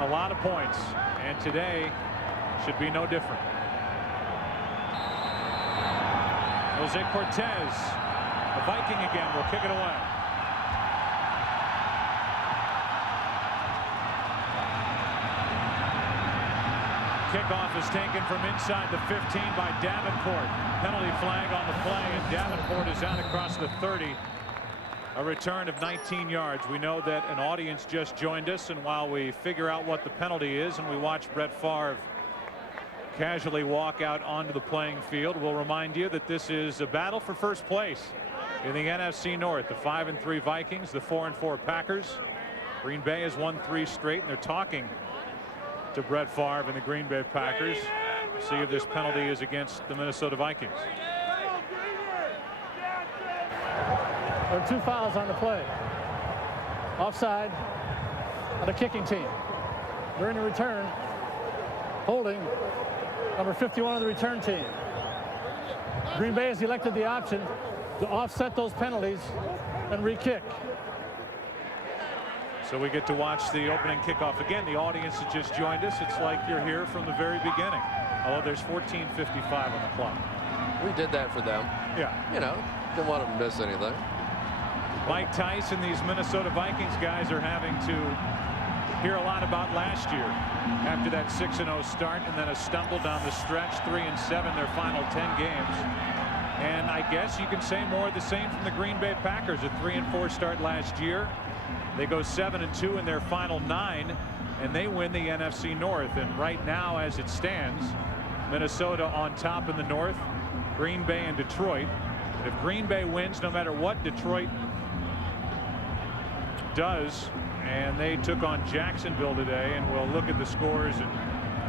a lot of points, and today should be no different. Jose Cortez, the Viking again, will kick it away. Kickoff is taken from inside the 15 by Davenport. Penalty flag on the play, and Davenport is out across the 30. A return of 19 yards. We know that an audience just joined us, and while we figure out what the penalty is and we watch Brett Favre casually walk out onto the playing field, we'll remind you that this is a battle for first place in the NFC North. The 5-3 Vikings, the 4-4 Packers. Green Bay has won 3 straight, and they're talking to Brett Favre and the Green Bay Packers. See if this penalty is against the Minnesota Vikings. There are 2 fouls on the play. Offside on the kicking team. During the return, holding number 51 of the return team. Green Bay has elected the option to offset those penalties and re-kick. So we get to watch the opening kickoff again. The audience has just joined us. It's like you're here from the very beginning. Although there's 14:55 on the clock. We did that for them. Yeah. You know, didn't want them to miss anything. Mike Tice and these Minnesota Vikings guys are having to hear a lot about last year after that 6-0 start and then a stumble down the stretch. 3-7 their final 10 games. And I guess you can say more of the same from the Green Bay Packers. A 3-4 start last year. They go 7-2 in their final 9, and they win the NFC North. And right now, as it stands, Minnesota on top in the North, Green Bay and Detroit. And if Green Bay wins, no matter what Detroit does, and they took on Jacksonville today, and we'll look at the scores and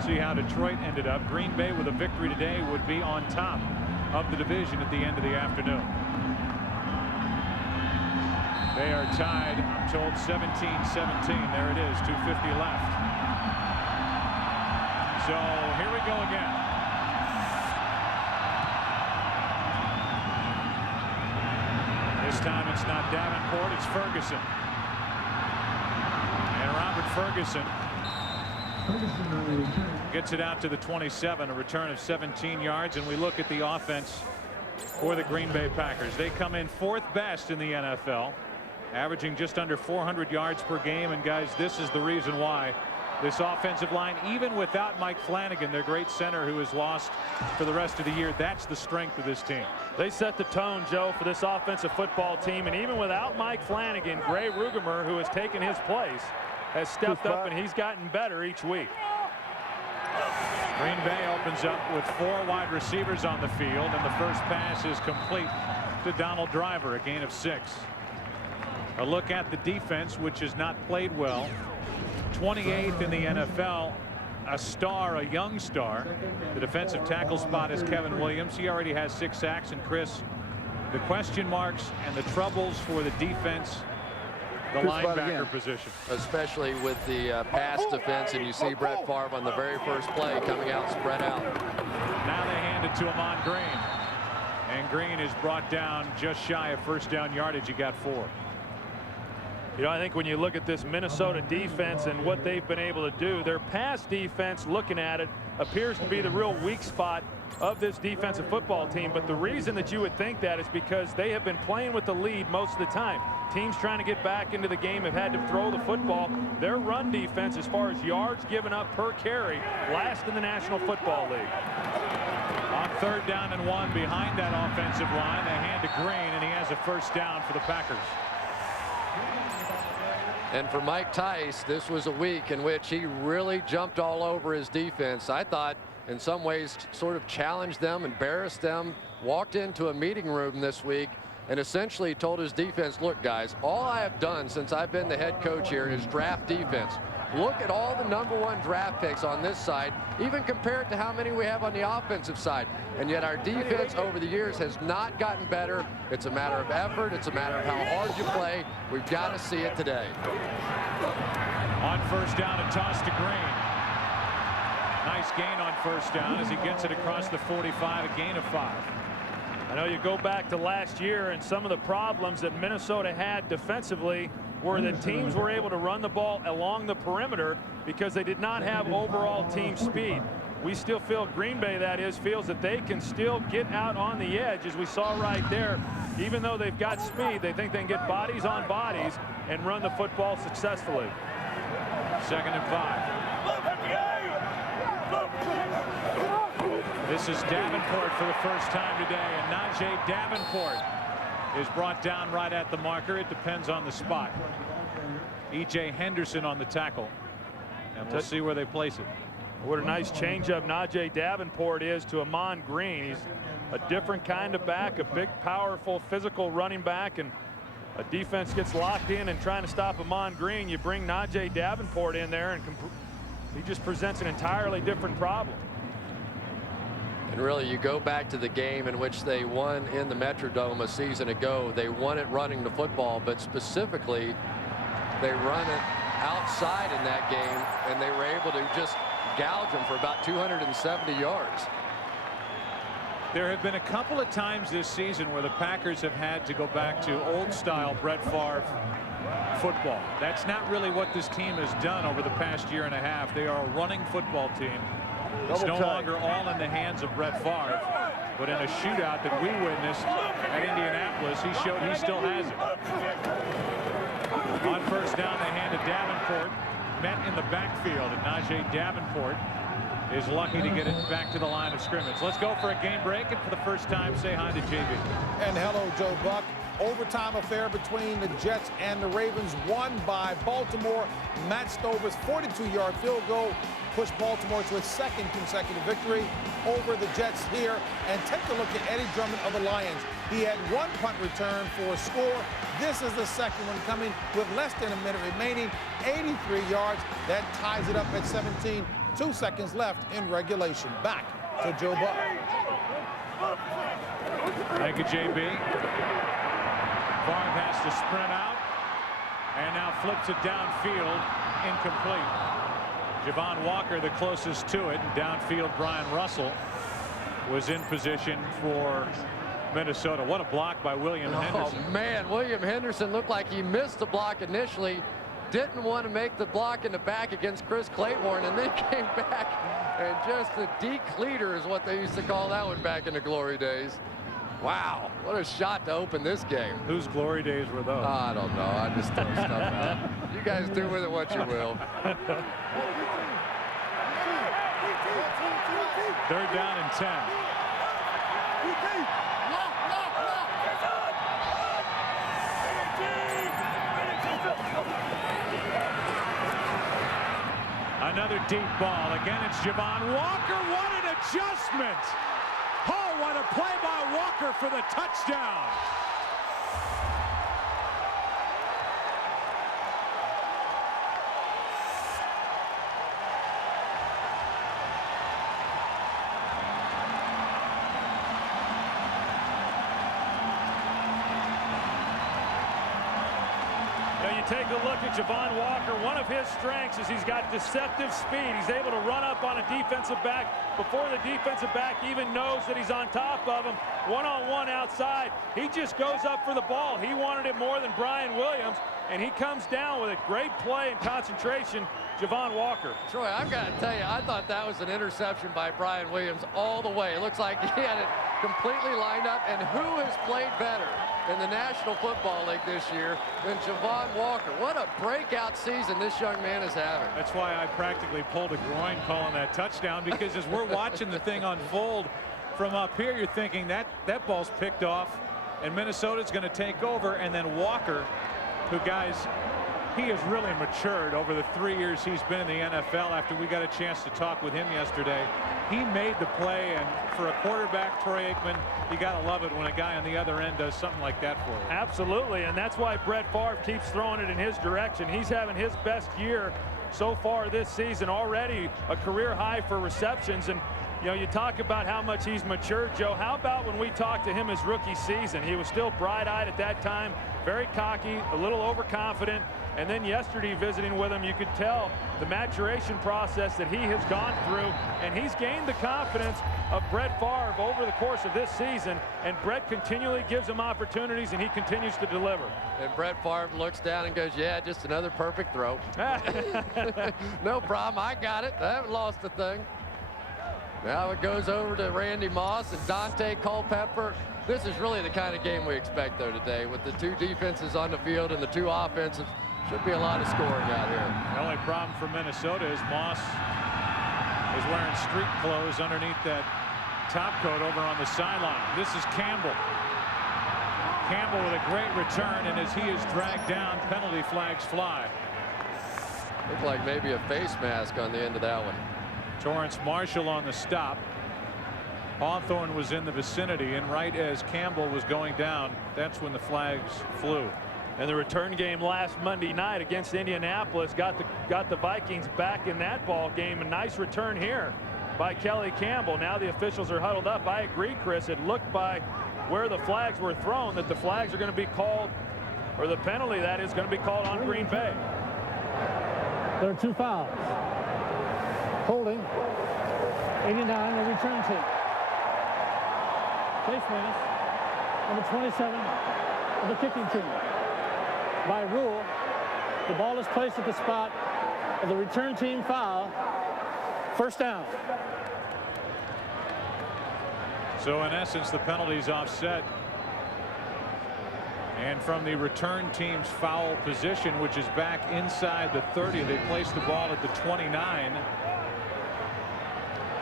see how Detroit ended up. Green Bay with a victory today would be on top of the division at the end of the afternoon. They are tied, I'm told, 17-17. There it is, 2:50 left. So here we go again. This time it's not Davenport, it's Ferguson. And Robert Ferguson gets it out to the 27, a return of 17 yards. And we look at the offense for the Green Bay Packers. They come in 4th best in the NFL, averaging just under 400 yards per game. And guys, this is the reason why this offensive line, even without Mike Flanagan, their great center who is lost for the rest of the year, that's the strength of this team. They set the tone, Joe, for this offensive football team. And even without Mike Flanagan, Gray Rugemer, who has taken his place, has stepped up, and he's gotten better each week. Green Bay opens up with 4 wide receivers on the field, and the first pass is complete to Donald Driver, a gain of 6. A look at the defense, which has not played well. 28th in the NFL, a star, a young star. The defensive tackle spot is Kevin Williams. He already has 6 sacks. And Chris, the question marks and the troubles for the defense, the linebacker position. Especially with the pass defense, and you see Brett Favre on the very first play coming out spread out. Now they hand it to Amon Green. And Green is brought down just shy of first down yardage. He got 4. You know, I think when you look at this Minnesota defense and what they've been able to do, their pass defense, looking at it, appears to be the real weak spot of this defensive football team. But the reason that you would think that is because they have been playing with the lead most of the time. Teams trying to get back into the game have had to throw the football. Their run defense, as far as yards given up per carry, last in the National Football League. On 3rd down and 1 behind that offensive line, they hand to Green, and he has a first down for the Packers. And for Mike Tice, this was a week in which he really jumped all over his defense. I thought in some ways sort of challenged them, embarrassed them, walked into a meeting room this week and essentially told his defense, look guys, all I have done since I've been the head coach here is draft defense. Look at all the #1 draft picks on this side, even compared to how many we have on the offensive side. And yet our defense over the years has not gotten better. It's a matter of effort. It's a matter of how hard you play. We've got to see it today. On first down, a toss to Green. Nice gain on first down as he gets it across the 45, a gain of 5. I know you go back to last year and some of the problems that Minnesota had defensively. were that teams were able to run the ball along the perimeter because they did not have overall team speed. We still feel, Green Bay that is, feels that they can still get out on the edge, as we saw right there. Even though they've got speed, they think they can get bodies on bodies and run the football successfully. 2nd and 5. This is Davenport for the first time today, and Najee Davenport is brought down right at the marker. It depends on the spot. E.J. Henderson on the tackle, and we'll see where they place it. What a nice changeup Najee Davenport is to Ahman Green. He's a different kind of back, a big, powerful, physical running back, and a defense gets locked in and trying to stop Ahman Green. You bring Najee Davenport in there, and he just presents an entirely different problem. And really, you go back to the game in which they won in the Metrodome a season ago. They won it running the football, but specifically, they run it outside in that game, and they were able to just gouge them for about 270 yards. There have been a couple of times this season where the Packers have had to go back to old-style Brett Favre football. That's not really what this team has done over the past year and a half. They are a running football team. It's no longer all in the hands of Brett Favre, but in a shootout that we witnessed at Indianapolis, he showed he still has it. On first down, they hand to Davenport, met in the backfield, and Najee Davenport is lucky to get it back to the line of scrimmage. Let's go for a game break, and for the first time, say hi to JB. And hello, Joe Buck. Overtime affair between the Jets and the Ravens, won by Baltimore. Matt Stover's 42-yard field goal pushed Baltimore to its 2nd consecutive victory over the Jets here. And take a look at Eddie Drummond of the Lions. He had 1 punt return for a score. This is the 2nd one coming with less than a minute remaining. 83 yards. That ties it up at 17. 2 seconds left in regulation. Back to Joe Buck. Thank you, JB. Favre has to sprint out and now flips it downfield, incomplete. Javon Walker the closest to it, and downfield Brian Russell was in position for Minnesota. What a block by William Henderson. Oh man, William Henderson looked like he missed the block initially, didn't want to make the block in the back against Chris Claiborne, and then came back and just the decleater is what they used to call that one back in the glory days. Wow, what a shot to open this game. Whose glory days were those? I don't know. I just throw stuff out. You guys do with it what you will. 3rd down and 10. Another deep ball. Again, it's Javon Walker. What an adjustment. Oh, what a play by Walker for the touchdown. Take a look at Javon Walker. One of his strengths is he's got deceptive speed. He's able to run up on a defensive back before the defensive back even knows that he's on top of him. One-on-one outside. He just goes up for the ball. He wanted it more than Brian Williams, and he comes down with a great play and concentration. Javon Walker. Troy, I've got to tell you, I thought that was an interception by Brian Williams all the way. It looks like he had it completely lined up. And who has played better in the National Football League this year than Javon Walker? What a breakout season this young man is having. That's why I practically pulled a groin calling that touchdown, because as we're watching the thing unfold from up here, you're thinking that ball's picked off and Minnesota's going to take over. And then Walker, who, guys, he has really matured over the 3 years he's been in the NFL. After we got a chance to talk with him yesterday, he made the play, and for a quarterback, Troy Aikman, you got to love it when a guy on the other end does something like that for you. Absolutely, and that's why Brett Favre keeps throwing it in his direction. He's having his best year so far this season, already a career high for receptions, and You know, you talk about how much he's matured, Joe. How about when we talked to him his rookie season? He was still bright-eyed at that time, very cocky, a little overconfident. And then yesterday, visiting with him, you could tell the maturation process that he has gone through, and he's gained the confidence of Brett Favre over the course of this season, and Brett continually gives him opportunities, and he continues to deliver. And Brett Favre looks down and goes, yeah, just another perfect throw. No problem. I got it. I haven't lost a thing. Now it goes over to Randy Moss and Dante Culpepper. This is really the kind of game we expect, though, today, with the two defenses on the field and the two offenses. Should be a lot of scoring out here. The only problem for Minnesota is Moss is wearing street clothes underneath that top coat over on the sideline. This is Campbell. Campbell with a great return, and as he is dragged down, penalty flags fly. Looked like maybe a face mask on the end of that one. Torrance Marshall on the stop. Hawthorne was in the vicinity, and right as Campbell was going down, that's when the flags flew. And the return game last Monday night against Indianapolis got the Vikings back in that ball game. A nice return here by Kelly Campbell. Now the officials are huddled up. I agree, Chris. It looked by where the flags were thrown that the flags are going to be called, or the penalty that is going to be called on Green Bay. There are 2 fouls. Holding 89, the return team. Face mask, number 27 of the kicking team. By rule, the ball is placed at the spot of the return team foul. First down. So in essence, the penalty's offset. And from the return team's foul position, which is back inside the 30, they place the ball at the 29.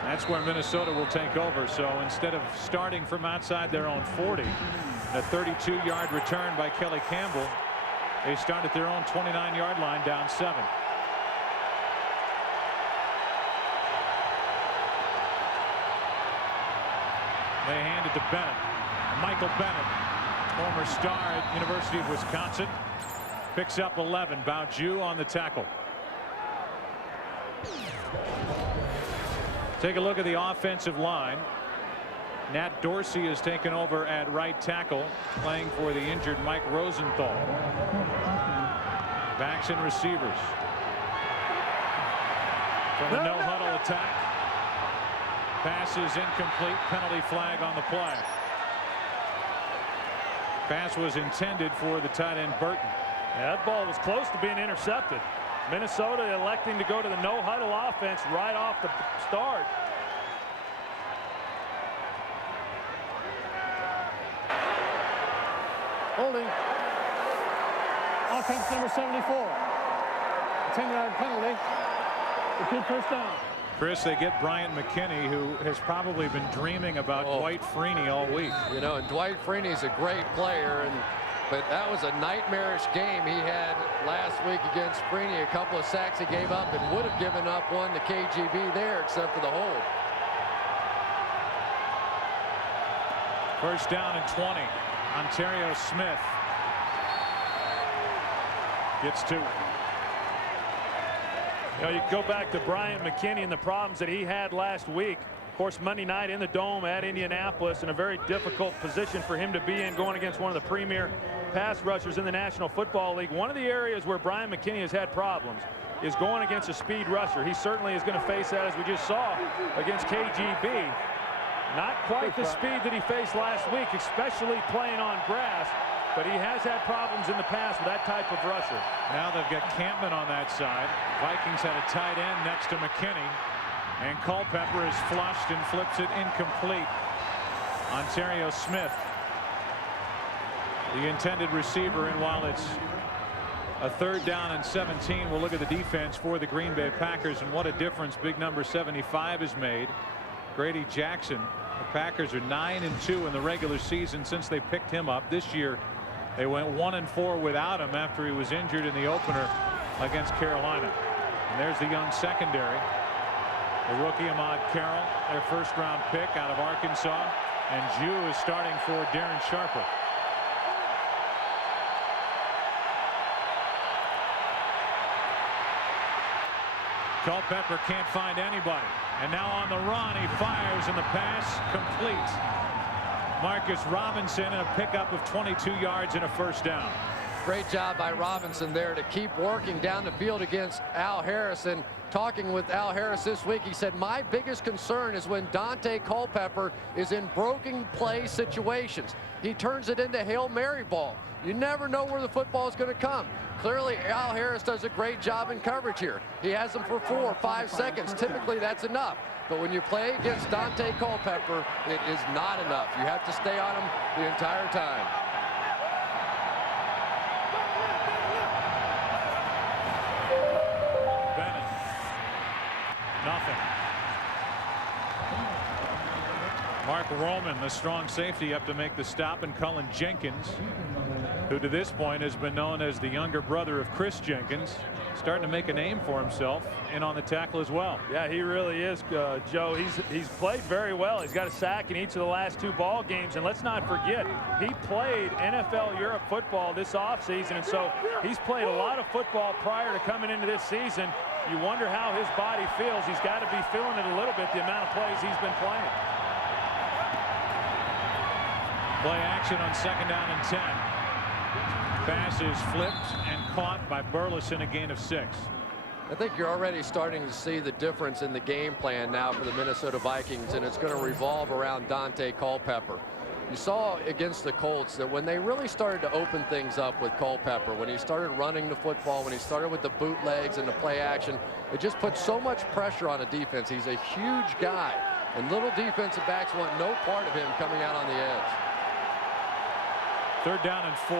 That's where Minnesota will take over. So instead of starting from outside their own 40, a 32-yard return by Kelly Campbell, they start at their own 29-yard line, down 7. They hand it to Bennett. Michael Bennett, former star at University of Wisconsin, picks up 11. Bauju on the tackle. Take a look at the offensive line. Nat Dorsey has taken over at right tackle, playing for the injured Mike Rosenthal. Backs and receivers. From the no-huddle attack. Pass is incomplete. Penalty flag on the play. Pass was intended for the tight end Burton. Yeah, that ball was close to being intercepted. Minnesota electing to go to the no-huddle offense right off the start. Holding. Offense number 74. 10-yard penalty. Repeat first down. Chris, they get Bryant McKinney, who has probably been dreaming about Dwight Freeney all week. You know, and Dwight Freeney's a great player, but that was a nightmarish game he had last week against Freeney. A couple of sacks he gave up and would have given up one to KGB there except for the hold. First down and 20. Ontario Smith gets 2. You know, you go back to Bryant McKinney and the problems that he had last week. Of course, Monday night in the Dome at Indianapolis, in a very difficult position for him to be in, going against one of the premier pass rushers in the National Football League. One of the areas where Bryant McKinney has had problems is going against a speed rusher. He certainly is going to face that, as we just saw against KGB. Not quite the speed that he faced last week, especially playing on grass, but he has had problems in the past with that type of rusher. Now they've got Campman on that side. Vikings had a tight end next to McKinney, and Culpepper is flushed and flips it incomplete. Ontario Smith, the intended receiver, and while it's a 3rd down and 17, we'll look at the defense for the Green Bay Packers and what a difference big number 75 has made. Grady Jackson. The Packers are 9-2 in the regular season since they picked him up. This year they went 1-4 without him after he was injured in the opener against Carolina. And there's the young secondary. The rookie Ahmad Carroll, their 1st-round pick out of Arkansas, and Jew is starting for Darren Sharper. Culpepper can't find anybody. And now on the run, he fires, and the pass complete. Marcus Robinson, and a pickup of 22 yards and a first down. Great job by Robinson there to keep working down the field against Al Harrison. Talking with Al Harris this week, he said, my biggest concern is when Dante Culpepper is in broken play situations. He turns it into Hail Mary ball. You never know where the football is going to come. Clearly, Al Harris does a great job in coverage here. He has them for 4 or 5 seconds. Typically, that's enough. But when you play against Dante Culpepper, it is not enough. You have to stay on him the entire time. Nothing. Mark Roman, the strong safety, up to make the stop, and Cullen Jenkins, who to this point has been known as the younger brother of Chris Jenkins, starting to make a name for himself in on the tackle as well. Yeah, he really is, Joe. He's played very well. He's got a sack in each of the last 2 ball games, and let's not forget, he played NFL Europe football this offseason, and so he's played a lot of football prior to coming into this season. You wonder how his body feels. He's got to be feeling it a little bit, the amount of plays he's been playing. Play action on 2nd down and 10. Pass is flipped and caught by Burleson, a gain of 6. I think you're already starting to see the difference in the game plan now for the Minnesota Vikings, and it's going to revolve around Dante Culpepper. You saw against the Colts that when they really started to open things up with Culpepper, when he started running the football, when he started with the bootlegs and the play action, it just put so much pressure on a defense. He's a huge guy, and little defensive backs want no part of him coming out on the edge. 3rd down and 4.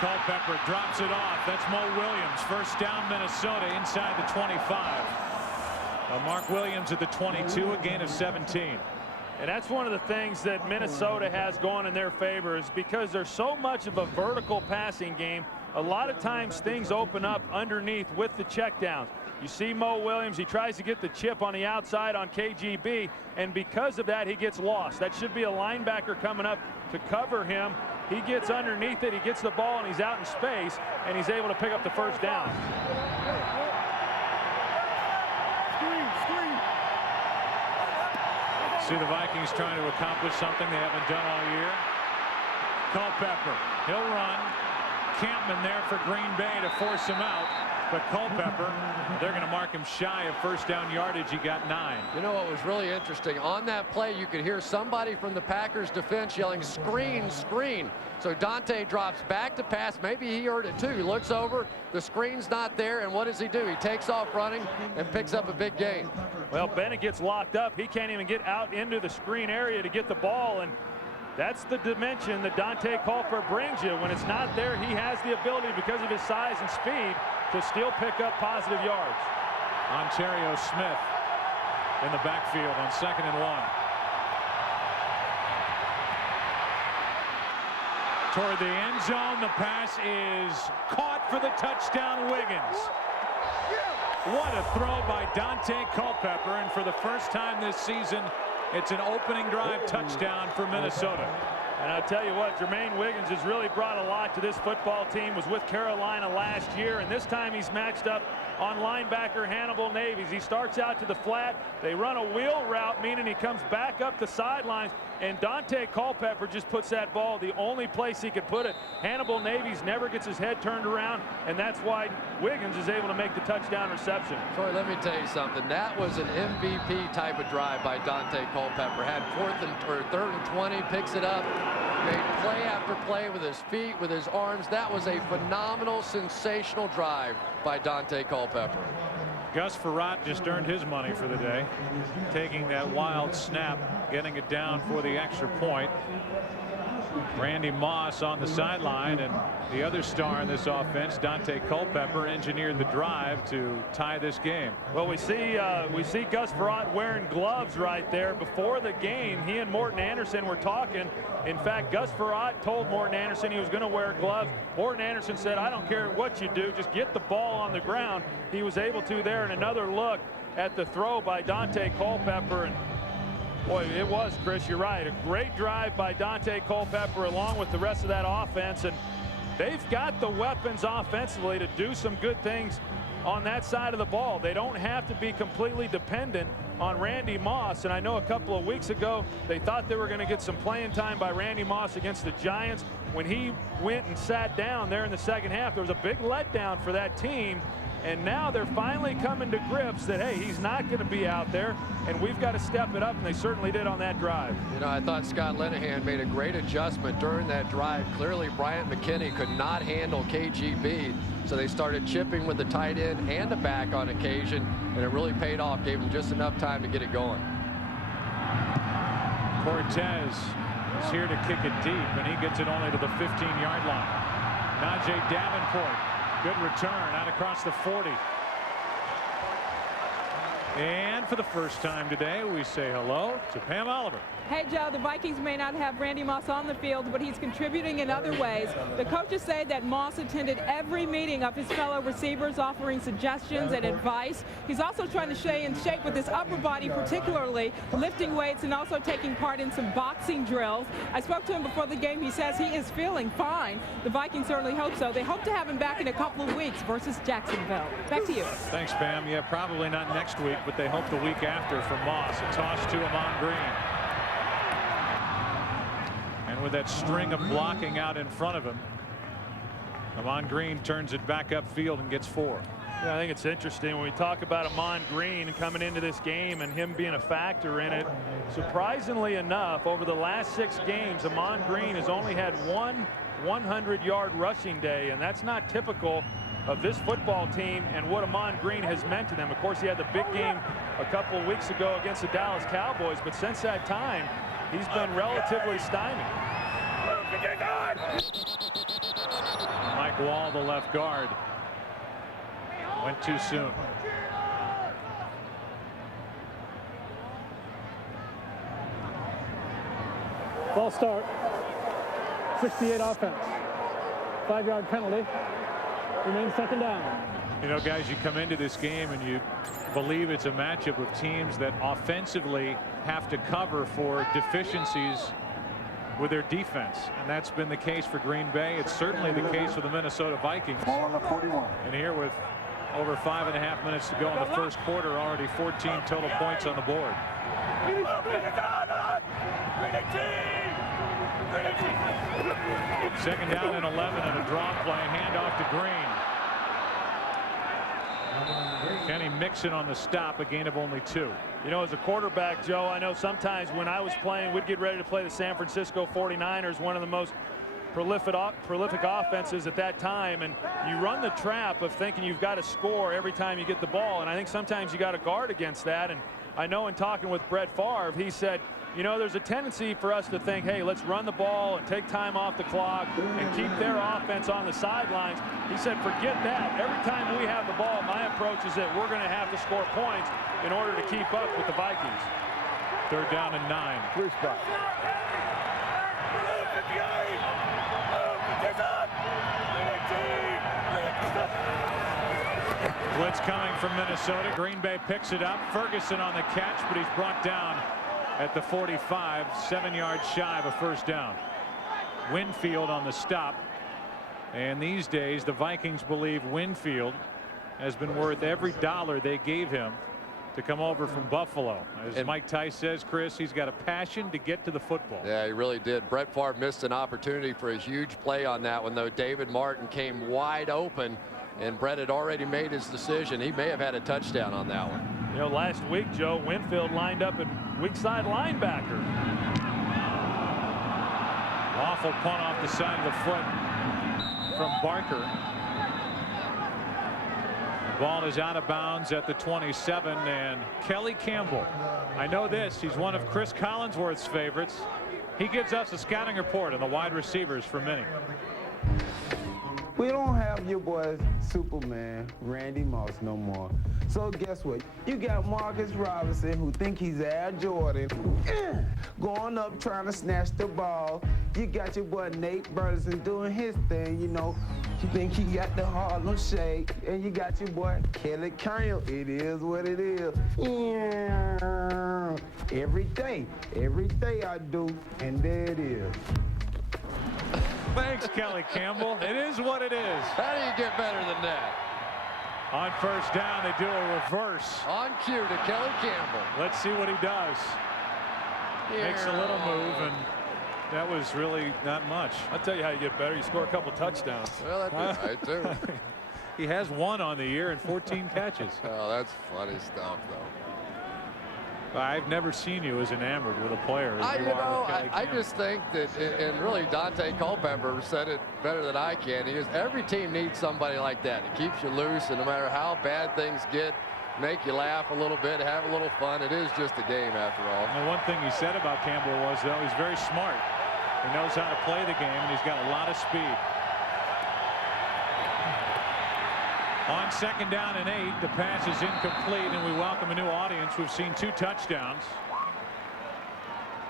Culpepper drops it off. That's Mo Williams. 1st down, Minnesota, inside the 25. Mark Williams at the 22, a gain of 17. And that's one of the things that Minnesota has going in their favor, is because there's so much of a vertical passing game. A lot of times things open up underneath with the checkdowns. You see Mo Williams, he tries to get the chip on the outside on KGB, and because of that, he gets lost. That should be a linebacker coming up to cover him. He gets underneath it, he gets the ball, and he's out in space, and he's able to pick up the 1st down. See the Vikings trying to accomplish something they haven't done all year. Culpepper, he'll run. Campman there for Green Bay to force him out. But Culpepper, they're going to mark him shy of 1st down yardage. He got 9. You know what was really interesting? On that play, you could hear somebody from the Packers defense yelling, screen, screen. So Dante drops back to pass. Maybe he heard it too. He looks over, the screen's not there, and what does he do? He takes off running and picks up a big gain. Well, Bennett gets locked up. He can't even get out into the screen area to get the ball, and that's the dimension that Dante Culpepper brings you. When it's not there, he has the ability, because of his size and speed, to still pick up positive yards. Ontario Smith in the backfield on 2nd and 1. Toward the end zone, the pass is caught for the touchdown, Wiggins. What a throw by Dante Culpepper, and for the first time this season, it's an opening drive touchdown for Minnesota. And I'll tell you what, Jermaine Wiggins has really brought a lot to this football team. Was with Carolina last year, and this time he's matched up on linebacker Hannibal Navies. He starts out to the flat. They run a wheel route, meaning he comes back up the sidelines, and Dante Culpepper just puts that ball the only place he could put it. Hannibal Navies never gets his head turned around, and that's why Wiggins is able to make the touchdown reception. Troy, let me tell you something. That was an MVP type of drive by Dante Culpepper. Had 3rd and 20, picks it up, made play after play with his feet, with his arms. That was a phenomenal, sensational drive by Dante Culpepper. Gus Frerotte just earned his money for the day, taking that wild snap, getting it down for the extra point. Randy Moss on the sideline, and the other star in this offense, Dante Culpepper, engineered the drive to tie this game. Well, we see Gus Frerotte wearing gloves right there. Before the game, he and Morton Anderson were talking. In fact, Gus Frerotte told Morton Anderson he was going to wear gloves. Morton Anderson said, I don't care what you do, just get the ball on the ground. He was able to there. And another look at the throw by Dante Culpepper. And Boy, it was, Chris. You're right. A great drive by Dante Culpepper along with the rest of that offense. And they've got the weapons offensively to do some good things on that side of the ball. They don't have to be completely dependent on Randy Moss. And I know a couple of weeks ago they thought they were going to get some playing time by Randy Moss against the Giants. When he went and sat down there in the second half, there was a big letdown for that team. And now they're finally coming to grips that, hey, he's not going to be out there, and we've got to step it up, and they certainly did on that drive. You know, I thought Scott Linehan made a great adjustment during that drive. Clearly, Bryant McKinney could not handle KGB, so they started chipping with the tight end and the back on occasion, and it really paid off, gave him just enough time to get it going. Cortez is here to kick it deep, and he gets it only to the 15-yard line. Najee Davenport. Good return out across the 40. And for the first time today, we say hello to Pam Oliver. Hey, Joe, the Vikings may not have Randy Moss on the field, but he's contributing in other ways. The coaches say that Moss attended every meeting of his fellow receivers, offering suggestions and advice. He's also trying to stay in shape with his upper body, particularly lifting weights and also taking part in some boxing drills. I spoke to him before the game. He says he is feeling fine. The Vikings certainly hope so. They hope to have him back in a couple of weeks versus Jacksonville. Back to you. Thanks, Pam. Yeah, probably not next week, but they hope the week after for Moss. A toss to Amon Green. And with that string of blocking out in front of him, Amon Green turns it back upfield and gets 4. Yeah, I think it's interesting when we talk about Amon Green coming into this game and him being a factor in it. Surprisingly enough, over the last 6 games, Amon Green has only had one 100-yard rushing day, and that's not typical of this football team and what Amon Green has meant to them. Of course, he had the big game a couple of weeks ago against the Dallas Cowboys, but since that time, he's been relatively stymied. Mike Wall, the left guard, went too soon. Ball start. 68 offense. 5-yard penalty. Remains second down. You know, guys, you come into this game and you believe it's a matchup of teams that offensively have to cover for deficiencies with their defense, and that's been the case for Green Bay. It's certainly the case for the Minnesota Vikings. And here with over 5.5 minutes to go in the first quarter, already 14 total points on the board. Second down and 11 and a draw play. Handoff to Green. Kenny Mixon on the stop, a gain of only 2. You know, as a quarterback, Joe, I know sometimes when I was playing, we'd get ready to play the San Francisco 49ers, one of the most prolific offenses at that time, and you run the trap of thinking you've got to score every time you get the ball, and I think sometimes you got to guard against that. And I know in talking with Brett Favre, he said, you know, there's a tendency for us to think, hey, let's run the ball and take time off the clock and keep their offense on the sidelines. He said, forget that. Every time we have the ball, my approach is that we're going to have to score points in order to keep up with the Vikings. Third down and 9. 3 spot. Blitz coming from Minnesota. Green Bay picks it up. Ferguson on the catch, but he's brought down at the 45, 7 yards shy of a first down. Winfield on the stop. And these days, the Vikings believe Winfield has been worth every dollar they gave him to come over from Buffalo. As Mike Tice says, Chris, he's got a passion to get to the football. Yeah, he really did. Brett Favre missed an opportunity for a huge play on that one, though. David Martin came wide open, and Brett had already made his decision. He may have had a touchdown on that one. You know, last week, Joe, Winfield lined up at weak side linebacker. Awful punt off the side of the foot from Barker. The ball is out of bounds at the 27, and Kelly Campbell. I know this. He's one of Chris Collinsworth's favorites. He gives us a scouting report on the wide receivers for Minnie. We don't have your boy Superman, Randy Moss, no more. So guess what? You got Marcus Robinson, who think he's Air Jordan. going up trying to snatch the ball. You got your boy Nate Burleson doing his thing, you know. You think he got the Harlem Shake, and you got your boy Kelly Kyle. It is what it is. Yeah. Every day I do, and there it is. Thanks, Kelly Campbell. It is what it is. How do you get better than that? On first down, they do a reverse. On cue to Kelly Campbell. Let's see what he does. Makes a little move, and that was really not much. I'll tell you how you get better. You score a couple touchdowns. Well, that'd be right, too. He has 1 on the year and 14 catches. Oh, that's funny stuff, though. I've never seen you as enamored with a player as you are with Kelly I Campbell. just think that, and really Dante Culpepper said it better than I can. He is, every team needs somebody like that. It keeps you loose, and no matter how bad things get, make you laugh a little bit, have a little fun. It is just a game after all. And one thing he said about Campbell was, though, he's very smart. He knows how to play the game, and he's got a lot of speed. On second down and 8, the pass is incomplete, and we welcome a new audience. We've seen 2 touchdowns.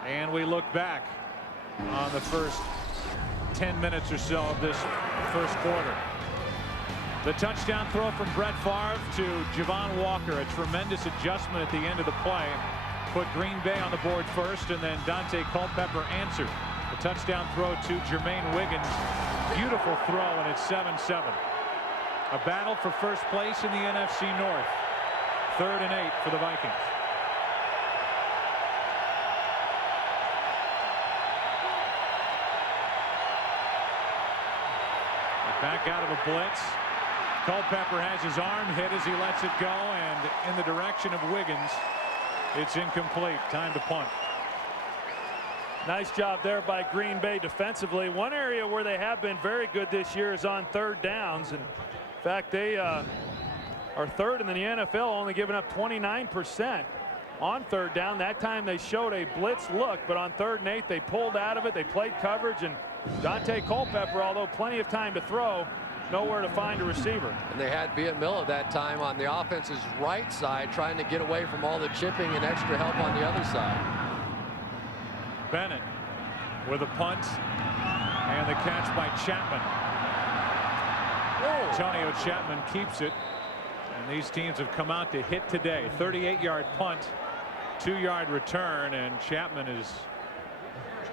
And we look back on the first 10 minutes or so of this first quarter. The touchdown throw from Brett Favre to Javon Walker, a tremendous adjustment at the end of the play. Put Green Bay on the board first, and then Dante Culpepper answered. The touchdown throw to Jermaine Wiggins. Beautiful throw, and it's 7-7. A battle for first place in the NFC North. 3rd and 8 for the Vikings. Back out of a blitz. Culpepper has his arm hit as he lets it go, and in the direction of Wiggins. It's incomplete. Time to punt. Nice job there by Green Bay defensively. One area where they have been very good this year is on 3rd downs. And in fact, they are 3rd in the NFL, only giving up 29% on 3rd down. That time they showed a blitz look, but on 3rd and 8 they pulled out of it. They played coverage, and Dante Culpepper, although plenty of time to throw, nowhere to find a receiver. And they had Bian Miller that time on the offense's right side, trying to get away from all the chipping and extra help on the other side. Bennett with a punt, and the catch by Chapman. Antonio Chapman keeps it, and these teams have come out to hit today. 38-yard punt, 2-yard return, and Chapman is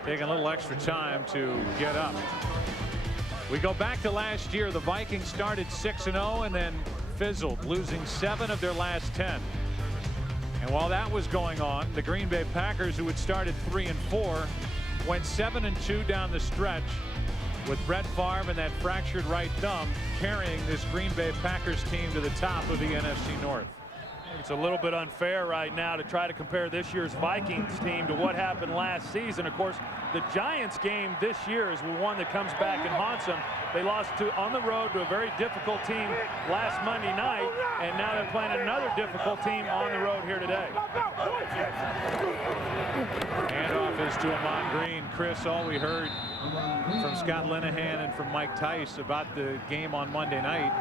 taking a little extra time to get up. We go back to last year. The Vikings started 6-0 and then fizzled, losing 7 of their last 10. And while that was going on, the Green Bay Packers, who had started 3-4, went 7-2 down the stretch, with Brett Favre and that fractured right thumb carrying this Green Bay Packers team to the top of the NFC North. It's a little bit unfair right now to try to compare this year's Vikings team to what happened last season. Of course, the Giants game this year is one that comes back and haunts them. They lost on the road to a very difficult team last Monday night, and now they're playing another difficult team on the road here today. Handoff is to Ahman Green. Chris, all we heard from Scott Linehan and from Mike Tice about the game on Monday night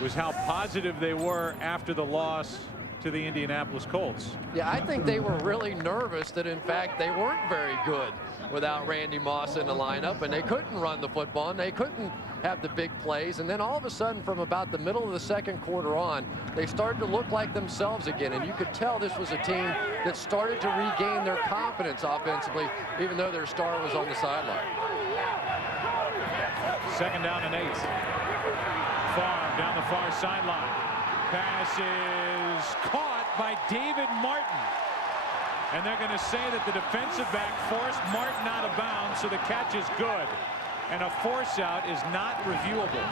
was how positive they were after the loss to the Indianapolis Colts. Yeah, I think they were really nervous that, in fact, they weren't very good without Randy Moss in the lineup, and they couldn't run the football, and they couldn't have the big plays. And then all of a sudden, from about the middle of the second quarter on, they started to look like themselves again, and you could tell this was a team that started to regain their confidence offensively, even though their star was on the sideline. 2nd down and 8. Favre down the far sideline. Pass is caught by David Martin. And they're going to say that the defensive back forced Martin out of bounds, so the catch is good. And a force out is not reviewable.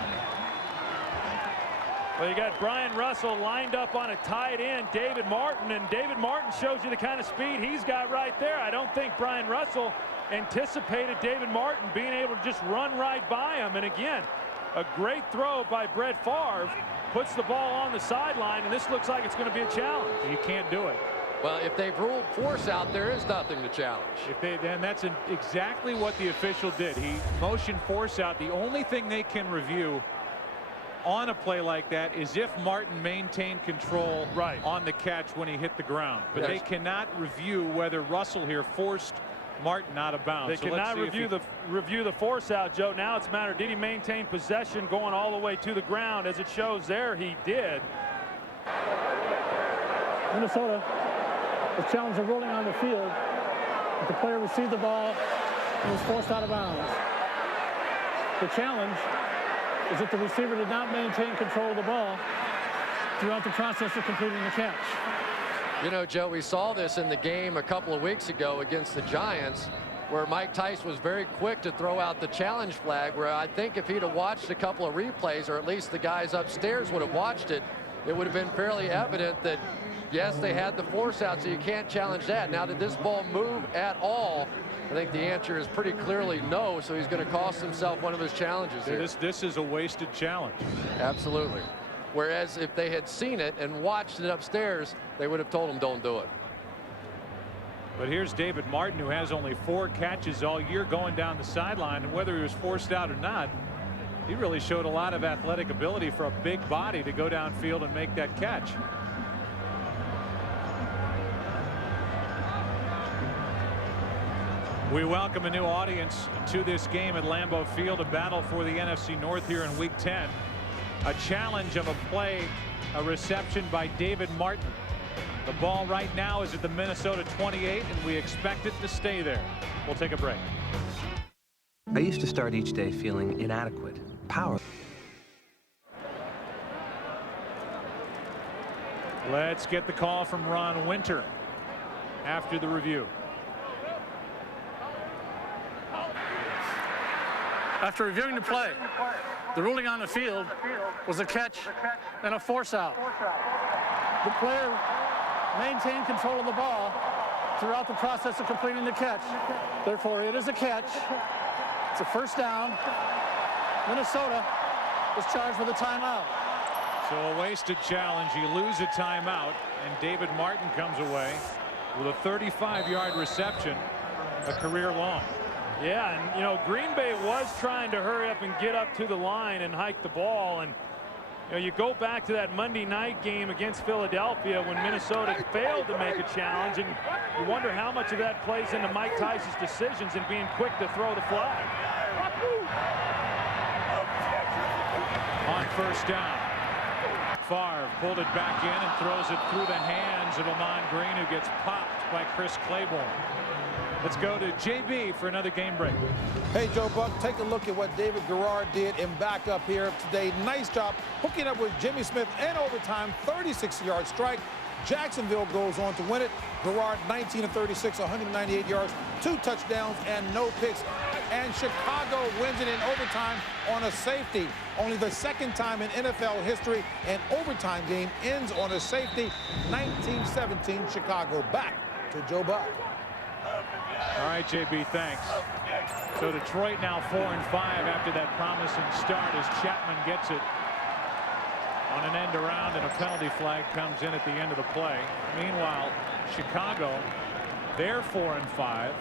Well, you got Brian Russell lined up on a tight end, David Martin, and David Martin shows you the kind of speed he's got right there. I don't think Brian Russell anticipated David Martin being able to just run right by him. And again, a great throw by Brett Favre puts the ball on the sideline, and this looks like it's going to be a challenge. You can't do it. Well, if they've ruled force out, there is nothing to challenge. And that's exactly what the official did. He motioned force out. The only thing they can review on a play like that is if Martin maintained control on the catch when he hit the ground. But they cannot review whether Russell here forced Martin out of bounds. They cannot review the force out, Joe. Now it's a matter, did he maintain possession going all the way to the ground? As it shows there, he did. Minnesota was challenged a ruling on the field. The player received the ball and was forced out of bounds. The challenge is that the receiver did not maintain control of the ball throughout the process of completing the catch. You know, Joe, we saw this in the game a couple of weeks ago against the Giants, where Mike Tice was very quick to throw out the challenge flag, where I think if he'd have watched a couple of replays, or at least the guys upstairs would have watched it, it would have been fairly evident that, yes, they had the force out, so you can't challenge that. Now, did this ball move at all? I think the answer is pretty clearly no, so he's going to cost himself one of his challenges here. This is a wasted challenge. Absolutely. Whereas if they had seen it and watched it upstairs, they would have told him don't do it. But here's David Martin, who has only 4 catches all year going down the sideline, and whether he was forced out or not, he really showed a lot of athletic ability for a big body to go downfield and make that catch. We welcome a new audience to this game at Lambeau Field, a battle for the NFC North here in Week 10. A challenge of a play, a reception by David Martin. The ball right now is at the Minnesota 28, and we expect it to stay there. We'll take a break. I used to start each day feeling inadequate, powerless. Let's get the call from Ron Winter after the review. After reviewing the play, the ruling on the field was a catch and a force out. The player maintained control of the ball throughout the process of completing the catch. Therefore, it is a catch. It's a first down. Minnesota is charged with a timeout. So a wasted challenge. You lose a timeout, and David Martin comes away with a 35-yard reception, a career long. Yeah, and you know, Green Bay was trying to hurry up and get up to the line and hike the ball, and you know, you go back to that Monday night game against Philadelphia when Minnesota failed to make a challenge, and you wonder how much of that plays into Mike Tice's decisions and being quick to throw the flag. On first down, Favre pulled it back in and throws it through the hands of Amon Green, who gets popped by Chris Claiborne. Let's go to JB for another game break. Hey, Joe Buck, take a look at what David Garrard did in backup here today. Nice job hooking up with Jimmy Smith in overtime, 36-yard strike. Jacksonville goes on to win it. Garrard 19 of 36, 198 yards, 2 touchdowns and no picks. And Chicago wins it in overtime on a safety. Only the second time in NFL history an overtime game ends on a safety. 1917 Chicago. Back to Joe Buck. All right, JB, thanks. So Detroit now 4-5 after that promising start as Chapman gets it on an end around, and a penalty flag comes in at the end of the play. Meanwhile, Chicago, they're 4-5.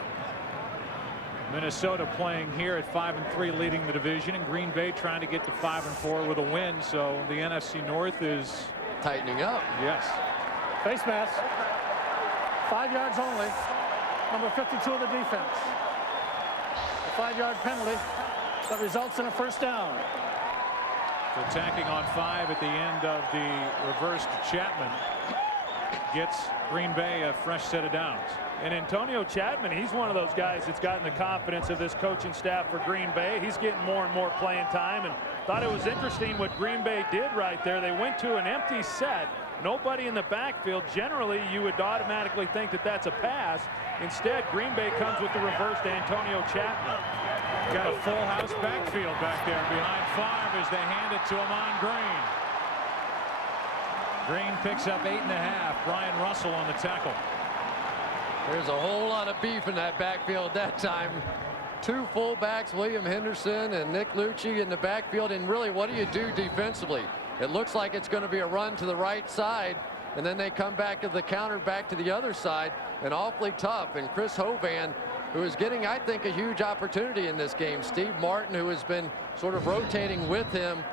Minnesota playing here at 5-3, leading the division, and Green Bay trying to get to 5-4 with a win. So the NFC North is tightening up. Yes. Face mask. 5 yards only. Number 52 of the defense. A 5-yard penalty that results in a first down. So tacking on 5 at the end of the reversed Chapman gets Green Bay a fresh set of downs. And Antonio Chapman, he's one of those guys that's gotten the confidence of this coaching staff for Green Bay. He's getting more and more playing time, and thought it was interesting what Green Bay did right there. They went to an empty set, nobody in the backfield. Generally, you would automatically think that that's a pass. Instead, Green Bay comes with the reverse to Antonio Chapman. Got a full house backfield back there behind Favre as they hand it to Amon Green. Green picks up 8.5. Brian Russell on the tackle. There's a whole lot of beef in that backfield that time. 2 fullbacks, William Henderson and Nick Lucci in the backfield. And really, what do you do defensively? It looks like it's going to be a run to the right side, and then they come back to the counter back to the other side, and awfully tough. And Chris Hovan, who is getting, I think, a huge opportunity in this game. Steve Martin, who has been sort of rotating with him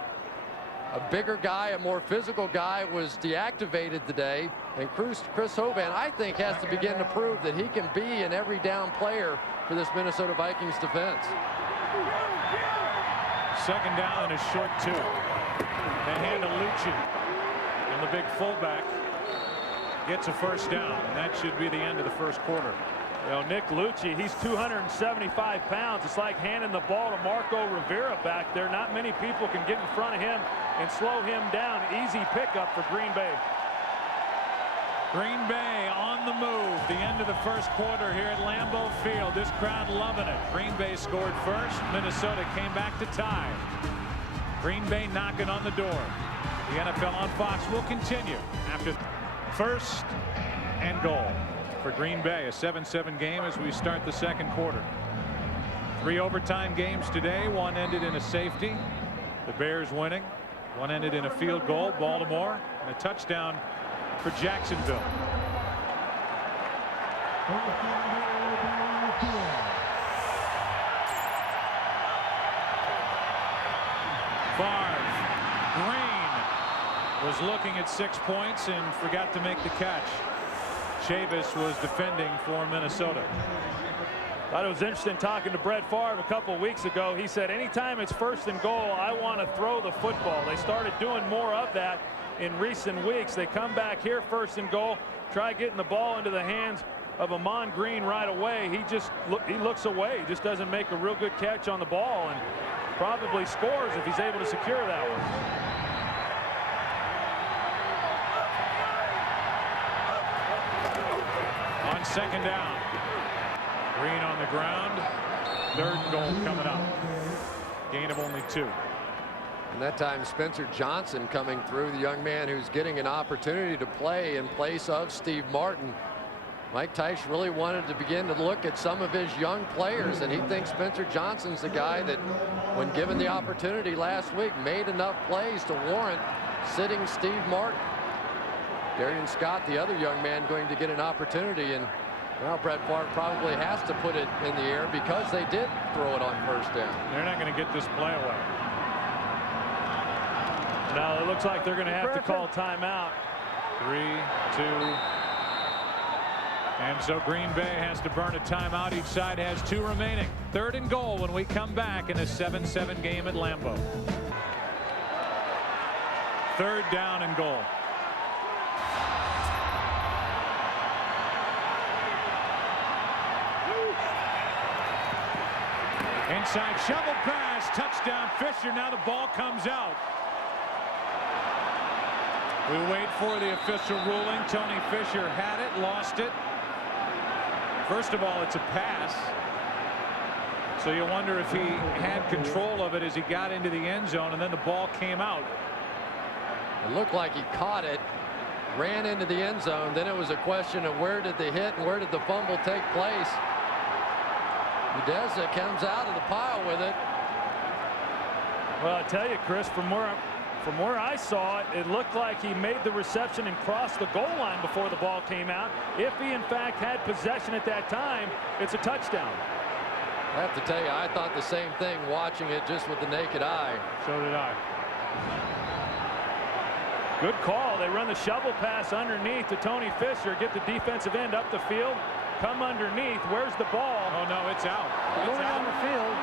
a bigger guy, a more physical guy, was deactivated today. And Chris Hovan, I think, has to begin to prove that he can be an every down player for this Minnesota Vikings defense. Second down and a short 2. They hand to Lucci. And the big fullback gets a first down. And that should be the end of the first quarter. You know, Nick Lucci, he's 275 pounds. It's like handing the ball to Marco Rivera back there. Not many people can get in front of him and slow him down. Easy pickup for Green Bay. Green Bay on the move. The end of the first quarter here at Lambeau Field. This crowd loving it. Green Bay scored first. Minnesota came back to tie. Green Bay knocking on the door. The NFL on Fox will continue after first and goal for Green Bay. A 7-7 game as we start the second quarter. 3 overtime games today. One ended in a safety. The Bears winning. One ended in a field goal. Baltimore, and a touchdown for Jacksonville. Favre. Green was looking at 6 points and forgot to make the catch. Chavis was defending for Minnesota. Thought it was interesting talking to Brett Favre a couple of weeks ago. He said anytime it's first and goal, I want to throw the football. They started doing more of that in recent weeks. They come back here first and goal, try getting the ball into the hands of Amon Green right away. He looks away. He just doesn't make a real good catch on the ball, and probably scores if he's able to secure that one. On second down, Green on the ground. Third goal coming up. Gain of only 2. And that time Spencer Johnson coming through, the young man who's getting an opportunity to play in place of Steve Martin. Mike Tice really wanted to begin to look at some of his young players, and he thinks Spencer Johnson's the guy that, when given the opportunity last week, made enough plays to warrant sitting Steve Martin. Darian Scott, the other young man, going to get an opportunity, and well, Brett Favre probably has to put it in the air because they did throw it on first down. They're not going to get this play away. Now it looks like they're going to have to call timeout. 3, 2. And so Green Bay has to burn a timeout. Each side has 2 remaining. Third and goal when we come back in a 7-7 game at Lambeau. Third down and goal. Inside shovel pass, touchdown Fisher. Now the ball comes out. We wait for the official ruling. Tony Fisher had it, lost it. First of all, it's a pass. So you wonder if he had control of it as he got into the end zone, and then the ball came out. It looked like he caught it, ran into the end zone. Then it was a question of where did the hit and where did the fumble take place. Udeza comes out of the pile with it. Well, I tell you, Chris, from where I saw it, it looked like he made the reception and crossed the goal line before the ball came out. If he, in fact, had possession at that time, it's a touchdown. I have to tell you, I thought the same thing watching it just with the naked eye. So did I. Good call. They run the shovel pass underneath to Tony Fisher, get the defensive end up the field, come underneath. Where's the ball? Oh, no, it's out. Going on the field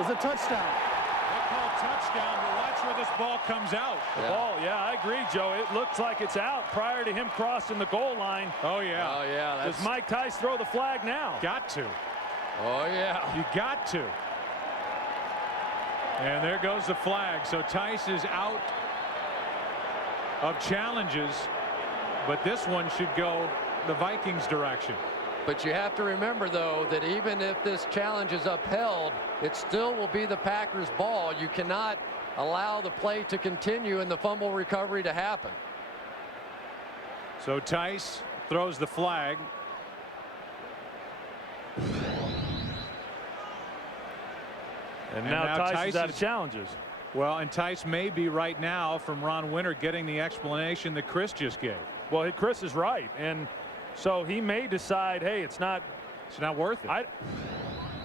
is a touchdown. They call touchdown, but watch where this ball comes out. The ball, yeah, I agree, Joe. It looks like it's out prior to him crossing the goal line. Oh, yeah. Oh, yeah. Does Mike Tice throw the flag now? Got to. Oh, yeah. You got to. And there goes the flag. So Tice is out of challenges, but this one should go the Vikings direction. But you have to remember, though, that even if this challenge is upheld, it still will be the Packers' ball. You cannot allow the play to continue and the fumble recovery to happen. So Tice throws the flag. And now Tice is out of challenges. Well, and Tice may be right now, from Ron Winter, getting the explanation that Chris just gave. Well, Chris is right, and so he may decide, hey, it's not worth it.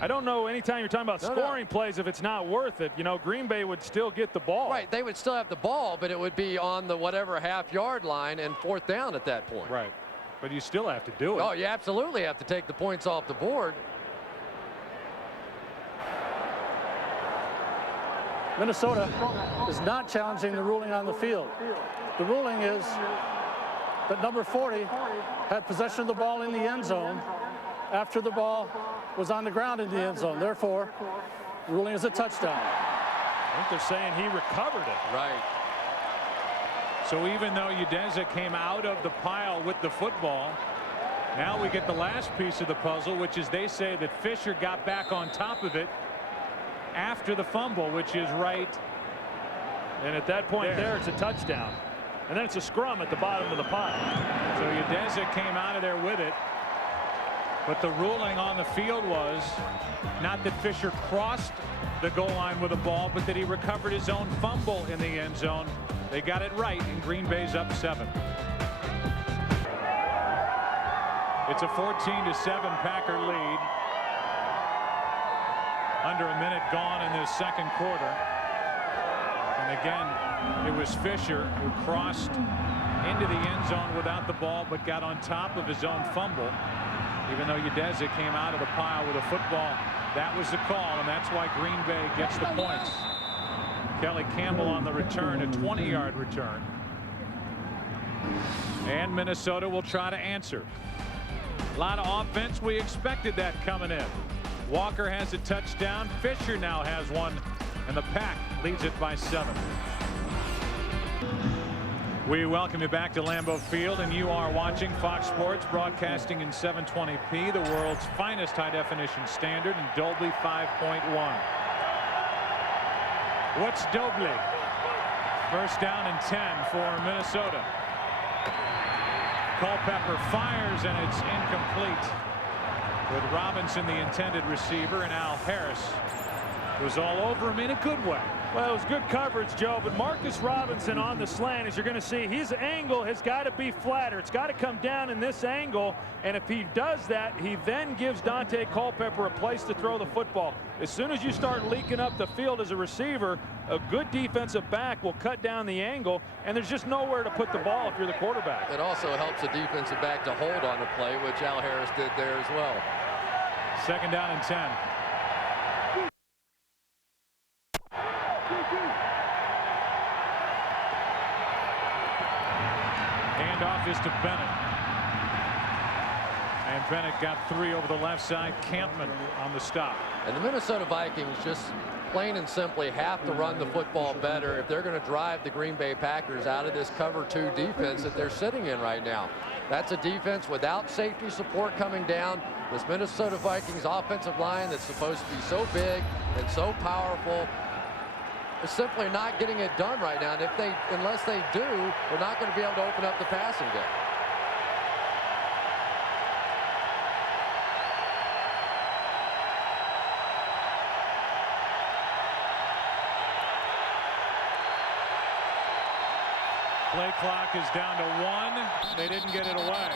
I don't know, anytime you're talking about scoring plays, if it's not worth it, you know, Green Bay would still get the ball. Right, they would still have the ball, but it would be on the whatever half-yard line and 4th down at that point. Right, but you still have to do it. Oh, you absolutely have to take the points off the board. Minnesota is not challenging the ruling on the field. The ruling is that number 40 had possession of the ball in the end zone after the ball was on the ground in the end zone. Therefore, the ruling is a touchdown. I think they're saying he recovered it. Right. So even though Udeza came out of the pile with the football, now we get the last piece of the puzzle, which is they say that Fisher got back on top of it after the fumble, which is right. And at that point there, it's a touchdown. And then it's a scrum at the bottom of the pile. So Udeza came out of there with it. But the ruling on the field was not that Fisher crossed the goal line with a ball, but that he recovered his own fumble in the end zone. They got it right, and Green Bay's up 7. It's a 14-7 Packer lead. Under a minute gone in this second quarter. And again, it was Fisher who crossed into the end zone without the ball, but got on top of his own fumble. Even though Udeza came out of the pile with a football, that was the call, and that's why Green Bay gets the points. Kelly Campbell on the return, a 20-yard return. And Minnesota will try to answer. A lot of offense. We expected that coming in. Walker has a touchdown. Fisher now has one, and the Pack leads it by 7. We welcome you back to Lambeau Field, and you are watching Fox Sports, broadcasting in 720p, the world's finest high-definition standard, and Dolby 5.1. What's Dobley? First down and 10 for Minnesota. Culpepper fires, and it's incomplete. With Robinson the intended receiver, and Al Harris was all over him in a good way. Well, it was good coverage, Joe, but Marcus Robinson on the slant, as you're going to see, his angle has got to be flatter. It's got to come down in this angle, and if he does that, he then gives Dante Culpepper a place to throw the football. As soon as you start leaking up the field as a receiver, a good defensive back will cut down the angle, and there's just nowhere to put the ball if you're the quarterback. It also helps a defensive back to hold on the play, which Al Harris did there as well. Second down and 10. Handoff is to Bennett. And Bennett got 3 over the left side. Campman on the stop. And the Minnesota Vikings just plain and simply have to run the football better if they're going to drive the Green Bay Packers out of this cover 2 defense that they're sitting in right now. That's a defense without safety support coming down. This Minnesota Vikings offensive line that's supposed to be so big and so powerful is simply not getting it done right now. And unless they do, we're not going to be able to open up the passing game. Play clock is down to 1. They didn't get it away.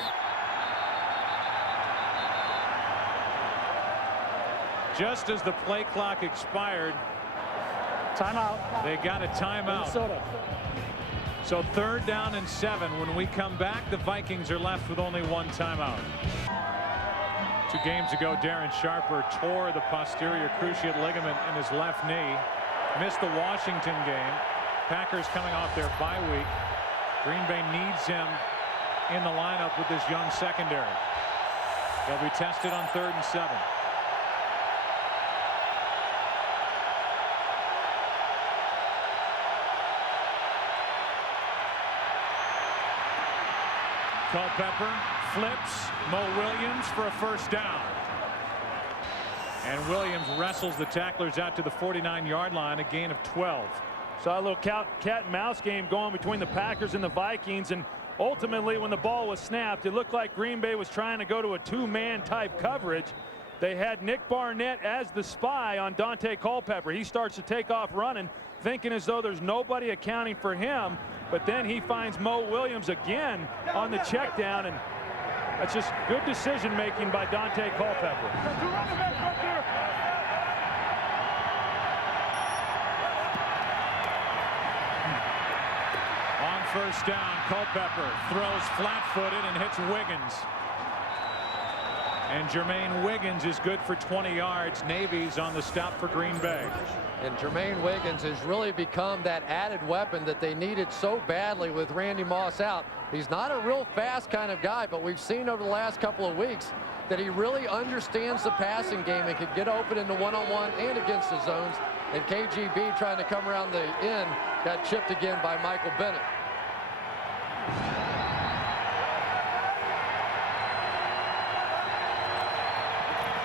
Just as the play clock expired, timeout. They got a timeout. Minnesota. So 3rd down and 7. When we come back, the Vikings are left with only 1 timeout. 2 games ago, Darren Sharper tore the posterior cruciate ligament in his left knee. Missed the Washington game. Packers coming off their bye week. Green Bay needs him in the lineup with this young secondary. They'll be tested on 3rd and 7. Culpepper flips Mo Williams for a first down. And Williams wrestles the tacklers out to the 49-yard line, a gain of 12. Saw a little cat and mouse game going between the Packers and the Vikings, and ultimately when the ball was snapped, it looked like Green Bay was trying to go to a 2-man type coverage. They had Nick Barnett as the spy on Dante Culpepper. He starts to take off running, thinking as though there's nobody accounting for him, but then he finds Mo Williams again on the check down, and that's just good decision making by Dante Culpepper. first down. Culpepper throws flat-footed and hits Wiggins. And Jermaine Wiggins is good for 20 yards. Navy's on the stop for Green Bay. And Jermaine Wiggins has really become that added weapon that they needed so badly with Randy Moss out. He's not a real fast kind of guy, but we've seen over the last couple of weeks that he really understands the passing game and can get open in the one-on-one and against the zones. And KGB, trying to come around the end, got chipped again by Michael Bennett.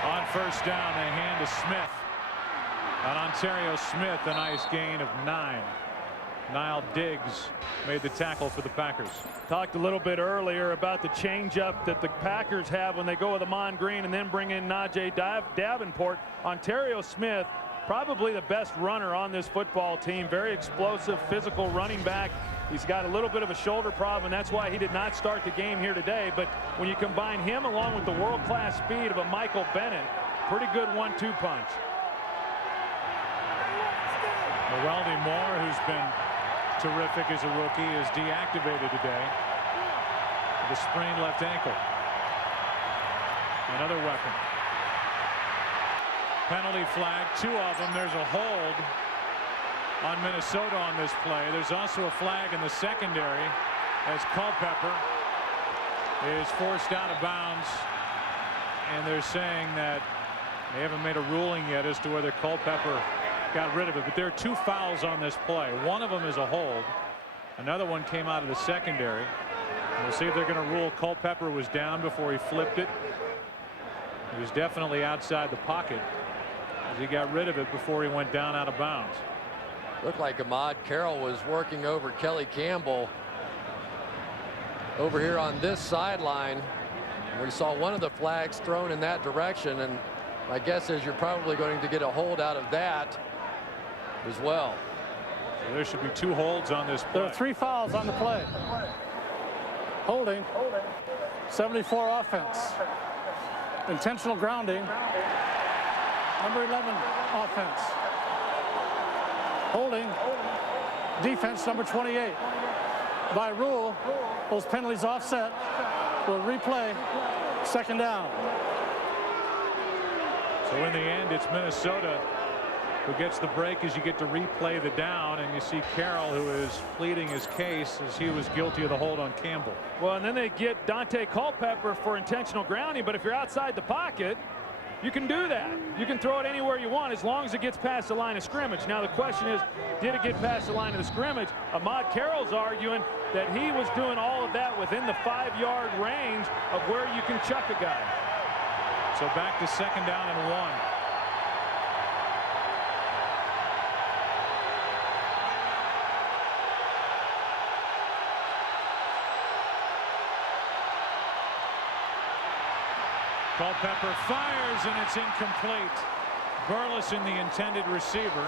On first down, they hand to Smith. And Ontario Smith, a nice gain of 9. Niall Diggs made the tackle for the Packers. Talked a little bit earlier about the changeup that the Packers have when they go with Amon Green and then bring in Najee Davenport. Ontario Smith, probably the best runner on this football team. Very explosive, physical running back. He's got a little bit of a shoulder problem, and that's why he did not start the game here today. But when you combine him along with the world-class speed of a Michael Bennett, pretty good 1-2 punch. Weldy Moore, who's been terrific as a rookie, is deactivated today with a sprained left ankle. Another weapon. Penalty flag, 2 of them. There's a hold on Minnesota on this play. There's also a flag in the secondary as Culpepper is forced out of bounds, and they're saying that they haven't made a ruling yet as to whether Culpepper got rid of it, but there are 2 fouls on this play. One of them is a hold. Another one came out of the secondary. We'll see if they're going to rule Culpepper was down before he flipped it. He was definitely outside the pocket as he got rid of it before he went down out of bounds. Looked like Ahmad Carroll was working over Kelly Campbell over here on this sideline. We saw one of the flags thrown in that direction, and my guess is you're probably going to get a hold out of that as well. So there should be 2 holds on this play. There are 3 fouls on the play. Holding, 74 offense. Intentional grounding, number 11 offense. Holding, defense, number 28. By rule, those penalties offset. Will replay, second down. So in the end, it's Minnesota who gets the break as you get to replay the down, and you see Carroll, who is pleading his case as he was guilty of the hold on Campbell. Well, and then they get Dante Culpepper for intentional grounding, but if you're outside the pocket, you can do that. You can throw it anywhere you want as long as it gets past the line of scrimmage. Now the question is, did it get past the line of the scrimmage? Ahmad Carroll's arguing that he was doing all of that within the 5-yard range of where you can chuck a guy. So back to second down and 1. Culpepper fires, and it's incomplete. Burleson, the intended receiver,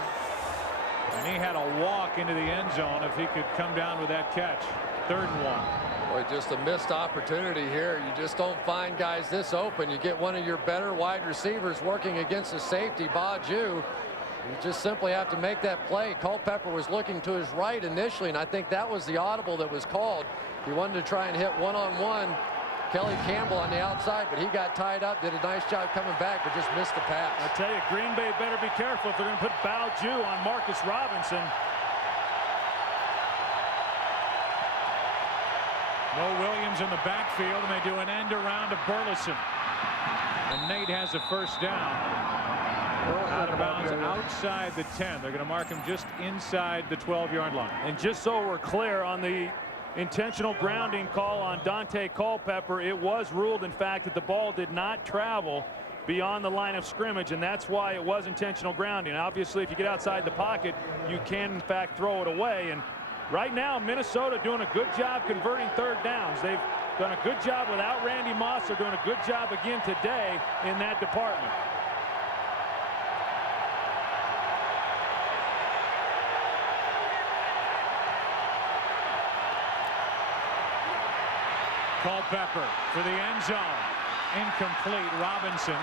and he had a walk into the end zone if he could come down with that catch. 3rd and 1. Boy, just a missed opportunity here. You just don't find guys this open. You get one of your better wide receivers working against the safety, Baju. You just simply have to make that play. Culpepper was looking to his right initially, and I think that was the audible that was called. He wanted to try and hit one-on-one Kelly Campbell on the outside, but he got tied up, did a nice job coming back, but just missed the pass. I tell you, Green Bay better be careful if they're going to put Baju on Marcus Robinson. Mo Williams in the backfield, and they do an end around to Burleson. And Nate has a first down. Out of bounds outside the 10. They're going to mark him just inside the 12-yard line. And just so we're clear on the intentional grounding call on Dante Culpepper, it was ruled, in fact, that the ball did not travel beyond the line of scrimmage, and that's why it was intentional grounding. Obviously, if you get outside the pocket, you can, in fact, throw it away. And right now, Minnesota doing a good job converting 3rd downs. They've done a good job without Randy Moss. They're doing a good job again today in that department. Culpepper for the end zone. Incomplete. Robinson,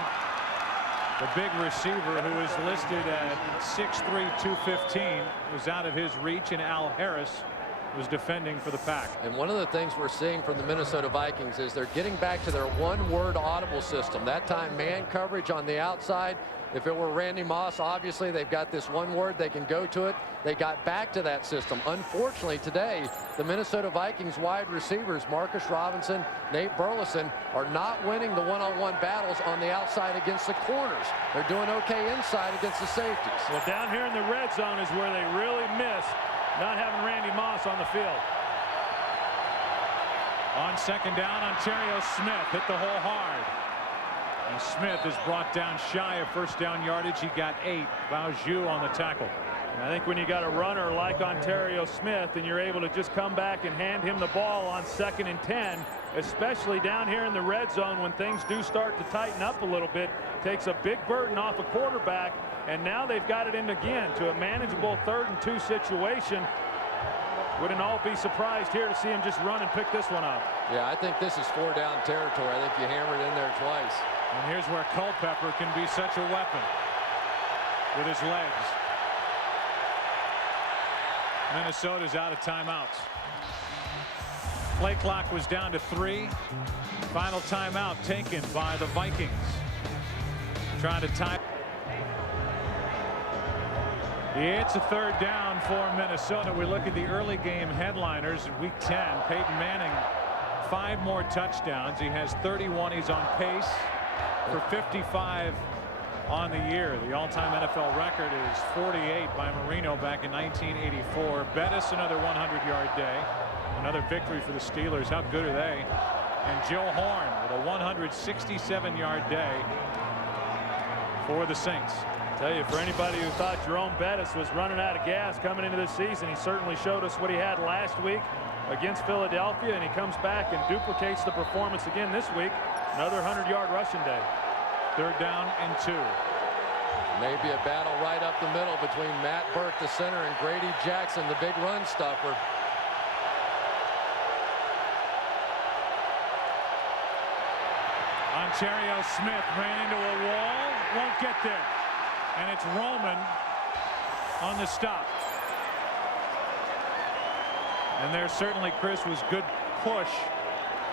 the big receiver who is listed at 6'3", 215, was out of his reach, and Al Harris was defending for the Pack. And one of the things we're seeing from the Minnesota Vikings is they're getting back to their one-word audible system. That time, man coverage on the outside. If it were Randy Moss, obviously they've got this one word, they can go to it. They got back to that system. Unfortunately today, the Minnesota Vikings wide receivers, Marcus Robinson, Nate Burleson, are not winning the one-on-one battles on the outside against the corners. They're doing okay inside against the safeties. Well, down here in the red zone is where they really miss not having Randy Moss on the field. On second down, Ontario Smith hit the hole hard. And Smith is brought down shy of first down yardage. He got 8. Baoju on the tackle. And I think when you got a runner like Ontario Smith and you're able to just come back and hand him the ball on 2nd and 10, especially down here in the red zone when things do start to tighten up a little bit, takes a big burden off a quarterback. And now they've got it in again to a manageable 3rd and 2 situation. Wouldn't all be surprised here to see him just run and pick this one up. Yeah, I think this is 4-down territory. I think you hammered in there twice. And here's where Culpepper can be such a weapon with his legs. Minnesota's out of timeouts. Play clock was down to 3. Final timeout taken by the Vikings. Trying to tie. It's a 3rd down for Minnesota. We look at the early game headliners in Week 10. Peyton Manning, 5 more touchdowns. He has 31. He's on pace for 55 on the year. The all-time NFL record is 48 by Marino back in 1984. Bettis, another 100-yard day. Another victory for the Steelers. How good are they? And Joe Horn with a 167-yard day for the Saints. Tell you, for anybody who thought Jerome Bettis was running out of gas coming into this season, he certainly showed us what he had last week against Philadelphia, and he comes back and duplicates the performance again this week. Another 100-yard rushing day. 3rd down and 2. Maybe a battle right up the middle between Matt Burke, the center, and Grady Jackson, the big run stuffer. Ontario Smith ran into a wall, won't get there. And it's Roman on the stop. And there certainly, Chris, was good push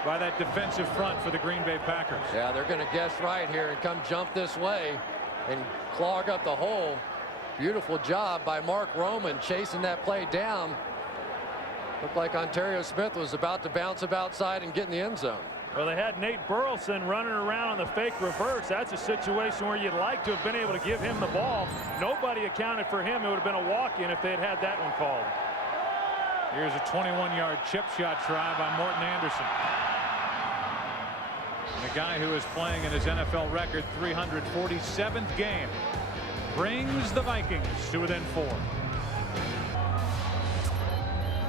by that defensive front for the Green Bay Packers. Yeah, they're going to guess right here and come jump this way and clog up the hole. Beautiful job by Mark Roman chasing that play down. Looked like Ontario Smith was about to bounce him outside and get in the end zone. Well, they had Nate Burleson running around on the fake reverse. That's a situation where you'd like to have been able to give him the ball. Nobody accounted for him. It would have been a walk-in if they had had that one called. Here's a 21-yard chip shot try by Morton Anderson. And a guy who is playing in his NFL record 347th game brings the Vikings to within 4.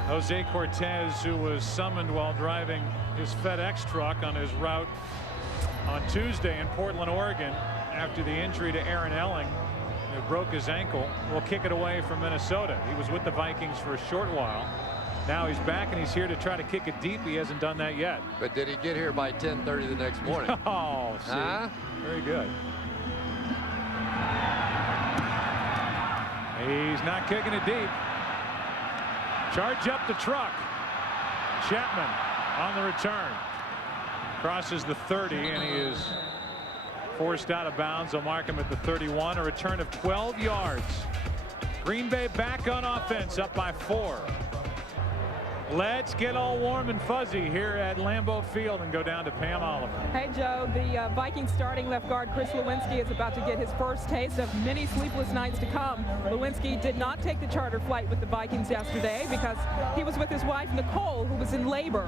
Jose Cortez, who was summoned while driving his FedEx truck on his route on Tuesday in Portland, Oregon, after the injury to Aaron Elling, who broke his ankle, will kick it away from Minnesota. He was with the Vikings for a short while. Now he's back and he's here to try to kick it deep. He hasn't done that yet. But did he get here by 10:30 the next morning? Oh, see, very good. He's not kicking it deep. Charge up the truck. Chapman on the return. Crosses the 30 and he is forced out of bounds. They'll mark him at the 31. A return of 12 yards. Green Bay back on offense, up by 4. Let's get all warm and fuzzy here at Lambeau Field and go down to Pam Oliver. Hey, Joe, the Vikings starting left guard Chris Lewinsky is about to get his first taste of many sleepless nights to come. Lewinsky did not take the charter flight with the Vikings yesterday because he was with his wife, Nicole, who was in labor.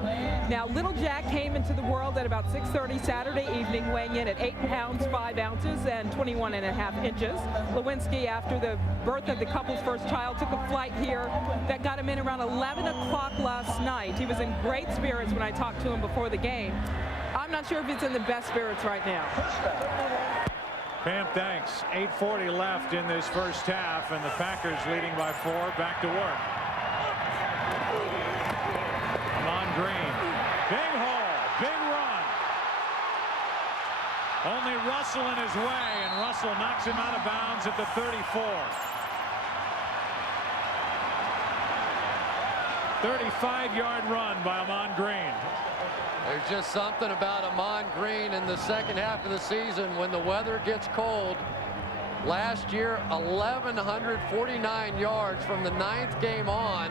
Now, little Jack came into the world at about 6:30 Saturday evening, weighing in at 8 pounds, 5 ounces, and 21.5 inches. Lewinsky, after the birth of the couple's first child, took a flight here that got him in around 11 o'clock last night. He was in great spirits when I talked to him before the game. I'm not sure if he's in the best spirits right now. Pam, thanks. 8:40 left in this first half, and the Packers leading by 4. Back to work. Amon Green. Big hole. Big run. Only Russell in his way, and Russell knocks him out of bounds at the 34. 35-yard run by Ahman Green. There's just something about Ahman Green in the second half of the season when the weather gets cold. Last year, 1,149 yards from the 9th game on.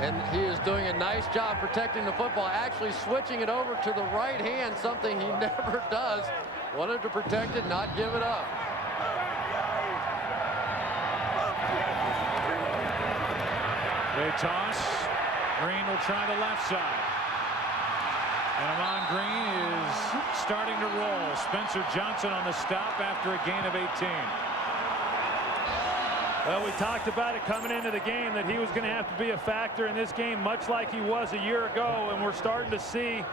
And he is doing a nice job protecting the football, actually switching it over to the right hand, something he never does. Wanted to protect it, not give it up. They toss. Green will try the left side. And Ahman Green is starting to roll. Spencer Johnson on the stop after a gain of 18. Well, we talked about it coming into the game that he was going to have to be a factor in this game, much like he was a year ago, and we're starting to see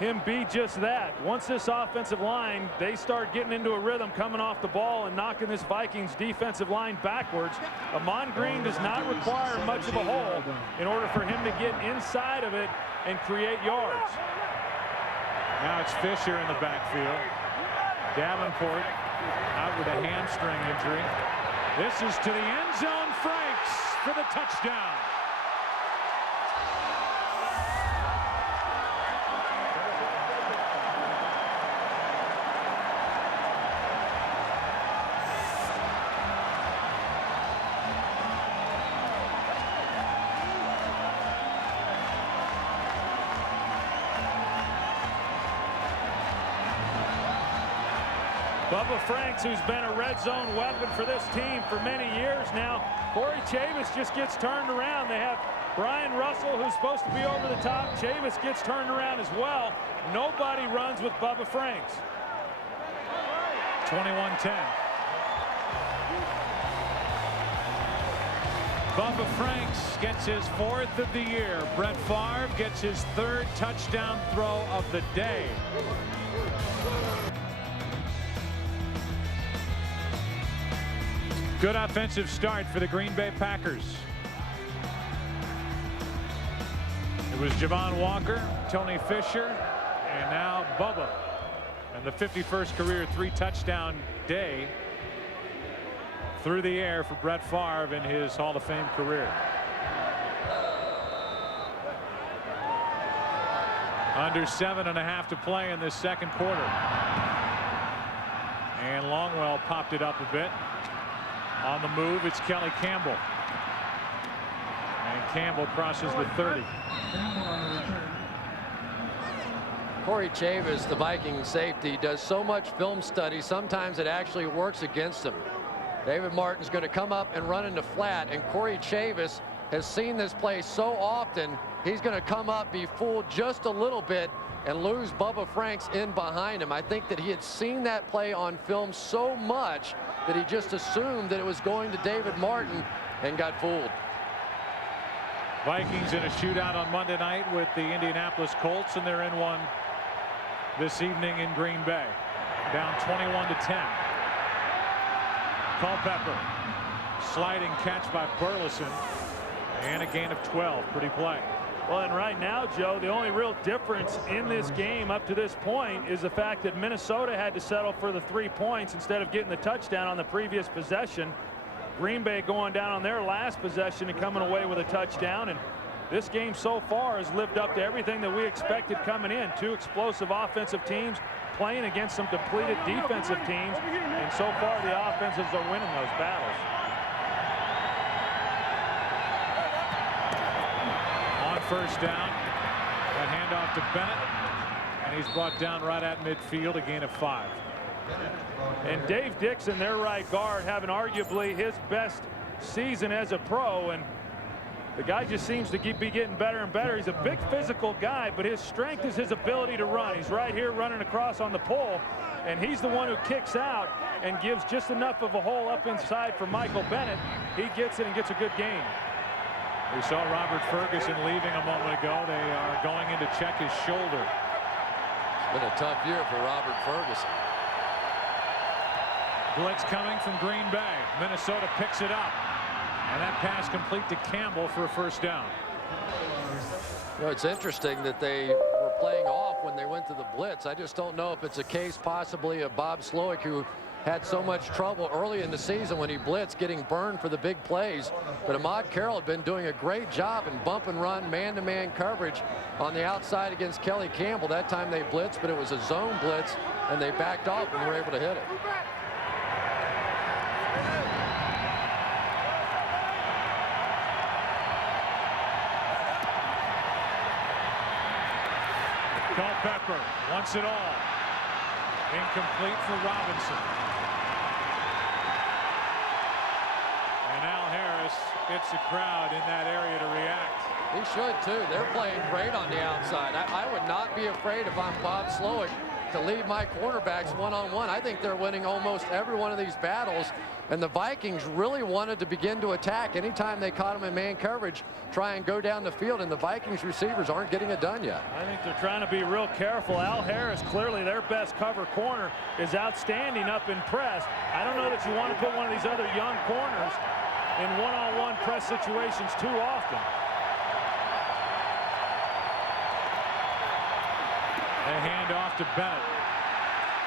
him be just that. Once this offensive line, they start getting into a rhythm coming off the ball and knocking this Vikings defensive line backwards. Ahman Green does not require much of a hole in order for him to get inside of it and create yards. Now it's Fisher in the backfield. Davenport out with a hamstring injury. This is to the end zone. Franks for the touchdown. Bubba Franks, who's been a red zone weapon for this team for many years now. Corey Chavis just gets turned around. They have Brian Russell, who's supposed to be over the top. Chavis gets turned around as well. Nobody runs with Bubba Franks. 21-10. Bubba Franks gets his 4th of the year. Brett Favre gets his 3rd touchdown throw of the day. Good offensive start for the Green Bay Packers. It was Javon Walker, Tony Fisher, and now Bubba. And the 51st career 3-touchdown day through the air for Brett Favre in his Hall of Fame career. Under 7.5 to play in this second quarter. And Longwell popped it up a bit. On the move, it's Kelly Campbell. And Campbell crosses the 30. Corey Chavis, the Vikings safety, does so much film study, sometimes it actually works against him. David Martin's going to come up and run into flat, and Corey Chavis has seen this play so often, he's going to come up, be fooled just a little bit, and lose Bubba Franks in behind him. I think that he had seen that play on film so much that he just assumed that it was going to David Martin and got fooled. Vikings in a shootout on Monday night with the Indianapolis Colts, and they're in one this evening in Green Bay. Down 21-10. Culpepper, sliding catch by Burleson, and a gain of 12. Pretty play. Well, and right now, Joe, the only real difference in this game up to this point is the fact that Minnesota had to settle for the 3 points instead of getting the touchdown on the previous possession. Green Bay going down on their last possession and coming away with a touchdown. And this game so far has lived up to everything that we expected coming in. 2 explosive offensive teams playing against some depleted defensive teams. And so far, the offenses are winning those battles. First down, a handoff to Bennett, and he's brought down right at midfield, a gain of 5. And Dave Dixon, their right guard, having arguably his best season as a pro, and the guy just seems to be getting better and better. He's a big physical guy, but his strength is his ability to run. He's right here running across on the pole, and he's the one who kicks out and gives just enough of a hole up inside for Michael Bennett. He gets it and gets a good gain. We saw Robert Ferguson leaving a moment ago. They are going in to check his shoulder. It's been a tough year for Robert Ferguson. Blitz coming from Green Bay. Minnesota picks it up. And that pass complete to Campbell for a first down. You know, it's interesting that they were playing off when they went to the blitz. I just don't know if it's a case possibly of Bob Slowick, who had so much trouble early in the season when he blitzed, getting burned for the big plays. But Ahmad Carroll had been doing a great job in bump and run, man-to-man coverage on the outside against Kelly Campbell. That time they blitzed, but it was a zone blitz, and they backed off and were able to hit it. Culpepper wants it all. Incomplete for Robinson. And Al Harris gets the crowd in that area to react. He should too. They're playing great on the outside. I would not be afraid if I'm Bob Slowick to leave my cornerbacks one-on-one. I think they're winning almost every one of these battles. And the Vikings really wanted to begin to attack anytime they caught them in man coverage, try and go down the field, and the Vikings receivers aren't getting it done yet. I think they're trying to be real careful. Al Harris, clearly their best cover corner, is outstanding up in press. I don't know that you want to put one of these other young corners in one-on-one press situations too often. A handoff to Bennett.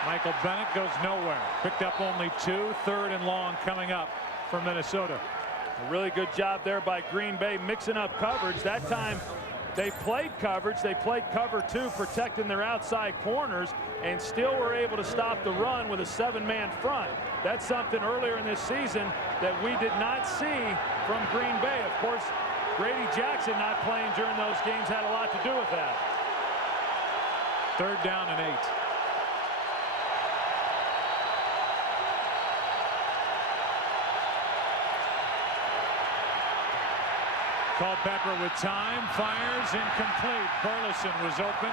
Michael Bennett goes nowhere. Picked up only 2. 3rd and long coming up for Minnesota. A really good job there by Green Bay mixing up coverage. That time they played coverage. They played cover 2, protecting their outside corners, and still were able to stop the run with a 7-man front. That's something earlier in this season that we did not see from Green Bay. Of course, Grady Jackson not playing during those games had a lot to do with that. 3rd down and 8. Culpepper with time, fires, incomplete. Burleson was open.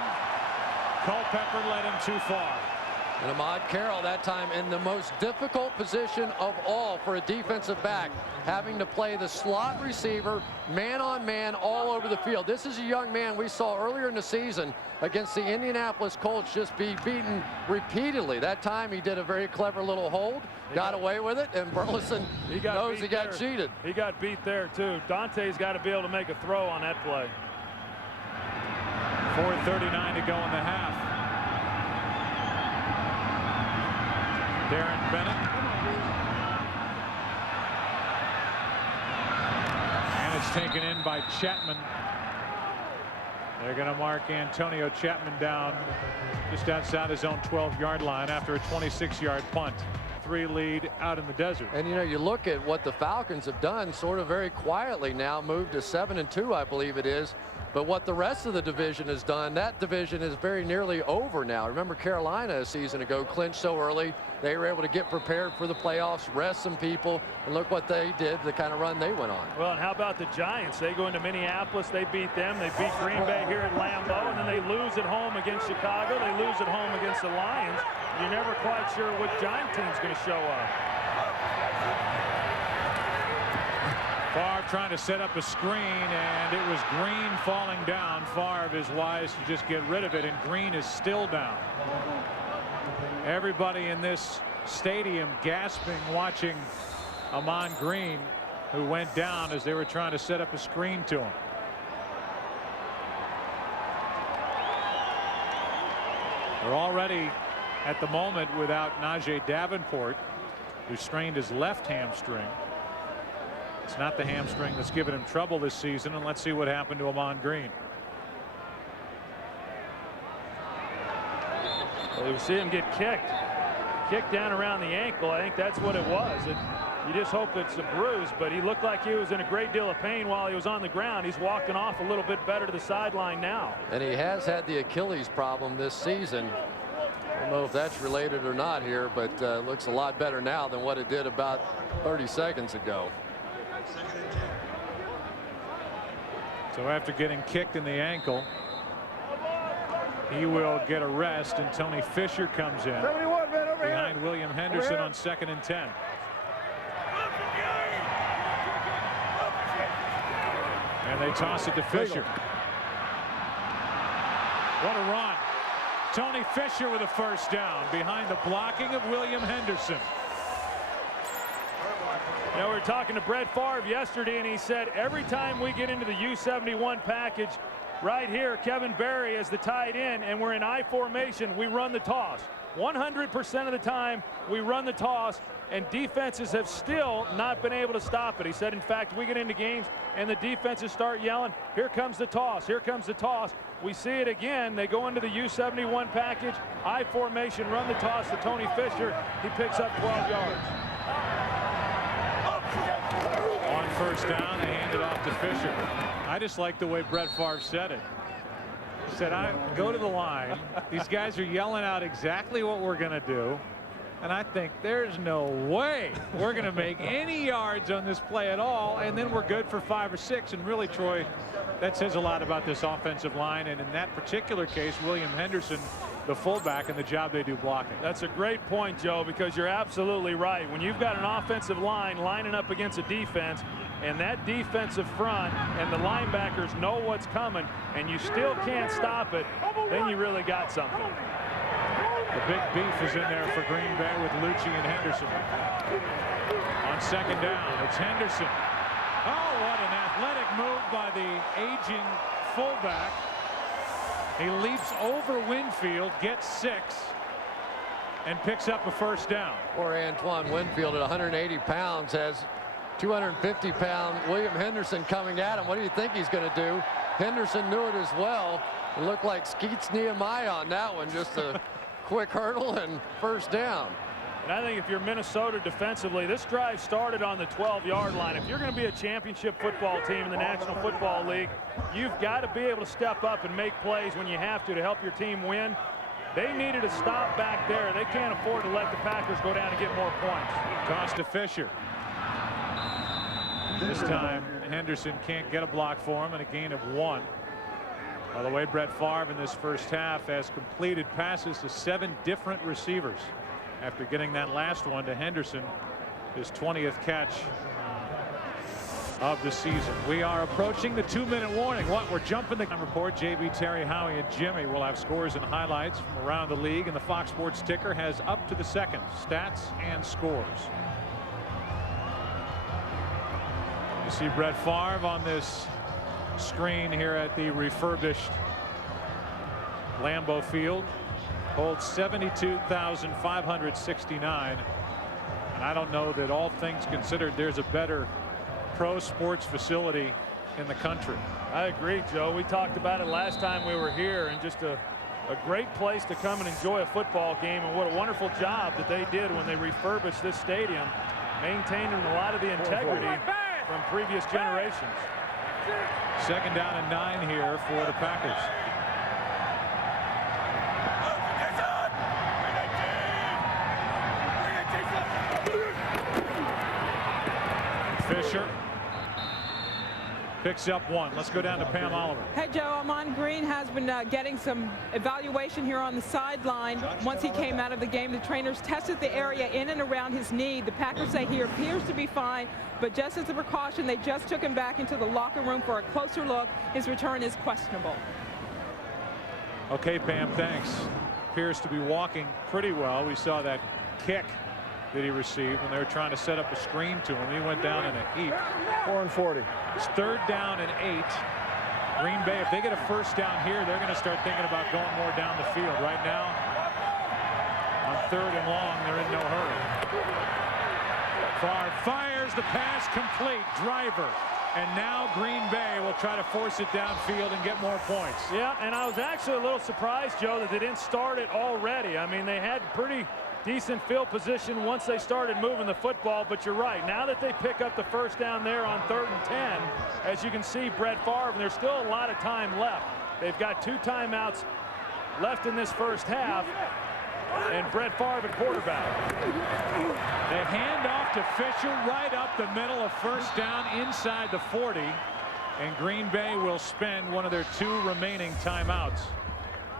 Culpepper led him too far. And Ahmad Carroll that time in the most difficult position of all for a defensive back, having to play the slot receiver man-on-man all over the field. This is a young man we saw earlier in the season against the Indianapolis Colts just be beaten repeatedly. That time he did a very clever little hold, got away with it, and Burleson knows he got cheated. He got beat there too. Dante's got to be able to make a throw on that play. 4:39 to go in the half. Darren Bennett. And it's taken in by Chapman. They're going to mark Antonio Chapman down just outside his own 12-yard line after a 26-yard punt. 3 lead out in the desert. And you know, you look at what the Falcons have done sort of very quietly now, moved to 7-2, I believe it is. But what the rest of the division has done, that division is very nearly over now. Remember Carolina a season ago clinched so early. They were able to get prepared for the playoffs, rest some people, and look what they did, the kind of run they went on. Well, and how about the Giants? They go into Minneapolis, they beat them, they beat Green Bay here at Lambeau, and then they lose at home against Chicago, they lose at home against the Lions. You're never quite sure what Giant team's going to show up. Favre trying to set up a screen, and it was Green falling down. Favre is wise to just get rid of it, and Green is still down. Everybody in this stadium gasping, watching Ahman Green, who went down as they were trying to set up a screen to him. They're already at the moment without Najee Davenport, who strained his left hamstring. It's not the hamstring that's given him trouble this season, and let's see what happened to Ahman Green. Well, you see him get kicked down around the ankle. I think that's what it was. You just hope it's a bruise, but he looked like he was in a great deal of pain while he was on the ground. He's walking off a little bit better to the sideline now. And he has had the Achilles problem this season. I don't know if that's related or not here, but looks a lot better now than what it did about 30 seconds ago. So after getting kicked in the ankle, he will get a rest, and Tony Fisher comes in behind William Henderson on 2nd and 10. And they toss it to Fisher. What a run. Tony Fisher with a first down behind the blocking of William Henderson. You know, we were talking to Brett Favre yesterday, and he said every time we get into the U71 package right here, Kevin Barry is the tight end, and we're in I formation, we run the toss. 100% of the time we run the toss, and defenses have still not been able to stop it. He said, in fact, we get into games and the defenses start yelling, here comes the toss, here comes the toss. We see it again. They go into the U71 package, I formation, run the toss to Tony Fisher. He picks up 12 yards. On first down, they hand it off to Fisher. I just like the way Brett Favre said it. He said, I go to the line. These guys are yelling out exactly what we're going to do. And I think there's no way we're going to make any yards on this play at all. And then we're good for 5 or 6. And really, Troy, that says a lot about this offensive line. And in that particular case, William Henderson, the fullback, and the job they do blocking. That's a great point, Joe, because you're absolutely right. When you've got an offensive line lining up against a defense, and that defensive front and the linebackers know what's coming, and you still can't stop it, then you really got something. The big beef is in there for Green Bay with Lucci and Henderson. On second down, it's Henderson. Oh, what an athletic move by the aging fullback. He leaps over Winfield, gets 6, and picks up a first down. Poor Antoine Winfield at 180 pounds has 250-pound William Henderson coming at him. What do you think he's going to do? Henderson knew it as well. It looked like Skeets Nehemiah on that one. Just a quick hurdle and first down. And I think if you're Minnesota defensively, this drive started on the 12-yard line. If you're going to be a championship football team in the National Football League, you've got to be able to step up and make plays when you have to help your team win. They needed to stop back there. They can't afford to let the Packers go down and get more points. Toss to Fisher. This time, Henderson can't get a block for him, and a gain of 1. By the way, Brett Favre in this first half has completed passes to 7 different receivers after getting that last one to Henderson, his 20th catch of the season. We are approaching the 2-minute warning. We're jumping the report. JB, Terry, Howie, and Jimmy will have scores and highlights from around the league, and the Fox Sports ticker has up to the second stats and scores. You see Brett Favre on this screen here at the refurbished Lambeau Field. Holds 72,569. And I don't know that, all things considered, there's a better pro sports facility in the country. I agree, Joe. We talked about it last time we were here, and just a great place to come and enjoy a football game, and what a wonderful job that they did when they refurbished this stadium, maintaining a lot of the integrity from previous generations. Second down and 9 here for the Packers. Fisher picks up 1. Let's go down to Pam Oliver. Hey, Joe, Ahman Green has been getting some evaluation here on the sideline. Once he came out of the game, the trainers tested the area in and around his knee. The Packers say he appears to be fine, but just as a precaution, they just took him back into the locker room for a closer look. His return is questionable. Okay, Pam, thanks. Appears to be walking pretty well. We saw that kick that he received when they were trying to set up a screen to him. He went down in a heap. 4 and 40. It's 3rd down and 8. Green Bay, if they get a first down here, they're going to start thinking about going more down the field. Right now, on 3rd and long, they're in no hurry. Favre fires the pass complete. Driver. And now Green Bay will try to force it downfield and get more points. Yeah, and I was actually a little surprised, Joe, that they didn't start it already. I mean, they had pretty decent field position once they started moving the football, but you're right. Now that they pick up the first down there on 3rd and 10, as you can see, Brett Favre, and there's still a lot of time left. They've got 2 timeouts left in this first half, and Brett Favre at quarterback. They hand off to Fisher right up the middle of first down inside the 40, and Green Bay will spend one of their 2 remaining timeouts.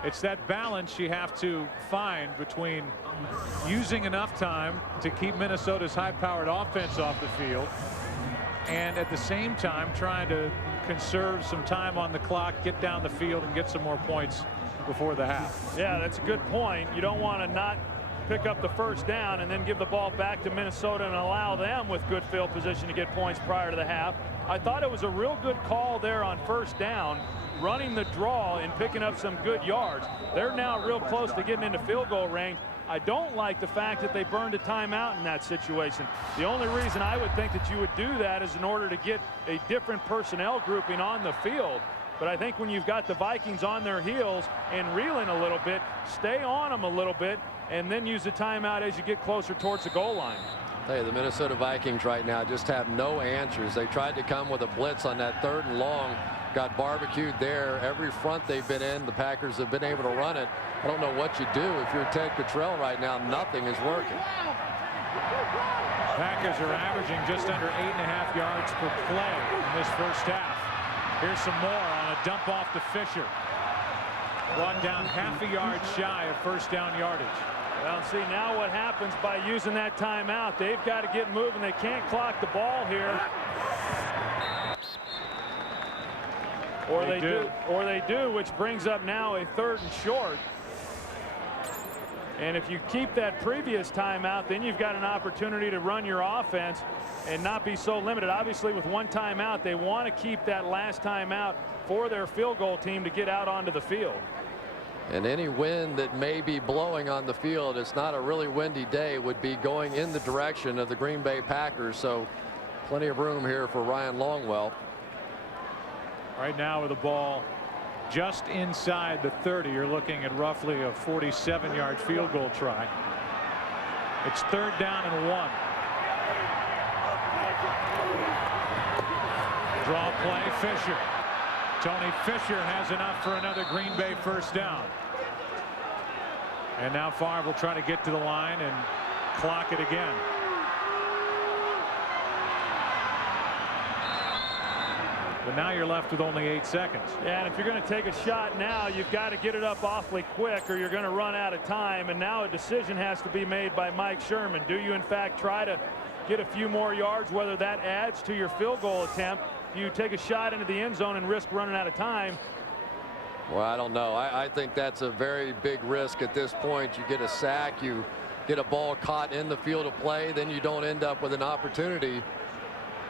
It's that balance you have to find between using enough time to keep Minnesota's high-powered offense off the field and at the same time trying to conserve some time on the clock, get down the field, and get some more points before the half. Yeah, that's a good point. You don't want to not pick up the first down and then give the ball back to Minnesota and allow them with good field position to get points prior to the half. I thought it was a real good call there on first down, running the draw and picking up some good yards. They're now real close to getting into field goal range. I don't like the fact that they burned a timeout in that situation. The only reason I would think that you would do that is in order to get a different personnel grouping on the field. But I think when you've got the Vikings on their heels and reeling a little bit, stay on them a little bit, and then use the timeout as you get closer towards the goal line. Hey, the Minnesota Vikings right now just have no answers. They tried to come with a blitz on that 3rd and long, got barbecued there. Every front they've been in, the Packers have been able to run it. I don't know what you do if you're Ted Cottrell right now. Nothing is working. Packers are averaging just under 8.5 yards per play in this first half. Here's some more on a dump off to Fisher. Brought down half a yard shy of first down yardage. Well, see now what happens by using that timeout. They've got to get moving. They can't clock the ball here. Or they do, which brings up now a 3rd and short. And if you keep that previous timeout, then you've got an opportunity to run your offense and not be so limited. Obviously, with one timeout, they want to keep that last timeout for their field goal team to get out onto the field. And any wind that may be blowing on the field, it's not a really windy day, would be going in the direction of the Green Bay Packers. So plenty of room here for Ryan Longwell. Right now with the ball just inside the 30, you're looking at roughly a 47-yard field goal try. It's 3rd down and 1. Draw play, Fisher. Tony Fisher has enough for another Green Bay first down. And now Favre will try to get to the line and clock it again. But now you're left with only 8 seconds. Yeah, and if you're going to take a shot now, you've got to get it up awfully quick or you're going to run out of time. And now a decision has to be made by Mike Sherman. Do you in fact try to get a few more yards, whether that adds to your field goal attempt? Do you take a shot into the end zone and risk running out of time? Well, I don't know. I think that's a very big risk at this point. You get a sack, you get a ball caught in the field of play, then you don't end up with an opportunity.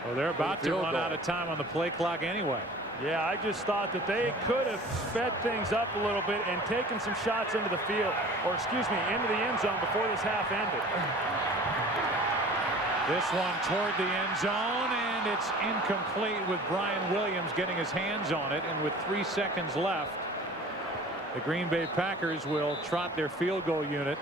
Well, they're about to run out of time on the play clock anyway. Yeah, I just thought that they could have sped things up a little bit and taken some shots into the field, or excuse me, into the end zone before this half ended. This one toward the end zone, and it's incomplete with Brian Williams getting his hands on it. And with 3 seconds left, the Green Bay Packers will trot their field goal unit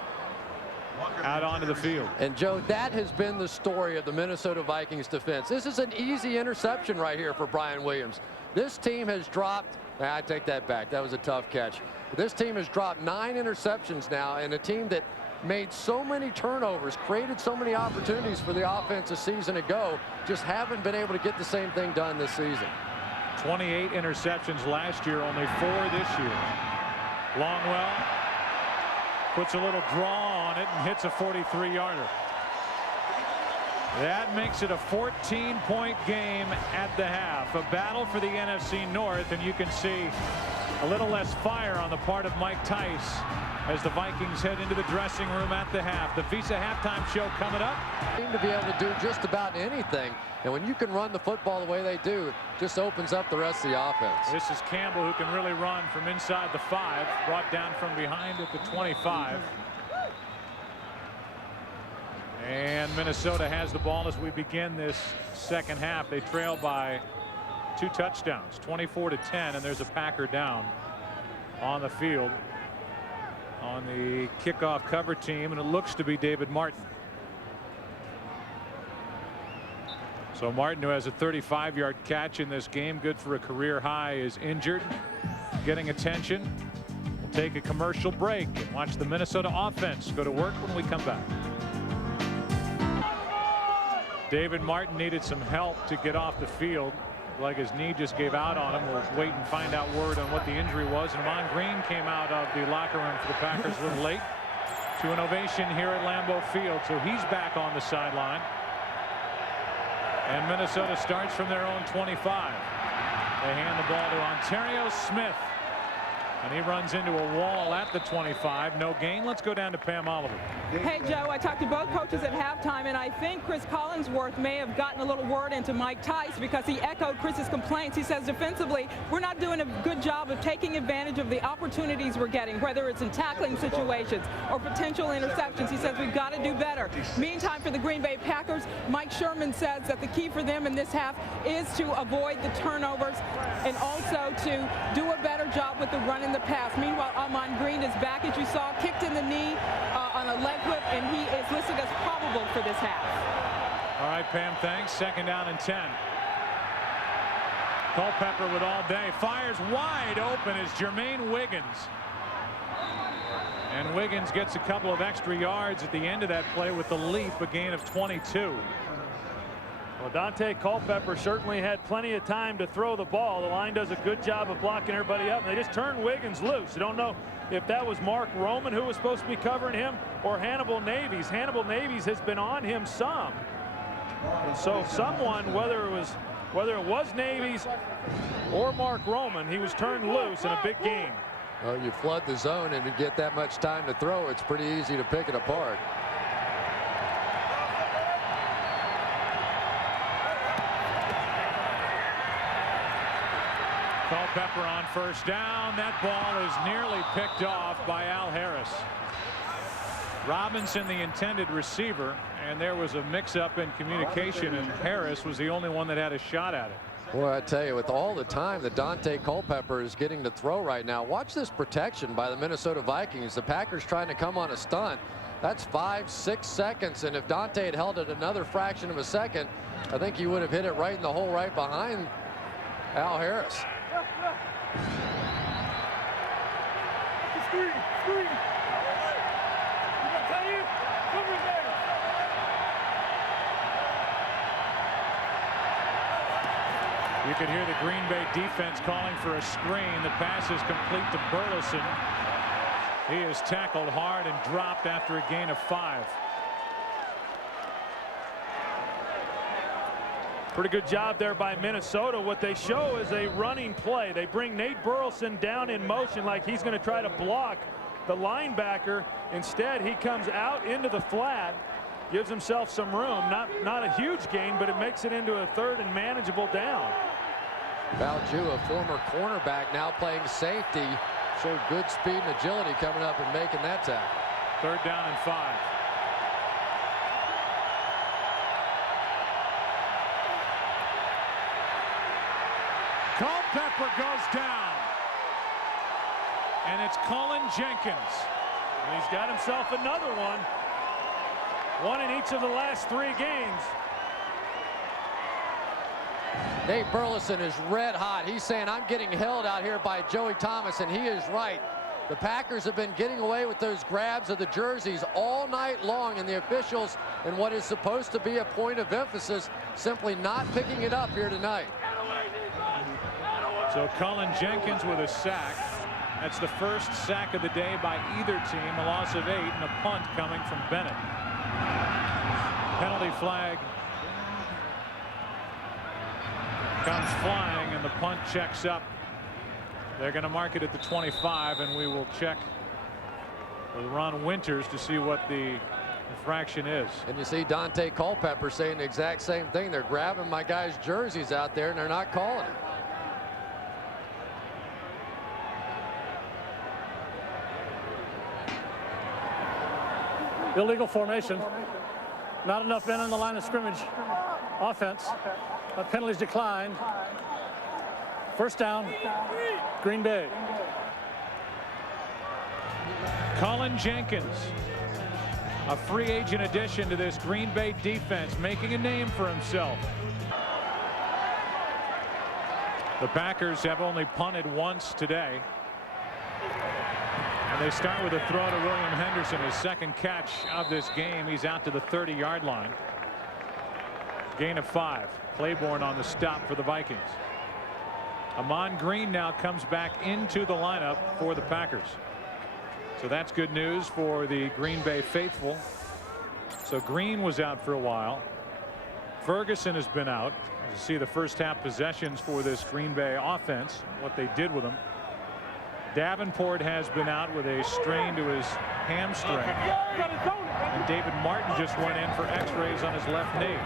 out onto the field. And Joe, that has been the story of the Minnesota Vikings defense. This is an easy interception right here for Brian Williams. This team has dropped, I take that back, that was a tough catch. This team has dropped 9 interceptions now, and a team that made so many turnovers, created so many opportunities for the offense a season ago, just haven't been able to get the same thing done this season. 28 interceptions last year, only 4 this year. Longwell puts a little draw on it and hits a 43-yarder. That makes it a 14-point game at the half. A battle for the NFC North, and you can see a little less fire on the part of Mike Tice as the Vikings head into the dressing room at the half. The Visa halftime show coming up. Seem to be able to do just about anything, and when you can run the football the way they do, it just opens up the rest of the offense. This is Campbell, who can really run from inside the 5, brought down from behind at the 25. And Minnesota has the ball as we begin this second half. They trail by 2 touchdowns, 24-10, and there's a Packer down on the field on the kickoff cover team, and it looks to be David Martin. So Martin, who has a 35-yard catch in this game, good for a career high, is injured, getting attention. We'll take a commercial break and watch the Minnesota offense go to work when we come back. David Martin needed some help to get off the field. Like his knee just gave out on him. We'll wait and find out word on what the injury was. And Mon Green came out of the locker room for the Packers a little late to an ovation here at Lambeau Field. So he's back on the sideline. And Minnesota starts from their own 25. They hand the ball to Ontario Smith. And he runs into a wall at the 25. No gain. Let's go down to Pam Oliver. Hey, Joe, I talked to both coaches at halftime, and I think Chris Collinsworth may have gotten a little word into Mike Tice because he echoed Chris's complaints. He says defensively, we're not doing a good job of taking advantage of the opportunities we're getting, whether it's in tackling situations or potential interceptions. He says we've got to do better. Meantime, for the Green Bay Packers, Mike Sherman says that the key for them in this half is to avoid the turnovers and also to do a better job with the run and the pass. Meanwhile, Ahman Green is back, as you saw, kicked in the knee on a leg whip, and he is listed as probable for this half. All right, Pam, thanks. Second down and 10. Culpepper with all day. Fires wide open is Jermaine Wiggins. And Wiggins gets a couple of extra yards at the end of that play with the leap, a gain of 22. Well, Dante Culpepper certainly had plenty of time to throw the ball. The line does a good job of blocking everybody up, and they just turn Wiggins loose. You don't know if that was Mark Roman who was supposed to be covering him or Hannibal Navies. Hannibal Navies has been on him some. And so someone, whether it was Navies or Mark Roman, he was turned loose in a big game. Well, you flood the zone and you get that much time to throw, it's pretty easy to pick it apart. Culpepper on first down. That ball is nearly picked off by Al Harris. Robinson, the intended receiver, and there was a mix-up in communication, and Harris was the only one that had a shot at it. Boy, I tell you, with all the time that Dante Culpepper is getting to throw right now, watch this protection by the Minnesota Vikings. The Packers trying to come on a stunt. That's 5-6 seconds, and if Dante had held it another fraction of a second, I think he would have hit it right in the hole right behind Al Harris. You could hear the Green Bay defense calling for a screen. The pass is complete to Burleson. He is tackled hard and dropped after a gain of 5. Pretty good job there by Minnesota. What they show is a running play. They bring Nate Burleson down in motion like he's going to try to block the linebacker. Instead, he comes out into the flat, gives himself some room. Not a huge gain, but it makes it into a third and manageable down. Valju, a former cornerback, now playing safety, showed good speed and agility coming up and making that tackle. Third down and 5. Culpepper goes down, and it's Cullen Jenkins. And he's got himself another one in each of the last 3 games. Nate Burleson is red hot. He's saying, I'm getting held out here by Joey Thomas, and he is right. The Packers have been getting away with those grabs of the jerseys all night long, and the officials, in what is supposed to be a point of emphasis, simply not picking it up here tonight. So Cullen Jenkins with a sack. That's the first sack of the day by either team. A loss of 8 and a punt coming from Bennett. Penalty flag comes flying, and the punt checks up. They're going to mark it at the 25, and we will check with Ron Winters to see what the infraction is. And you see Dante Culpepper saying the exact same thing. They're grabbing my guys' jerseys out there, and they're not calling it. Illegal formation. Not enough men on the line of scrimmage. Offense. Penalties decline. First down. Green Bay. Cullen Jenkins, a free agent addition to this Green Bay defense, making a name for himself. The Packers have only punted once today. And they start with a throw to William Henderson, his second catch of this game. He's out to the 30-yard line. Gain of 5. Claiborne on the stop for the Vikings. Ahman Green now comes back into the lineup for the Packers. So that's good news for the Green Bay faithful. So Green was out for a while. Ferguson has been out. You see the first half possessions for this Green Bay offense, what they did with them. Davenport has been out with a strain to his hamstring. And David Martin just went in for x-rays on his left knee.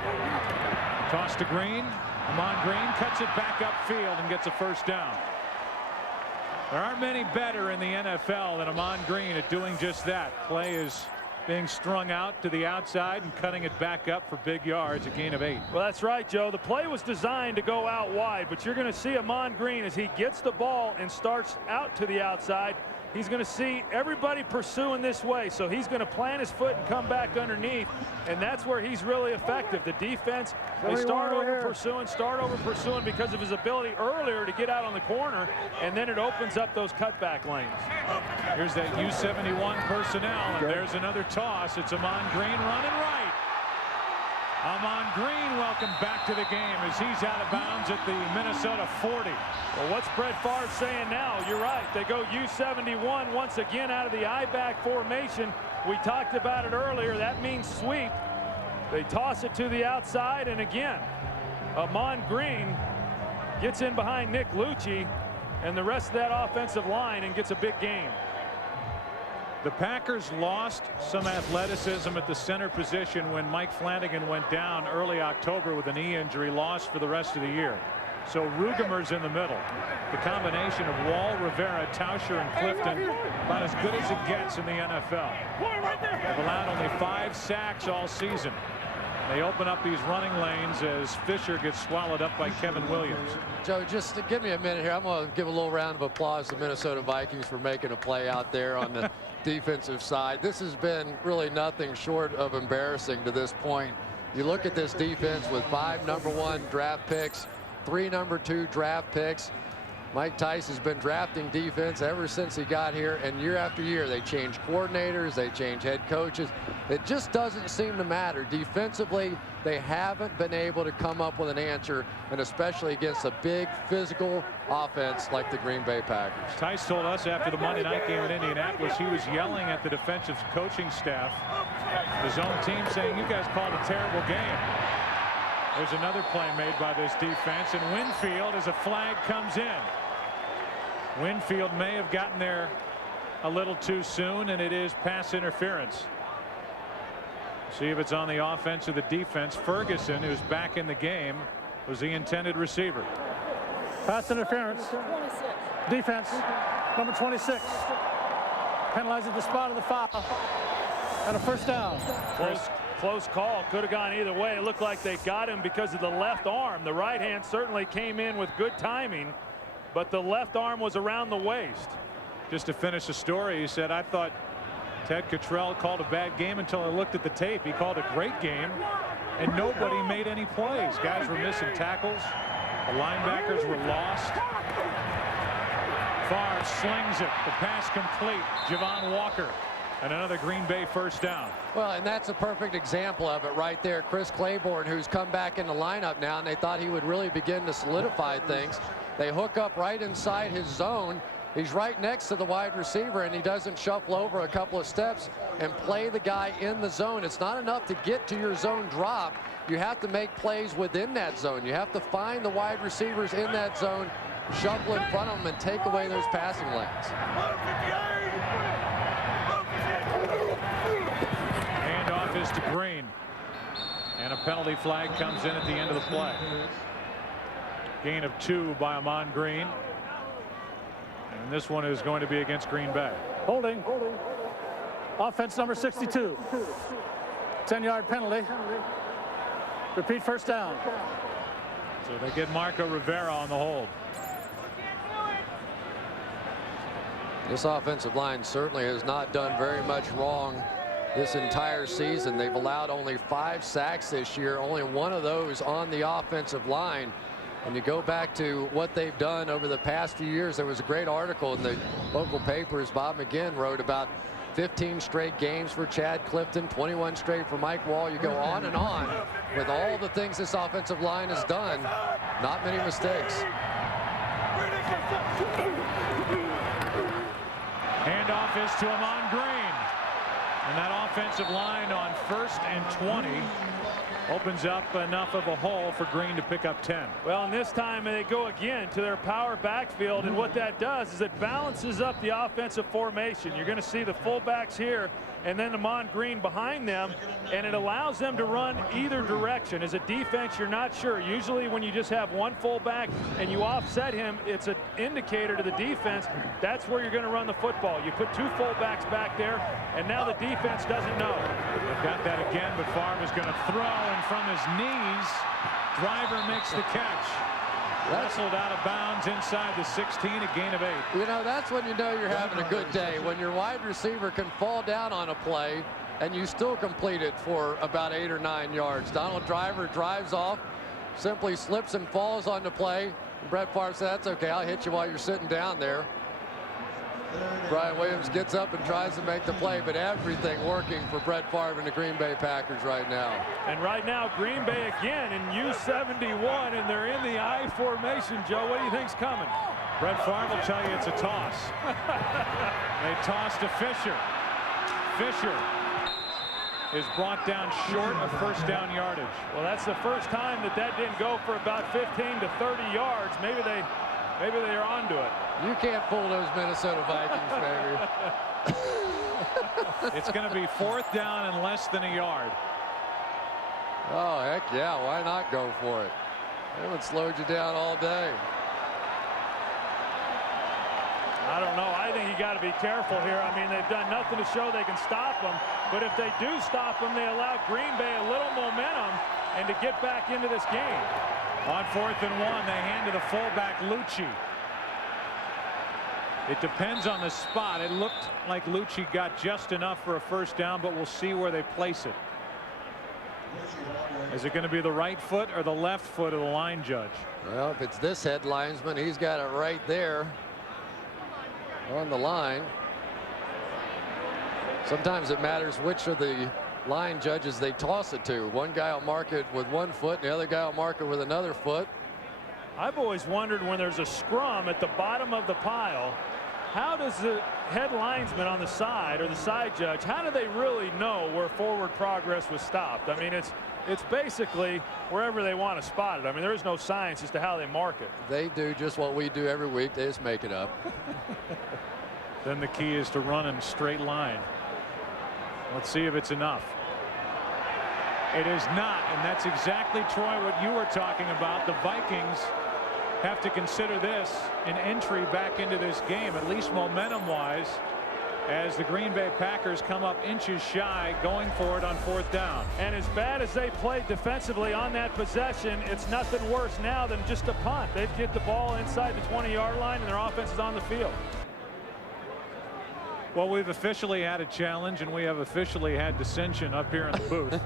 Toss to Green. Amon Green cuts it back upfield and gets a first down. There aren't many better in the NFL than Amon Green at doing just that. Play is being strung out to the outside and cutting it back up for big yards, a gain of 8. Well, that's right, Joe. The play was designed to go out wide, but you're going to see Amon Green as he gets the ball and starts out to the outside. He's going to see everybody pursuing this way, so he's going to plant his foot and come back underneath, and that's where he's really effective. The defense, they start over pursuing because of his ability earlier to get out on the corner, and then it opens up those cutback lanes. Here's that U71 personnel, and there's another toss. It's Amon Green running right. Amon Green welcome back to the game as he's out of bounds at the Minnesota 40. Well, what's Brett Favre saying now? You're right. They go U71 once again out of the I-back formation. We talked about it earlier. That means sweep. They toss it to the outside, and again, Amon Green gets in behind Nick Lucci and the rest of that offensive line and gets a big gain. The Packers lost some athleticism at the center position when Mike Flanagan went down early October with a knee injury, lost for the rest of the year. So Rugemer's in the middle. The combination of Wall, Rivera, Tauscher, and Clifton, about as good as it gets in the NFL. They've allowed only 5 sacks all season. They open up these running lanes as Fisher gets swallowed up by Kevin Williams. Joe, just give me a minute here. I'm going to give a little round of applause to the Minnesota Vikings for making a play out there on the defensive side. This has been really nothing short of embarrassing to this point. You look at this defense with 5 #1 draft picks, 3 #2 draft picks. Mike Tice has been drafting defense ever since he got here, and year after year they change coordinators, they change head coaches. It just doesn't seem to matter. Defensively, they haven't been able to come up with an answer, and especially against a big physical offense like the Green Bay Packers. Tice told us after the Monday night game in Indianapolis he was yelling at the defensive coaching staff, his own team, saying, "You guys called a terrible game." There's another play made by this defense, and Winfield, as a flag comes in. Winfield may have gotten there a little too soon, and it is pass interference. See if it's on the offense or the defense. Ferguson, who's back in the game, was the intended receiver. Pass interference. Defense, number 26. Penalized the spot of the foul. And a first down. Close call. Could have gone either way. It looked like they got him because of the left arm. The right hand certainly came in with good timing, but the left arm was around the waist. Just to finish the story, he said, "I thought Ted Cottrell called a bad game until I looked at the tape. He called a great game, and nobody made any plays. Guys were missing tackles. The linebackers were lost." Favre slings it. The pass complete. Javon Walker. And another Green Bay first down. Well, and that's a perfect example of it right there. Chris Claiborne, who's come back in the lineup now, and they thought he would really begin to solidify things. They hook up right inside his zone. He's right next to the wide receiver, and he doesn't shuffle over a couple of steps and play the guy in the zone. It's not enough to get to your zone drop. You have to make plays within that zone. You have to find the wide receivers in that zone, shuffle in front of them, and take away those passing lanes. Handoff is to Green. And a penalty flag comes in at the end of the play. Gain of 2 by Amon Green. And this one is going to be against Green Bay. Holding. Offense number 62. 10-yard penalty. Repeat first down. So they get Marco Rivera on the hold. This offensive line certainly has not done very much wrong this entire season. They've allowed only 5 sacks this year, only 1 of those on the offensive line. And you go back to what they've done over the past few years. There was a great article in the local papers. Bob McGinn wrote about 15 straight games for Chad Clifton, 21 straight for Mike Wall. You go on and on with all the things this offensive line has done. Not many mistakes. Handoff is to Amon Green. And that offensive line on 1st and 20 Opens up enough of a hole for Green to pick up 10. Well, and this time they go again to their power backfield, and what that does is it balances up the offensive formation. You're going to see the fullbacks here and then Amon Green behind them, and it allows them to run either direction. As a defense, you're not sure. Usually when you just have one fullback and you offset him, it's an indicator to the defense that's where you're going to run the football. You put two fullbacks back there, and now the defense doesn't know. They've got that again, but Favre is going to throw, and from his knees, Driver makes the catch. Wrestled out of bounds inside the 16, a gain of 8. You know, that's when you know you're having a good day, when your wide receiver can fall down on a play and you still complete it for about 8 or 9 yards. Donald Driver drives off, simply slips and falls on the play. Brett Favre said, that's okay, I'll hit you while you're sitting down there. Brian Williams gets up and tries to make the play, but everything working for Brett Favre and the Green Bay Packers right now. And right now, Green Bay again in U71, and they're in the I formation. Joe, what do you think's coming? Brett Favre will tell you it's a toss. They toss to Fisher. Fisher is brought down short of first down yardage. Well, that's the first time that didn't go for about 15 to 30 yards. Maybe they're onto it. You can't fool those Minnesota Vikings, baby. It's going to be 4th down and less than a yard. Oh, heck yeah, why not go for it? They would slowed you down all day. I don't know. I think you got to be careful here. I mean, they've done nothing to show they can stop them. But if they do stop them, they allow Green Bay a little momentum and to get back into this game. On 4th and 1, they hand to the fullback, Lucci. It depends on the spot. It looked like Lucci got just enough for a first down, but we'll see where they place it. Is it going to be the right foot or the left foot of the line judge? Well, if it's this head linesman, he's got it right there on the line. Sometimes it matters which of the line judges they toss it to. One guy will mark it with one foot, and the other guy will mark it with another foot. I've always wondered, when there's a scrum at the bottom of the pile, how does the head linesman on the side, or the side judge, how do they really know where forward progress was stopped? I mean, it's basically wherever they want to spot it. I mean, there is no science as to how they mark it. They do just what we do every week. They just make it up. Then the key is to run in a straight line. Let's see if it's enough. It is not, and that's exactly, Troy, what you were talking about. The Vikings have to consider this an entry back into this game, at least momentum-wise, as the Green Bay Packers come up inches shy going for it on 4th down. And as bad as they played defensively on that possession, it's nothing worse now than just a punt. They get the ball inside the 20-yard line, and their offense is on the field. Well, we've officially had a challenge, and we have officially had dissension up here in the booth.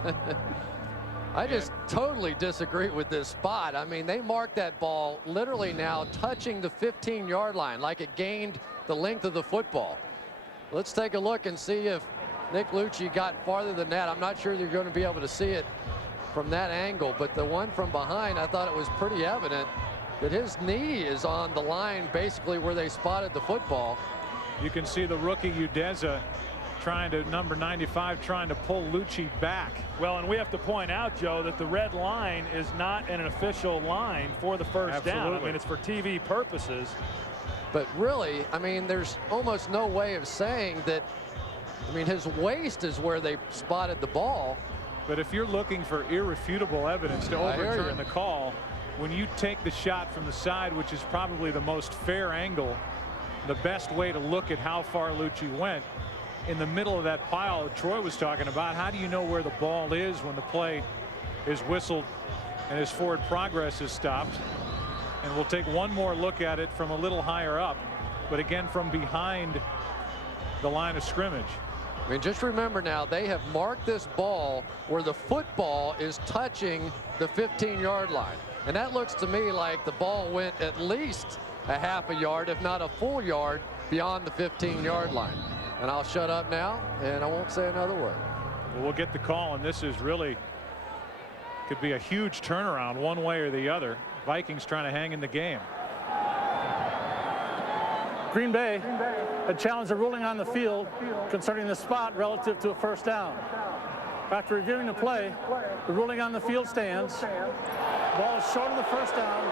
I just totally disagree with this spot. I mean, they marked that ball literally now touching the 15-yard line, like it gained the length of the football. Let's take a look and see if Nick Lucci got farther than that. I'm not sure you're going to be able to see it from that angle, but the one from behind, I thought it was pretty evident that his knee is on the line, basically where they spotted the football. You can see the rookie Udeza trying to, number 95, trying to pull Lucci back. Well, and we have to point out, Joe, that the red line is not an official line for the first down. I mean, it's for TV purposes. But really, I mean, there's almost no way of saying that. I mean, his waist is where they spotted the ball. But if you're looking for irrefutable evidence to overturn the call, when you take the shot from the side, which is probably the most fair angle, the best way to look at how far Lucci went, in the middle of that pile Troy was talking about, how do you know where the ball is when the play is whistled and his forward progress is stopped? And we'll take one more look at it from a little higher up, but again from behind the line of scrimmage. I mean, just remember now, they have marked this ball where the football is touching the 15-yard line, and that looks to me like the ball went at least a half a yard, if not a full yard, beyond the 15-yard line. And I'll shut up now, and I won't say another word. Well, we'll get the call, and this is really could be a huge turnaround one way or the other. Vikings trying to hang in the game. Green Bay had challenged the ruling on the field concerning the spot relative to a first down. After reviewing the play, the ruling on the field stands. Ball is short of the first down.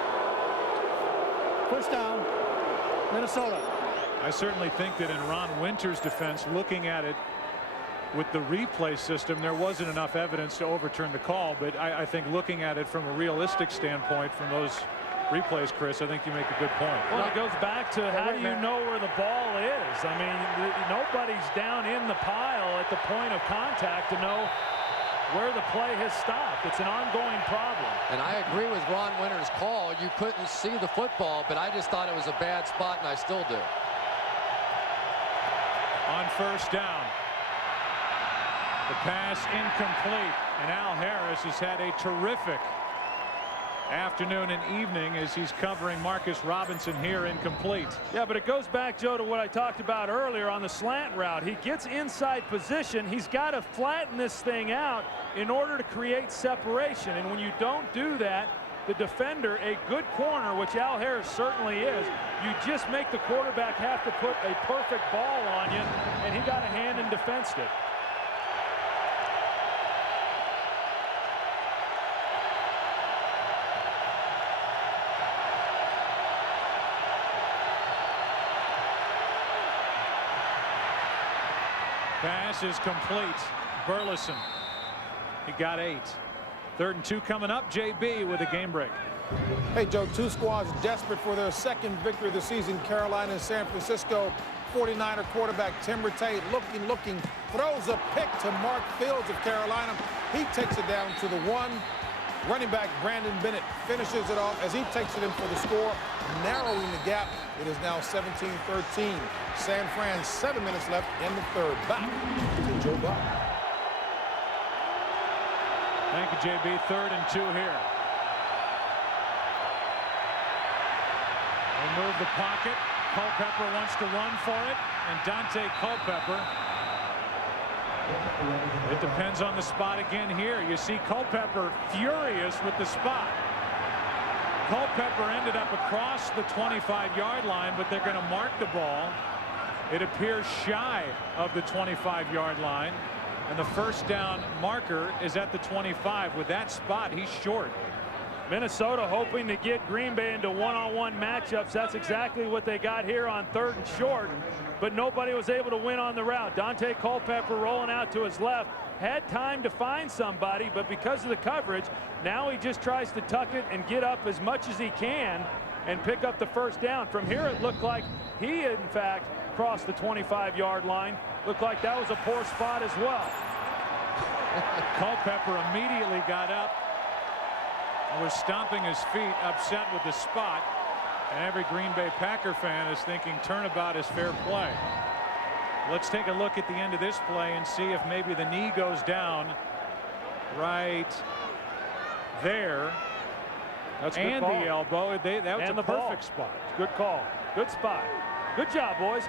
First down, Minnesota. I certainly think that in Ron Winter's defense, looking at it with the replay system, there wasn't enough evidence to overturn the call. But I think looking at it from a realistic standpoint from those replays, Chris, I think you make a good point. Well, it goes back to how do you know where the ball is? I mean, nobody's down in the pile at the point of contact to know where the play has stopped. It's an ongoing problem. And I agree with Ron Winter's call. You couldn't see the football, but I just thought it was a bad spot, and I still do. On first down, the pass incomplete, and Al Harris has had a terrific afternoon and evening as he's covering Marcus Robinson here incomplete. Yeah, but it goes back, Joe, to what I talked about earlier on the slant route. He gets inside position. He's got to flatten this thing out in order to create separation. And when you don't do that, the defender, a good corner, which Al Harris certainly is, you just make the quarterback have to put a perfect ball on you, and he got a hand and defensed it. Pass is complete. Burleson, he got 8. 3rd and 2 coming up. JB with a game break. Hey, Joe, two squads desperate for their second victory of the season. Carolina and San Francisco. 49er quarterback Tim Rattay looking, throws a pick to Mark Fields of Carolina. He takes it down to the 1. Running back Brandon Bennett finishes it off as he takes it in for the score, narrowing the gap. It is now 17-13. San Fran, 7 minutes left in the 3rd. Back to Joe Buck. Thank you, JB. 3rd and 2 here. They move the pocket. Culpepper wants to run for it, and Dante Culpepper. It depends on the spot again here. You see Culpepper furious with the spot. Culpepper ended up across the 25-yard line, but they're going to mark the ball. It appears shy of the 25-yard line, and the first down marker is at the 25. With that spot, he's short. Minnesota hoping to get Green Bay into one-on-one matchups. That's exactly what they got here on 3rd and short, but nobody was able to win on the route. Dante Culpepper rolling out to his left, had time to find somebody, but because of the coverage, now he just tries to tuck it and get up as much as he can and pick up the first down. From here, it looked like he had, in fact, crossed the 25-yard line. Looked like that was a poor spot as well. Culpepper immediately got up and was stomping his feet, upset with the spot, and every Green Bay Packer fan is thinking turnabout is fair play. Let's take a look at the end of this play and see if maybe the knee goes down right there. That's a good and call. the elbow. That was and a the perfect ball. spot. Good call. Good spot. Good job, boys.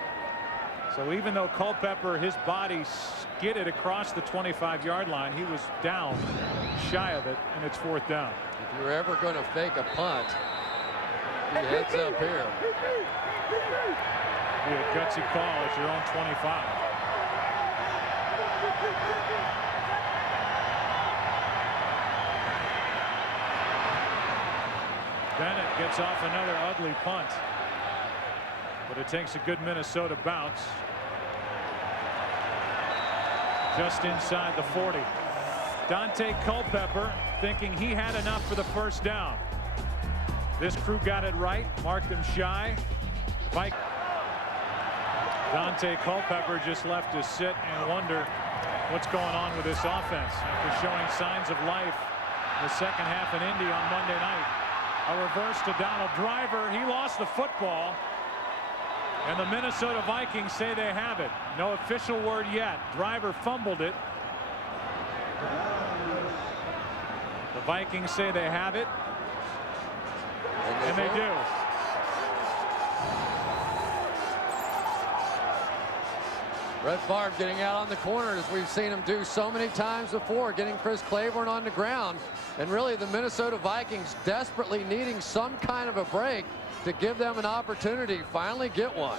So even though Culpepper, his body skidded across the 25-yard line, he was down shy of it, and it's 4th down. If you're ever going to fake a punt, he heads up here. Be a gutsy call at your own 25. Bennett gets off another ugly punt, but it takes a good Minnesota bounce just inside the 40. Dante Culpepper thinking he had enough for the first down. This crew got it right, marked him shy. Dante Culpepper just left to sit and wonder what's going on with this offense after showing signs of life in the second half in Indy on Monday night. A reverse to Donald Driver. He lost the football, and the Minnesota Vikings say they have it. No official word yet. Driver fumbled it. The Vikings say they have it, and they do. Brett Favre getting out on the corner, as we've seen him do so many times before, getting Chris Claiborne on the ground. And really the Minnesota Vikings desperately needing some kind of a break to give them an opportunity, finally get one.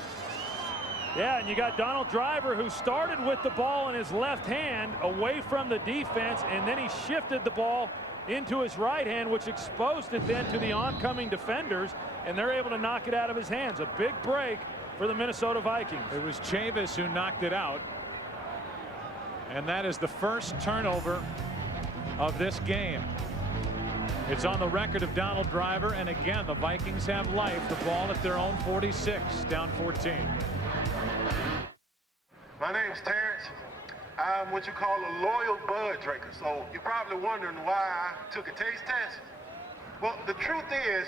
Yeah, and you got Donald Driver, who started with the ball in his left hand away from the defense, and then he shifted the ball into his right hand, which exposed it then to the oncoming defenders, and they're able to knock it out of his hands. A big break for the Minnesota Vikings. It was Chavis who knocked it out, and that is the first turnover of this game. It's on the record of Donald Driver, and again the Vikings have life. The ball at their own 46, down 14. My name's Terrence. I'm what you call a loyal bud drinker, so you're probably wondering why I took a taste test. Well, the truth is,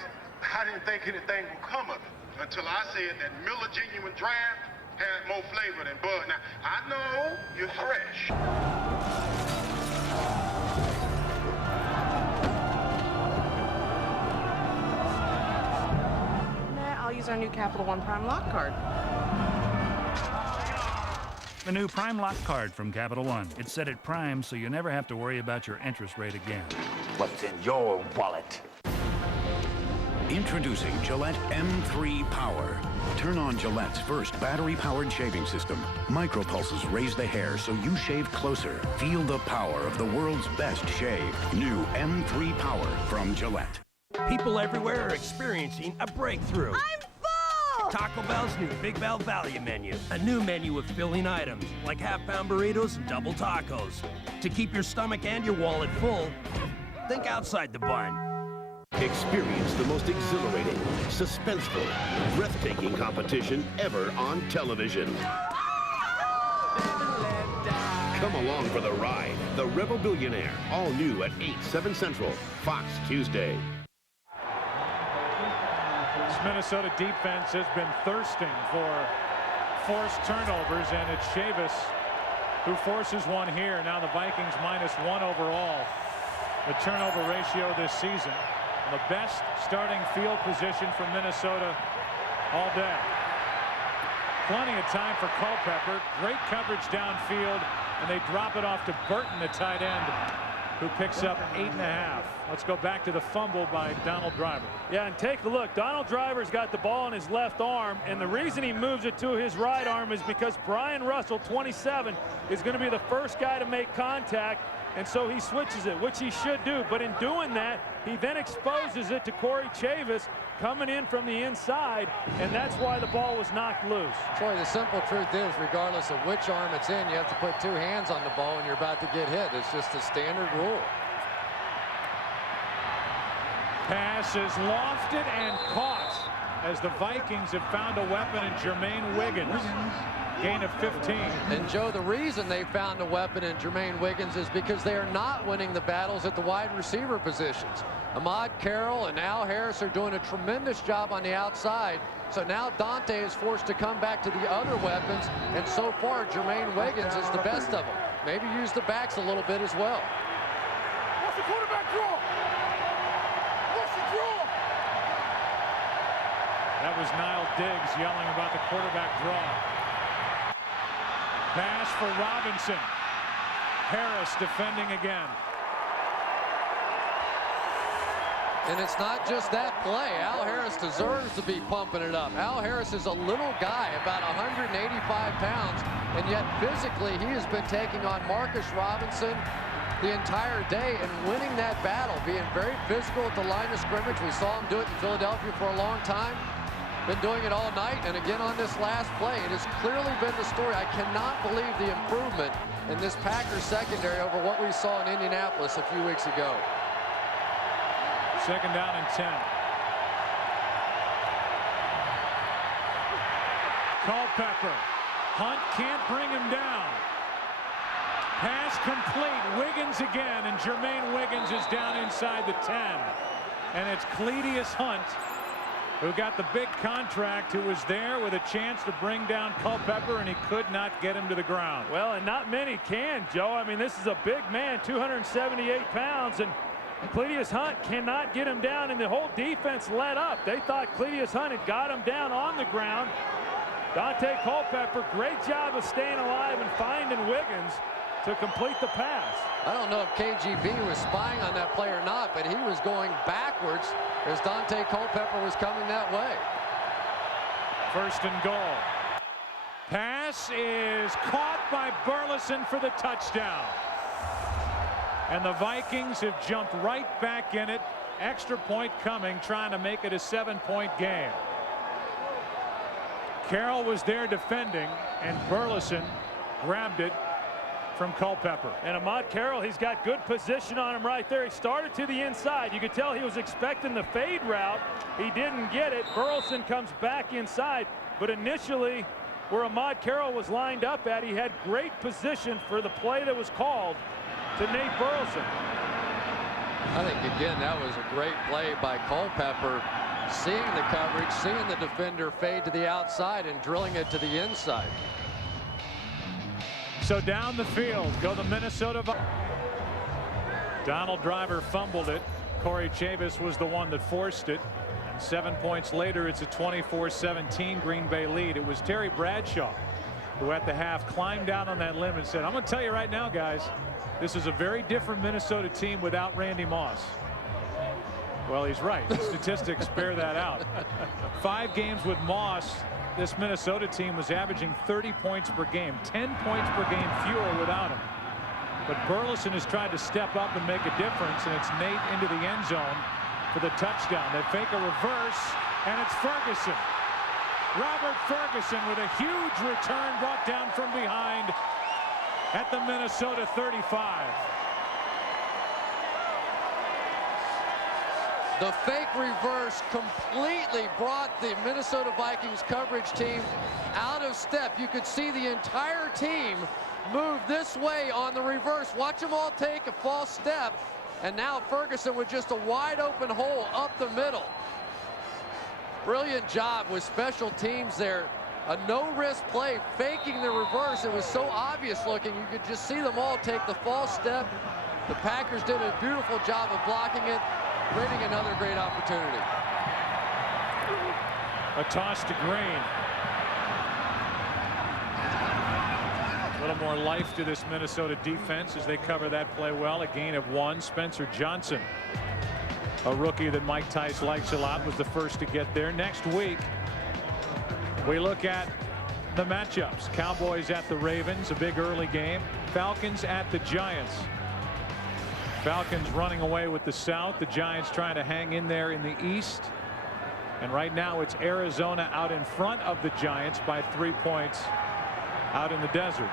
I didn't think anything would come of it until I said that Miller Genuine Draft had more flavor than Bud. Now, I know you're fresh. I'll use our new Capital One Prime Lock card. The new Prime Lock card from Capital One. It's set at Prime, so you never have to worry about your interest rate again. What's in your wallet? Introducing Gillette M3 Power. Turn on Gillette's first battery-powered shaving system. Micropulses raise the hair so you shave closer. Feel the power of the world's best shave. New M3 Power from Gillette. People everywhere are experiencing a breakthrough. I'm full! Taco Bell's new Big Bell Value Menu. A new menu with filling items like half-pound burritos and double tacos. To keep your stomach and your wallet full, think outside the bun. Experience the most exhilarating, suspenseful, breathtaking competition ever on television. Come along for the ride. The Rebel Billionaire. All new at 8, 7 Central. Fox Tuesday. This Minnesota defense has been thirsting for forced turnovers, and it's Chavis who forces one here. Now the Vikings -1 overall. The turnover ratio this season. The best starting field position for Minnesota all day. Plenty of time for Culpepper. Great coverage downfield, and they drop it off to Burton, the tight end, who picks up 8.5. Let's go back to the fumble by Donald Driver. Yeah, and take a look. Donald Driver's got the ball in his left arm, and the reason he moves it to his right arm is because Brian Russell, 27, is going to be the first guy to make contact, and so he switches it, which he should do. But in doing that, he then exposes it to Corey Chavis coming in from the inside, and that's why the ball was knocked loose. Troy, the simple truth is, regardless of which arm it's in, you have to put 2 hands on the ball when you're about to get hit. It's just a standard rule. Pass is lofted and caught as the Vikings have found a weapon in Jermaine Wiggins. Gain of 15. And Joe, the reason they found a weapon in Jermaine Wiggins is because they are not winning the battles at the wide receiver positions. Ahmad Carroll and Al Harris are doing a tremendous job on the outside. So now Dante is forced to come back to the other weapons, and so far Jermaine Wiggins is the best of them. Maybe use the backs a little bit as well. What's the quarterback draw? What's the draw? That was Niall Diggs yelling about the quarterback draw. Pass for Robinson. Harris defending again. And it's not just that play. Al Harris deserves to be pumping it up. Al Harris is a little guy, about 185 pounds, and yet physically he has been taking on Marcus Robinson the entire day and winning that battle, being very physical at the line of scrimmage. We saw him do it in Philadelphia for a long time. Been doing it all night, and again on this last play. It has clearly been the story. I cannot believe the improvement in this Packers secondary over what we saw in Indianapolis a few weeks ago. 2nd down and 10. Culpepper. Hunt can't bring him down. Pass complete. Wiggins again, and Jermaine Wiggins is down inside the 10. And it's Cledius Hunt who got the big contract, who was there with a chance to bring down Culpepper, and he could not get him to the ground. Well, and not many can, Joe. I mean, this is a big man, 278 pounds, and Cledius Hunt cannot get him down, and the whole defense let up. They thought Cledius Hunt had got him down on the ground. Dante Culpepper, great job of staying alive and finding Wiggins to complete the pass. I don't know if KGB was spying on that play or not, but he was going backwards as Dante Culpepper was coming that way. 1st and goal. Pass is caught by Burleson for the touchdown. And the Vikings have jumped right back in it. Extra point coming, trying to make it a 7-point game. Carroll was there defending, and Burleson grabbed it from Culpepper. And Ahmad Carroll, he's got good position on him right there. He started to the inside. You could tell he was expecting the fade route. He didn't get it. Burleson comes back inside, but initially where Ahmad Carroll was lined up at, he had great position for the play that was called to Nate Burleson. I think, again, that was a great play by Culpepper, seeing the coverage, seeing the defender fade to the outside and drilling it to the inside. So down the field go the Minnesota Vikings. Donald Driver fumbled it. Corey Chavis was the one that forced it. 7 points later, it's a 24-17 Green Bay lead. It was Terry Bradshaw who at the half climbed down on that limb and said, I'm going to tell you right now, guys, this is a very different Minnesota team without Randy Moss. Well, he's right. The statistics bear that out. 5 games with Moss, this Minnesota team was averaging 30 points per game, 10 points per game fewer without him. But Burleson has tried to step up and make a difference, and it's Nate into the end zone for the touchdown. They fake a reverse, and it's Ferguson. Robert Ferguson with a huge return brought down from behind at the Minnesota 35. The fake reverse completely brought the Minnesota Vikings coverage team out of step. You could see the entire team move this way on the reverse. Watch them all take a false step. And now Ferguson with just a wide open hole up the middle. Brilliant job with special teams there. A no-risk play, faking the reverse. It was so obvious looking. You could just see them all take the false step. The Packers did a beautiful job of blocking it, creating another great opportunity. A toss to Green. A little more life to this Minnesota defense as they cover that play well. A gain of 1. Spencer Johnson, a rookie that Mike Tice likes a lot, was the first to get there. Next week, we look at the matchups. Cowboys at the Ravens, a big early game. Falcons at the Giants. Falcons running away with the South. The Giants trying to hang in there in the East. And right now it's Arizona out in front of the Giants by 3 points out in the desert.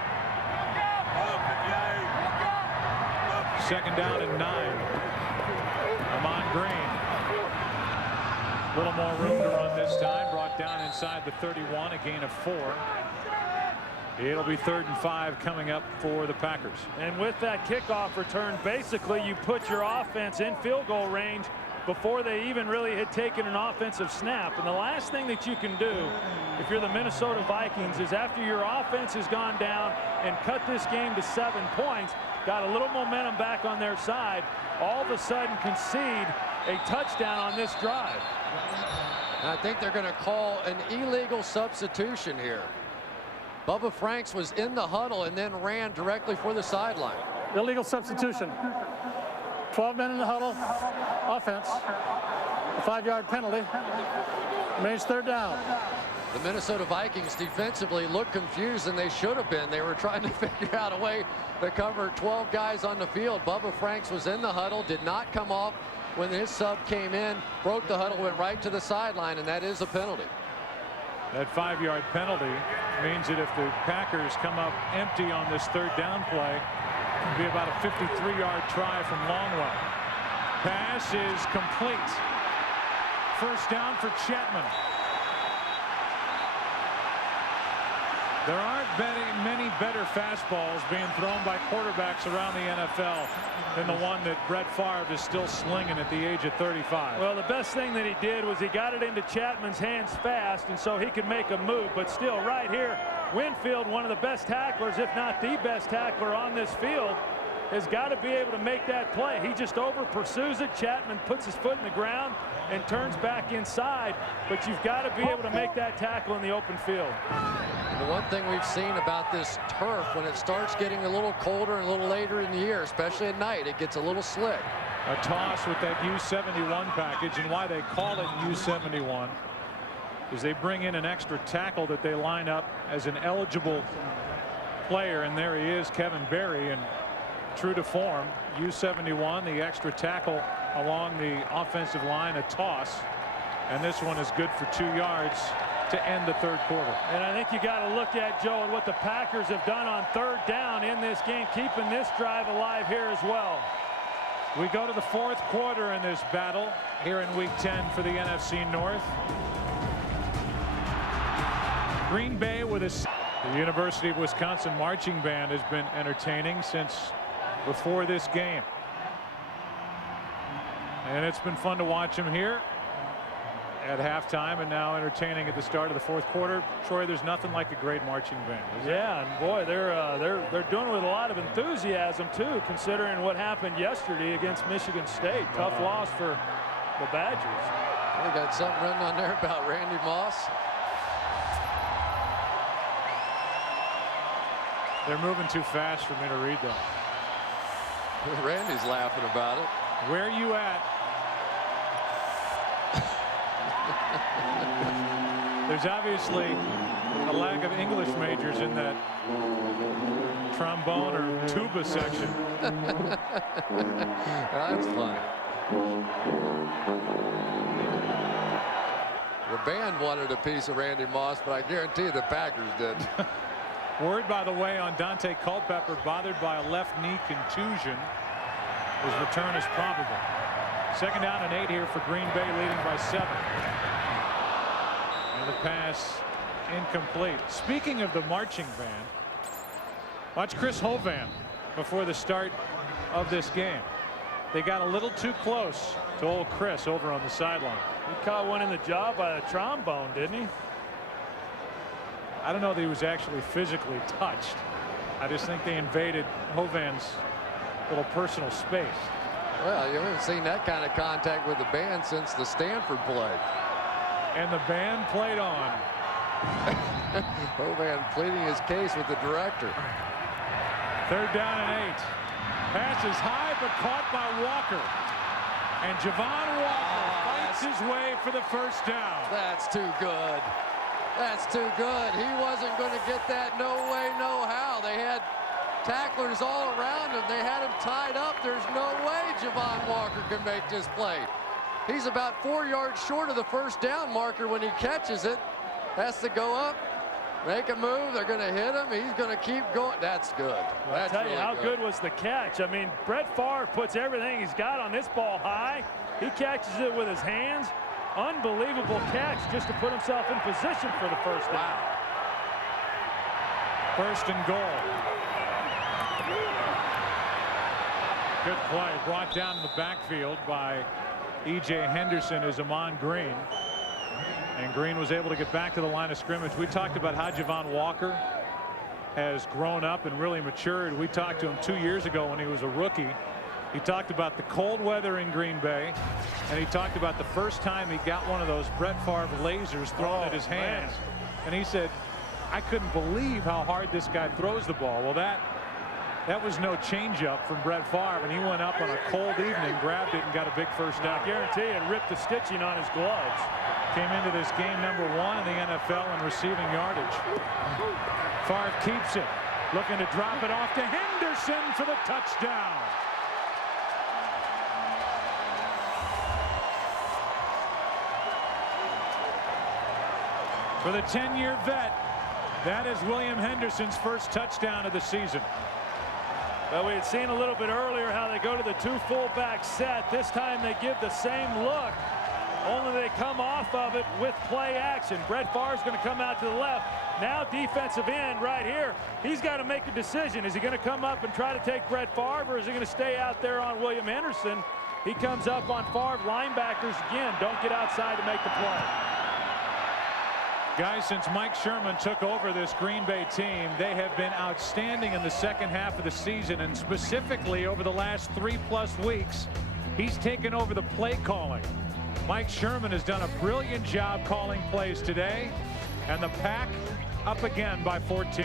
Second down and 9. Amon Green. A little more room to run this time. Brought down inside the 31. A gain of 4. It'll be 3rd and 5 coming up for the Packers. And with that kickoff return, basically you put your offense in field goal range before they even really had taken an offensive snap. And the last thing that you can do if you're the Minnesota Vikings is, after your offense has gone down and cut this game to 7 points, got a little momentum back on their side, all of a sudden concede a touchdown on this drive. I think they're going to call an illegal substitution here. Bubba Franks was in the huddle and then ran directly for the sideline. Illegal substitution. 12 men in the huddle. Offense. A 5-yard penalty. Remains 3rd down. The Minnesota Vikings defensively looked confused, and they should have been. They were trying to figure out a way to cover 12 guys on the field. Bubba Franks was in the huddle, did not come off when his sub came in, broke the huddle, went right to the sideline, and that is a penalty. That 5-yard penalty means that if the Packers come up empty on this 3rd down play, it'll be about a 53-yard try from Longwell. Pass is complete. First down for Chapman. There aren't many better fastballs being thrown by quarterbacks around the NFL than the one that Brett Favre is still slinging at the age of 35. Well, the best thing that he did was he got it into Chapman's hands fast, and so he could make a move. But still, right here, Winfield, one of the best tacklers, if not the best tackler on this field, has got to be able to make that play. He just over pursues it. Chapman puts his foot in the ground and turns back inside, but you've got to be able to make that tackle in the open field. The one thing we've seen about this turf, when it starts getting a little colder and a little later in the year, especially at night, it gets a little slick. A toss with that U-71 package, and why they call it U-71 as they bring in an extra tackle that they line up as an eligible player. And there he is, Kevin Berry, and true to form, U71, the extra tackle along the offensive line, a toss, and this one is good for 2 yards to end the third quarter. And I think you got to look at, Joe, and what the Packers have done on third down in this game, keeping this drive alive here as well. We go to the fourth quarter in this battle here in Week 10 for the NFC North. Green Bay with the University of Wisconsin marching band has been entertaining since before this game. And it's been fun to watch them here at halftime and now entertaining at the start of the fourth quarter. Troy, there's nothing like a great marching band. Yeah, and boy, they're doing it with a lot of enthusiasm too, considering what happened yesterday against Michigan State. Tough loss for the Badgers. They got something written on there about Randy Moss. They're moving too fast for me to read that. Randy's laughing about it. Where are you at? There's obviously a lack of English majors in that trombone or tuba section. That's funny. The band wanted a piece of Randy Moss, but I guarantee the Packers did. Word, by the way, on Dante Culpepper, bothered by a left knee contusion. His return is probable. 2nd down and 8 here for Green Bay, leading by 7. And the pass incomplete. Speaking of the marching band, watch Chris Hovan before the start of this game. They got a little too close to old Chris over on the sideline. He caught one in the jaw by a trombone, didn't he? I don't know that he was actually physically touched. I just think they invaded Hovan's little personal space. Well, you haven't seen that kind of contact with the band since the Stanford play. And the band played on. Hovan pleading his case with the director. 3rd down and 8. Pass is high but caught by Walker. And Javon Walker fights his way for the first down. That's too good. That's too good. He wasn't going to get that no way, no how. They had tacklers all around him. They had him tied up. There's no way Javon Walker can make this play. He's about 4 yards short of the first down marker when he catches it. Has to go up, make a move. They're going to hit him. He's going to keep going. That's good. I'll tell you how good was the catch. I mean, Brett Favre puts everything he's got on this ball high. He catches it with his hands. Unbelievable catch just to put himself in position for the first down. Wow. 1st and goal. Good play brought down in the backfield by E.J. Henderson as Amon Green. And Green was able to get back to the line of scrimmage. We talked about how Javon Walker has grown up and really matured. We talked to him 2 years ago when he was a rookie. He talked about the cold weather in Green Bay, and he talked about the first time he got one of those Brett Favre lasers thrown at his hands. And he said, I couldn't believe how hard this guy throws the ball. Well, that was no changeup from Brett Favre, and he went up on a cold evening, grabbed it, and got a big first down. I guarantee it ripped the stitching on his gloves. Came into this game #1 in the NFL in receiving yardage. Favre keeps it, looking to drop it off to Henderson for the touchdown. For the 10-year vet, that is William Henderson's first touchdown of the season. Well, we had seen a little bit earlier how they go to the 2 fullback set. This time they give the same look, only they come off of it with play action. Brett Favre's going to come out to the left. Now defensive end right here. He's got to make a decision. Is he going to come up and try to take Brett Favre, or is he going to stay out there on William Henderson? He comes up on Favre. Linebackers, again, don't get outside to make the play. Guys, since Mike Sherman took over this Green Bay team, they have been outstanding in the second half of the season, and specifically over the last 3+ weeks, he's taken over the play calling. Mike Sherman has done a brilliant job calling plays today, and the Pack up again by 14.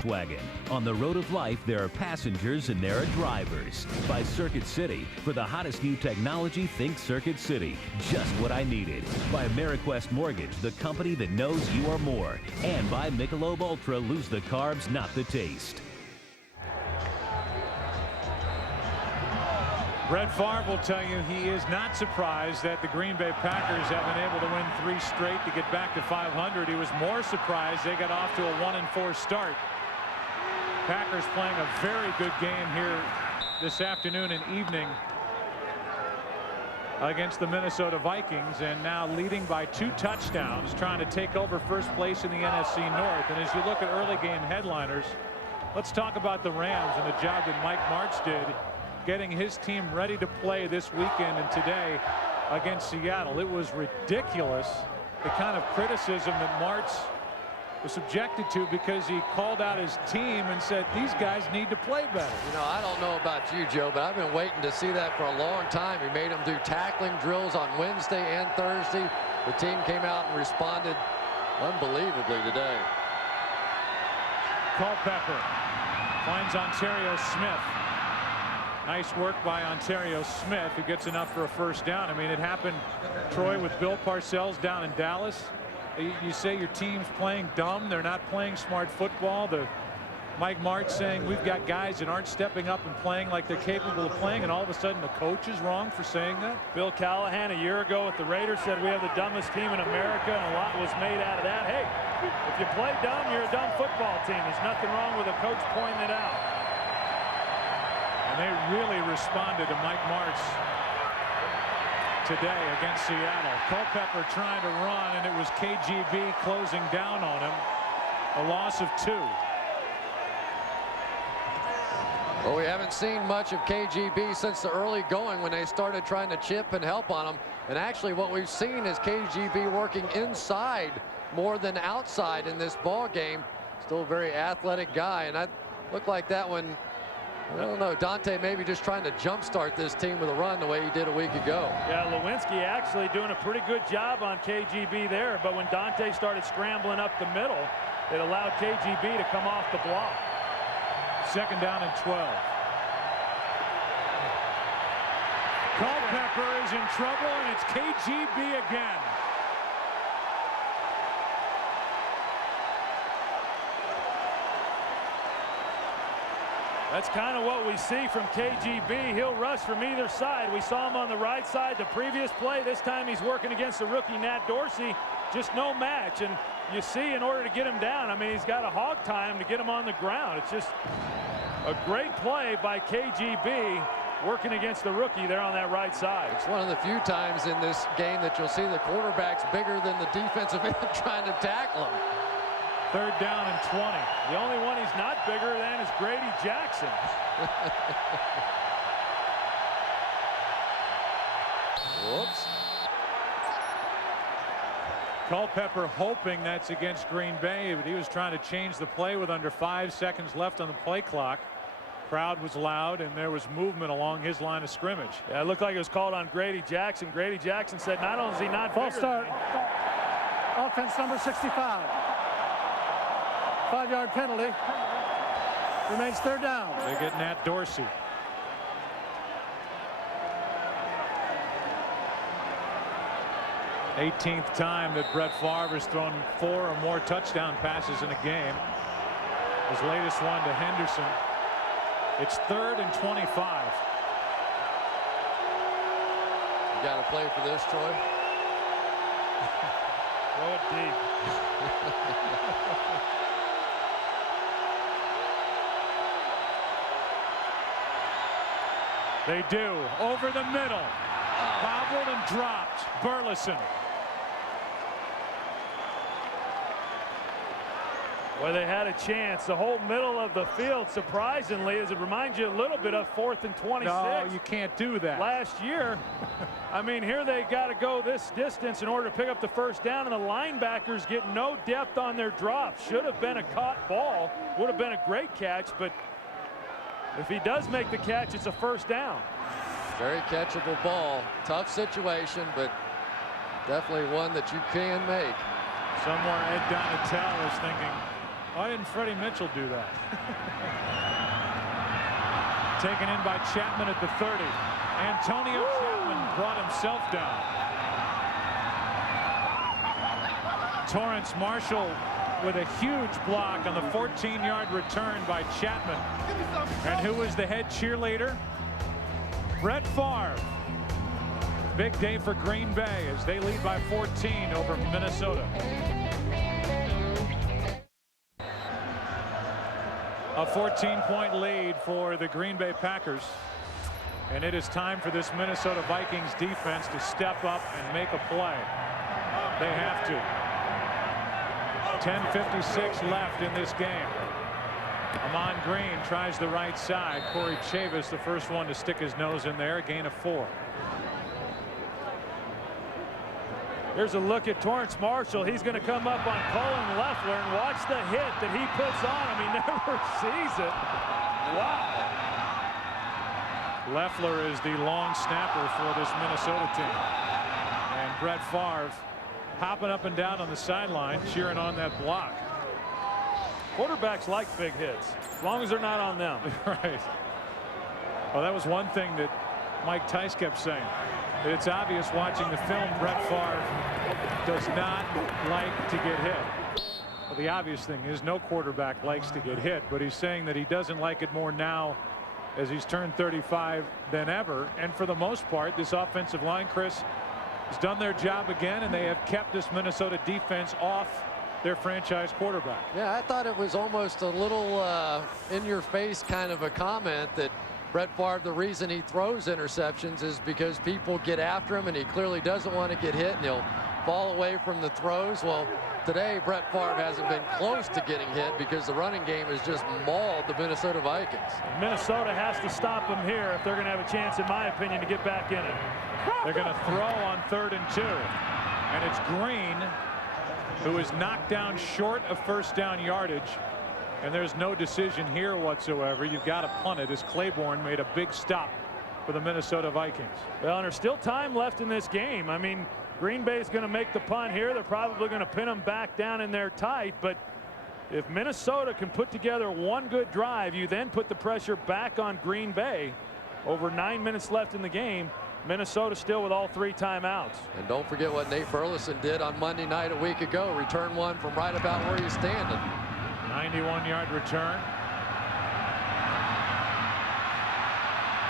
Volkswagen. On the road of life, there are passengers and there are drivers. By Circuit City. For the hottest new technology, think Circuit City. Just what I needed. By AmeriQuest Mortgage, the company that knows you are more. And by Michelob Ultra, lose the carbs, not the taste. Brett Favre will tell you he is not surprised that the Green Bay Packers have been able to win 3 straight to get back to 500. He was more surprised they got off to a 1-4 start. Packers playing a very good game here this afternoon and evening against the Minnesota Vikings, and now leading by 2 touchdowns, trying to take over first place in the NFC North. And as you look at early game headliners, let's talk about the Rams and the job that Mike Martz did getting his team ready to play this weekend and today against Seattle. It was ridiculous, the kind of criticism that Martz was subjected to, because he called out his team and said these guys need to play better. You know, I don't know about you, Joe, but I've been waiting to see that for a long time. He made them do tackling drills on Wednesday and Thursday. The team came out and responded unbelievably today. Culpepper finds Ontario Smith. Nice work by Ontario Smith, who gets enough for a first down. I mean, it happened, Troy, with Bill Parcells down in Dallas. You say your team's playing dumb, they're not playing smart football. Mike Martz saying we've got guys that aren't stepping up and playing like they're capable of playing, and all of a sudden the coach is wrong for saying that. Bill Callahan a year ago with the Raiders said we have the dumbest team in America, and a lot was made out of that. Hey, if you play dumb, you're a dumb football team. There's nothing wrong with a coach pointing it out. And they really responded to Mike Martz today against Seattle. Culpepper trying to run, and it was KGB closing down on him. A loss of 2. Well, we haven't seen much of KGB since the early going when they started trying to chip and help on him. And actually what we've seen is KGB working inside more than outside in this ball game. Still a very athletic guy, and that looked like that one. I don't know, Dante maybe just trying to jumpstart this team with a run the way he did a week ago. Yeah, Lewinsky actually doing a pretty good job on KGB there, but when Dante started scrambling up the middle, it allowed KGB to come off the block. 2nd down and 12. Culpepper is in trouble, and it's KGB again. That's kind of what we see from KGB. He'll rush from either side. We saw him on the right side the previous play. This time he's working against the rookie Nat Dorsey. Just no match. And you see, in order to get him down, I mean, he's got to hog tie him to get him on the ground. It's just a great play by KGB working against the rookie there on that right side. It's one of the few times in this game that you'll see the quarterback's bigger than the defensive end trying to tackle him. 3rd down and 20. The only one he's not bigger than is Grady Jackson. Whoops. Culpepper hoping that's against Green Bay, but he was trying to change the play with under 5 seconds left on the play clock. Crowd was loud, and there was movement along his line of scrimmage. Yeah, it looked like it was called on Grady Jackson. Grady Jackson said not only is he not false start. Offense number 65. 5-yard penalty. Remains 3rd down. They get Nat Dorsey. '18th time that Brett Favre has thrown 4 or more touchdown passes in a game. His latest one to Henderson. It's 3rd and 25. You got to play for this, Troy. Throw it deep. They do. Over the middle. Bobbled and dropped. Burleson. Well, they had a chance. The whole middle of the field, surprisingly, as it reminds you a little bit of 4th and 26. No, you can't do that. Last year. I mean, here they got to go this distance in order to pick up the first down, and the linebackers get no depth on their drop. Should have been a caught ball. Would have been a great catch, but if he does make the catch, it's a first down. Very catchable ball. Tough situation, but definitely one that you can make. Somewhere Ed Donatel is thinking, Why didn't Freddie Mitchell do that? Taken in by Chapman at the 30. Antonio Chapman brought himself down. Torrance Marshall with a huge block on the 14-yard return by Chapman. And who was the head cheerleader? Brett Favre. Big day for Green Bay as they lead by 14 over Minnesota. A 14-point lead for the Green Bay Packers. And it is time for this Minnesota Vikings defense to step up and make a play. They have to. 10:56 left in this game. Amon Green tries the right side. Corey Chavis, the first one to stick his nose in there. A gain of 4. Here's a look at Torrance Marshall. He's going to come up on Colin Leffler and watch the hit that he puts on him. He never sees it. Wow. Leffler is the long snapper for this Minnesota team. And Brett Favre hopping up and down on the sideline, cheering on that block. Quarterbacks like big hits, as long as they're not on them. Right. Well, that was one thing that Mike Tice kept saying. It's obvious watching the film Brett Favre does not like to get hit. Well, the obvious thing is no quarterback likes to get hit, but he's saying that he doesn't like it more now as he's turned 35 than ever. And for the most part, this offensive line, Chris, has done their job again, and they have kept this Minnesota defense off their franchise quarterback. Yeah, I thought it was almost a little in-your-face kind of a comment that Brett Favre, the reason he throws interceptions is because people get after him, and he clearly doesn't want to get hit, and he'll fall away from the throws. Well, today Brett Favre hasn't been close to getting hit because the running game has just mauled the Minnesota Vikings. Minnesota has to stop them here if they're going to have a chance, in my opinion, to get back in it. They're going to throw on 3rd and 2. And it's Green who is knocked down short of first down yardage. And there's no decision here whatsoever. You've got to punt it as Claiborne made a big stop for the Minnesota Vikings. Well, and there's still time left in this game. I mean, Green Bay's going to make the punt here. They're probably going to pin them back down in there tight. But if Minnesota can put together one good drive, you then put the pressure back on Green Bay. Over 9 minutes left in the game. Minnesota still with all 3 timeouts. And don't forget what Nate Burleson did on Monday night a week ago. Return one from right about where he's standing. 91-yard return.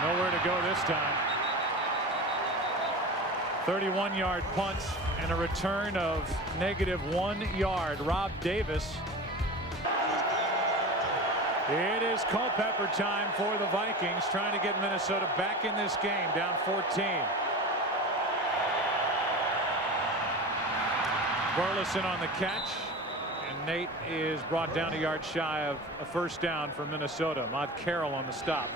Nowhere to go this time. 31-yard punt and a return of -1 yard. Rob Davis. It is Culpepper time for the Vikings, trying to get Minnesota back in this game, down 14. Burleson on the catch, and Nate is brought down a yard shy of a first down for Minnesota. Maude Carroll on the stop.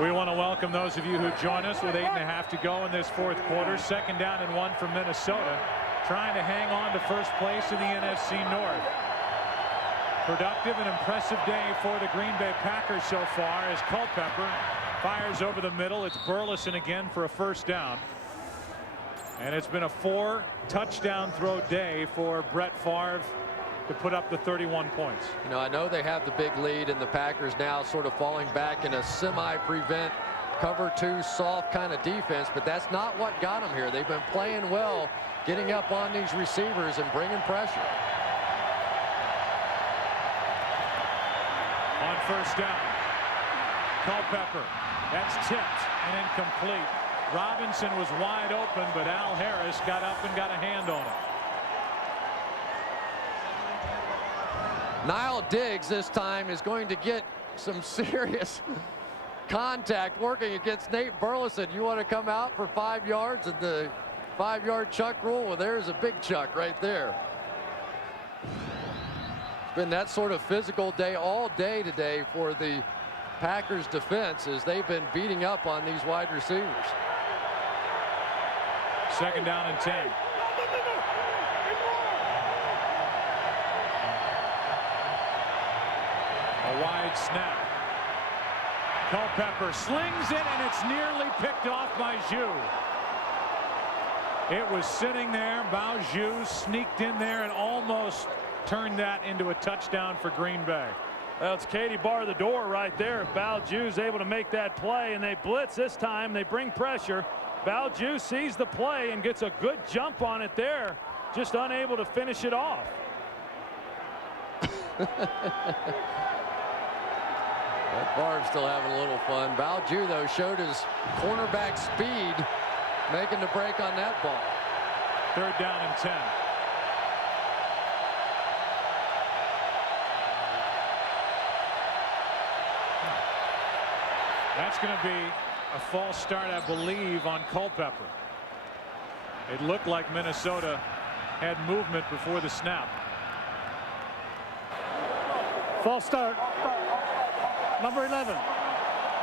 We want to welcome those of you who join us with 8.5 to go in this 4th quarter. 2nd down and 1 for Minnesota, trying to hang on to first place in the NFC North. Productive and impressive day for the Green Bay Packers so far as Culpepper fires over the middle. It's Burleson again for a first down. And it's been a 4-touchdown throw day for Brett Favre to put up the 31 points. You know, I know they have the big lead, and the Packers now sort of falling back in a semi-prevent cover 2 soft kind of defense, but that's not what got them here. They've been playing well, getting up on these receivers and bringing pressure. On first down, Culpepper, that's tipped and incomplete. Robinson was wide open, but Al Harris got up and got a hand on it. Niall Diggs this time is going to get some serious contact working against Nate Burleson. You want to come out for 5 yards and the 5-yard chuck rule? Well, there's a big chuck right there. It's been that sort of physical day all day today for the Packers defense as they've been beating up on these wide receivers. 2nd down and 10. A wide snap. Culpepper slings it, and it's nearly picked off by Jus. It was sitting there. Baoju sneaked in there and almost turned that into a touchdown for Green Bay. Well, it's Katie bar the door right there. If Baoju's able to make that play, and they blitz this time, they bring pressure. Baoju sees the play and gets a good jump on it there, just unable to finish it off. That Barb's still having a little fun. Baoju, though, showed his cornerback speed, making the break on that ball. 3rd down and 10. That's going to be a false start, I believe, on Culpepper. It looked like Minnesota had movement before the snap. False start. Number 11.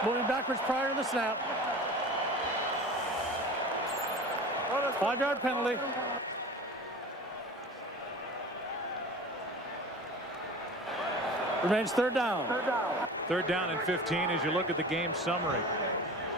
Moving backwards prior to the snap. 5-yard penalty. Remains 3rd down. 3rd down and 15 as you look at the game summary.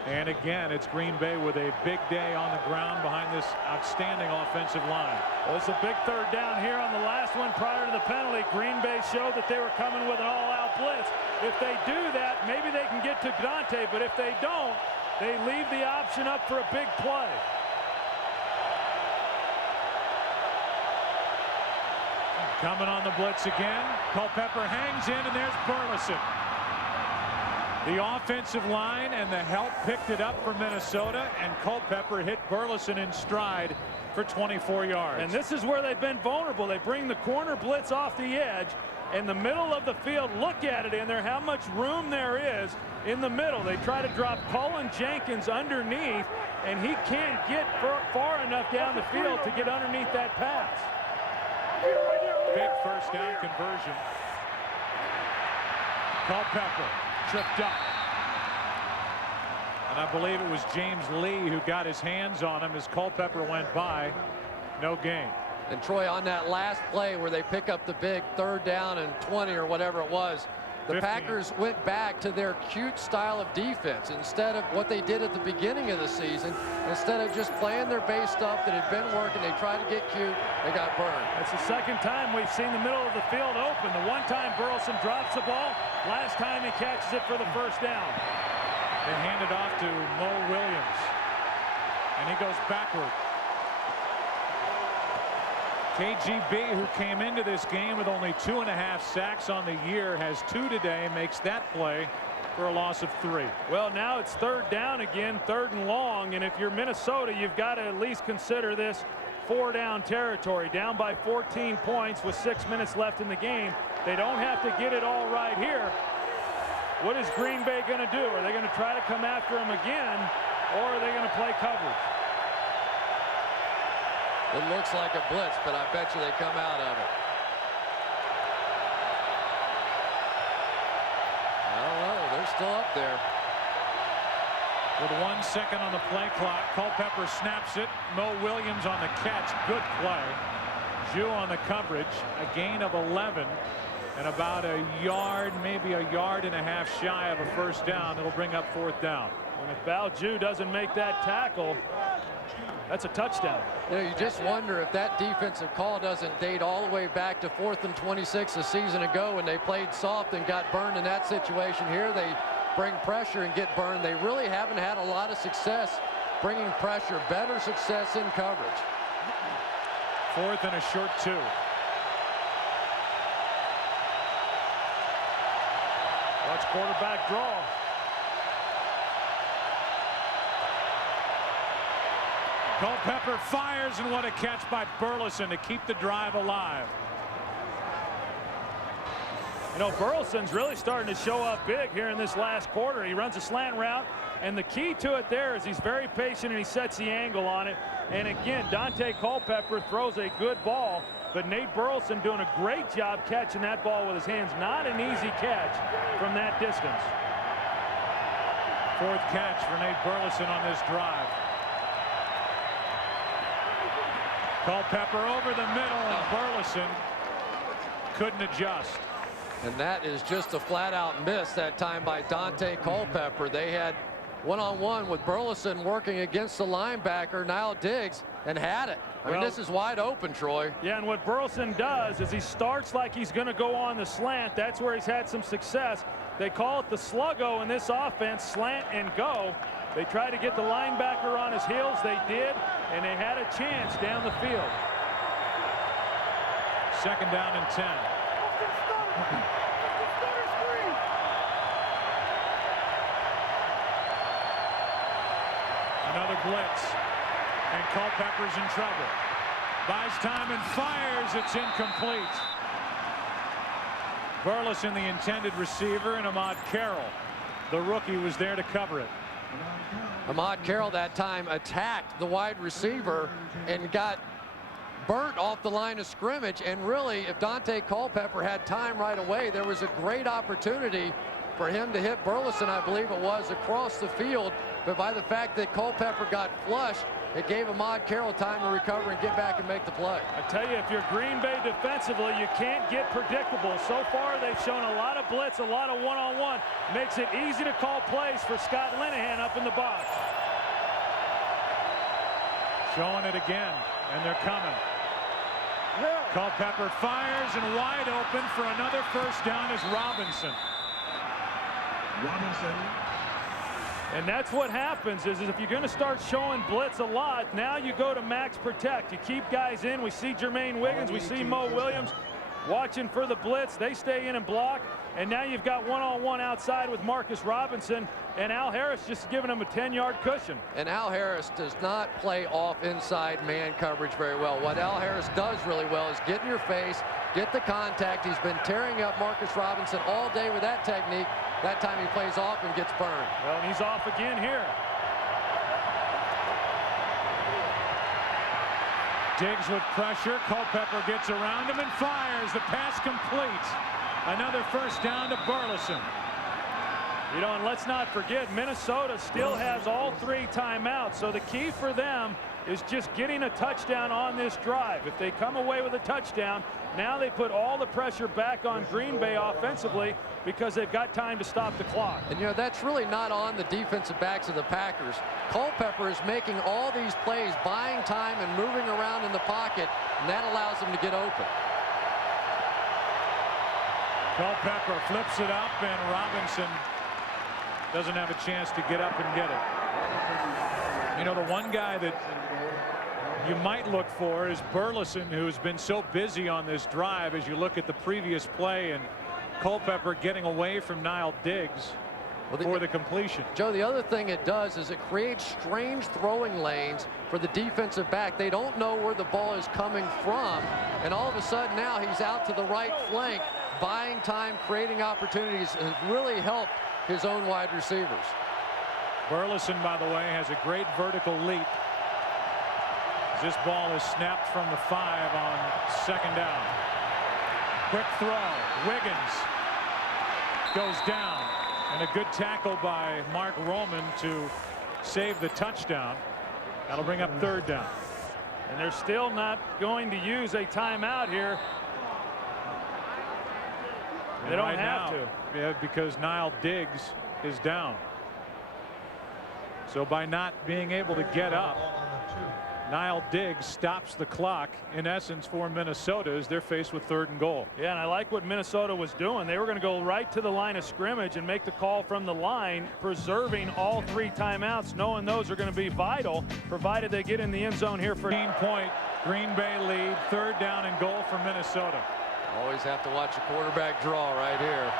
And again, it's Green Bay with a big day on the ground behind this outstanding offensive line. Well, it's a big 3rd down here on the last one prior to the penalty. Green Bay showed that they were coming with an all-out blitz. If they do that, maybe they can get to Dante, but if they don't, they leave the option up for a big play. Coming on the blitz again. Culpepper hangs in, and there's Burleson. The offensive line and the help picked it up for Minnesota, and Culpepper hit Burleson in stride for 24 yards. And this is where they've been vulnerable. They bring the corner blitz off the edge in the middle of the field. Look at it in there, how much room there is in the middle. They try to drop Cullen Jenkins underneath, and he can't get far enough down the field to get underneath that pass. Big 1st down conversion. Culpepper tripped up. And I believe it was James Lee who got his hands on him as Culpepper went by. No gain. And Troy, on that last play where they pick up the big 3rd down and 20 or whatever it was, the 15. Packers went back to their cute style of defense instead of what they did at the beginning of the season. Instead of just playing their base stuff that had been working, they tried to get cute. They got burned. That's the 2nd time we've seen the middle of the field open. The one time Burleson drops the ball, last time he catches it for the 1st down. They hand it off to Mo Williams, and he goes backward. KGB, who came into this game with only 2.5 sacks on the year, has 2 today, makes that play for a loss of 3. Well, now it's 3rd down again, 3rd and long, and if you're Minnesota, you've got to at least consider this 4-down territory. Down by 14 points with 6 minutes left in the game. They don't have to get it all right here. What is Green Bay going to do? Are they going to try to come after him again, or are they going to play coverage? It looks like a blitz, but I bet you they come out of it. I don't know. They're still up there. With 1 second on the play clock, Culpepper snaps it. Mo Williams on the catch. Good play. Jew on the coverage. A gain of 11. And about a yard, maybe a yard and a half shy of a 1st down. It'll bring up 4th down. And if Baoju doesn't make that tackle, that's a touchdown. You know, you just wonder if that defensive call doesn't date all the way back to 4th and 26 a season ago when they played soft and got burned in that situation. Here they bring pressure and get burned. They really haven't had a lot of success bringing pressure, better success in coverage. 4th and a short 2. Watch quarterback draw. Culpepper fires, and what a catch by Burleson to keep the drive alive. You know, Burleson's really starting to show up big here in this last quarter. He runs a slant route, and the key to it there is he's very patient and he sets the angle on it. And again, Dante Culpepper throws a good ball, but Nate Burleson doing a great job catching that ball with his hands. Not an easy catch from that distance. 4th catch for Nate Burleson on this drive. Culpepper over the middle, and Burleson couldn't adjust. And that is just a flat-out miss that time by Dante Culpepper. They had one-on-one with Burleson working against the linebacker, Niall Diggs, and had it. I mean, this is wide open, Troy. Yeah, and what Burleson does is he starts like he's going to go on the slant. That's where he's had some success. They call it the sluggo in this offense, slant and go. They try to get the linebacker on his heels. They did, and they had a chance down the field. 2nd down and 10. Another blitz, and Culpepper's in trouble. Buys time and fires. It's incomplete. Burleson, the intended receiver, and Ahmad Carroll, the rookie, was there to cover it. Ahmad Carroll that time attacked the wide receiver and got burnt off the line of scrimmage. And really, if Dante Culpepper had time right away, there was a great opportunity for him to hit Burleson, I believe it was, across the field. But by the fact that Culpepper got flushed, it gave Ahmad Carroll time to recover and get back and make the play. I tell you, if you're Green Bay defensively, you can't get predictable. So far, they've shown a lot of blitz, a lot of one-on-one. Makes it easy to call plays for Scott Linehan up in the box. Showing it again, and they're coming. Culpepper fires, and wide open for another 1st down is Robinson. And that's what happens is if you're going to start showing blitz a lot, now you go to max protect. You keep guys in. We see Jermaine Wiggins. We see Mo Williams watching for the blitz. They stay in and block. And now you've got one-on-one outside with Marcus Robinson. And Al Harris just giving him a 10-yard cushion. And Al Harris does not play off inside man coverage very well. What Al Harris does really well is get in your face, get the contact. He's been tearing up Marcus Robinson all day with that technique. That time he plays off and gets burned. Well, and he's off again here. Diggs with pressure. Culpepper gets around him and fires. The pass complete. Another 1st down to Burleson. You know, and let's not forget, Minnesota still has all 3 timeouts. So the key for them is just getting a touchdown on this drive. If they come away with a touchdown, now they put all the pressure back on Green Bay offensively because they've got time to stop the clock. And, you know, that's really not on the defensive backs of the Packers. Culpepper is making all these plays, buying time and moving around in the pocket, and that allows them to get open. Culpepper flips it up, and Robinson doesn't have a chance to get up and get it. You know, the one guy that you might look for is Burleson, who's been so busy on this drive as you look at the previous play, and Culpepper getting away from Niall Diggs for the completion. Joe, the other thing it does is it creates strange throwing lanes for the defensive back. They don't know where the ball is coming from, and all of a sudden now he's out to the right flank, buying time, creating opportunities, and really helped his own wide receivers. Burleson, by the way, has a great vertical leap. This ball is snapped from the 5 on 2nd down. Quick throw. Wiggins goes down. And a good tackle by Mark Roman to save the touchdown. That'll bring up 3rd down. And they're still not going to use a timeout here. They don't have to. Yeah, because Niall Diggs is down. So by not being able to get up, Niall Diggs stops the clock, in essence, for Minnesota as they're faced with 3rd and goal. Yeah, and I like what Minnesota was doing. They were going to go right to the line of scrimmage and make the call from the line, preserving all 3 timeouts, knowing those are going to be vital, provided they get in the end zone here for 15-point Green Bay lead, 3rd down and goal for Minnesota. Always have to watch a quarterback draw right here.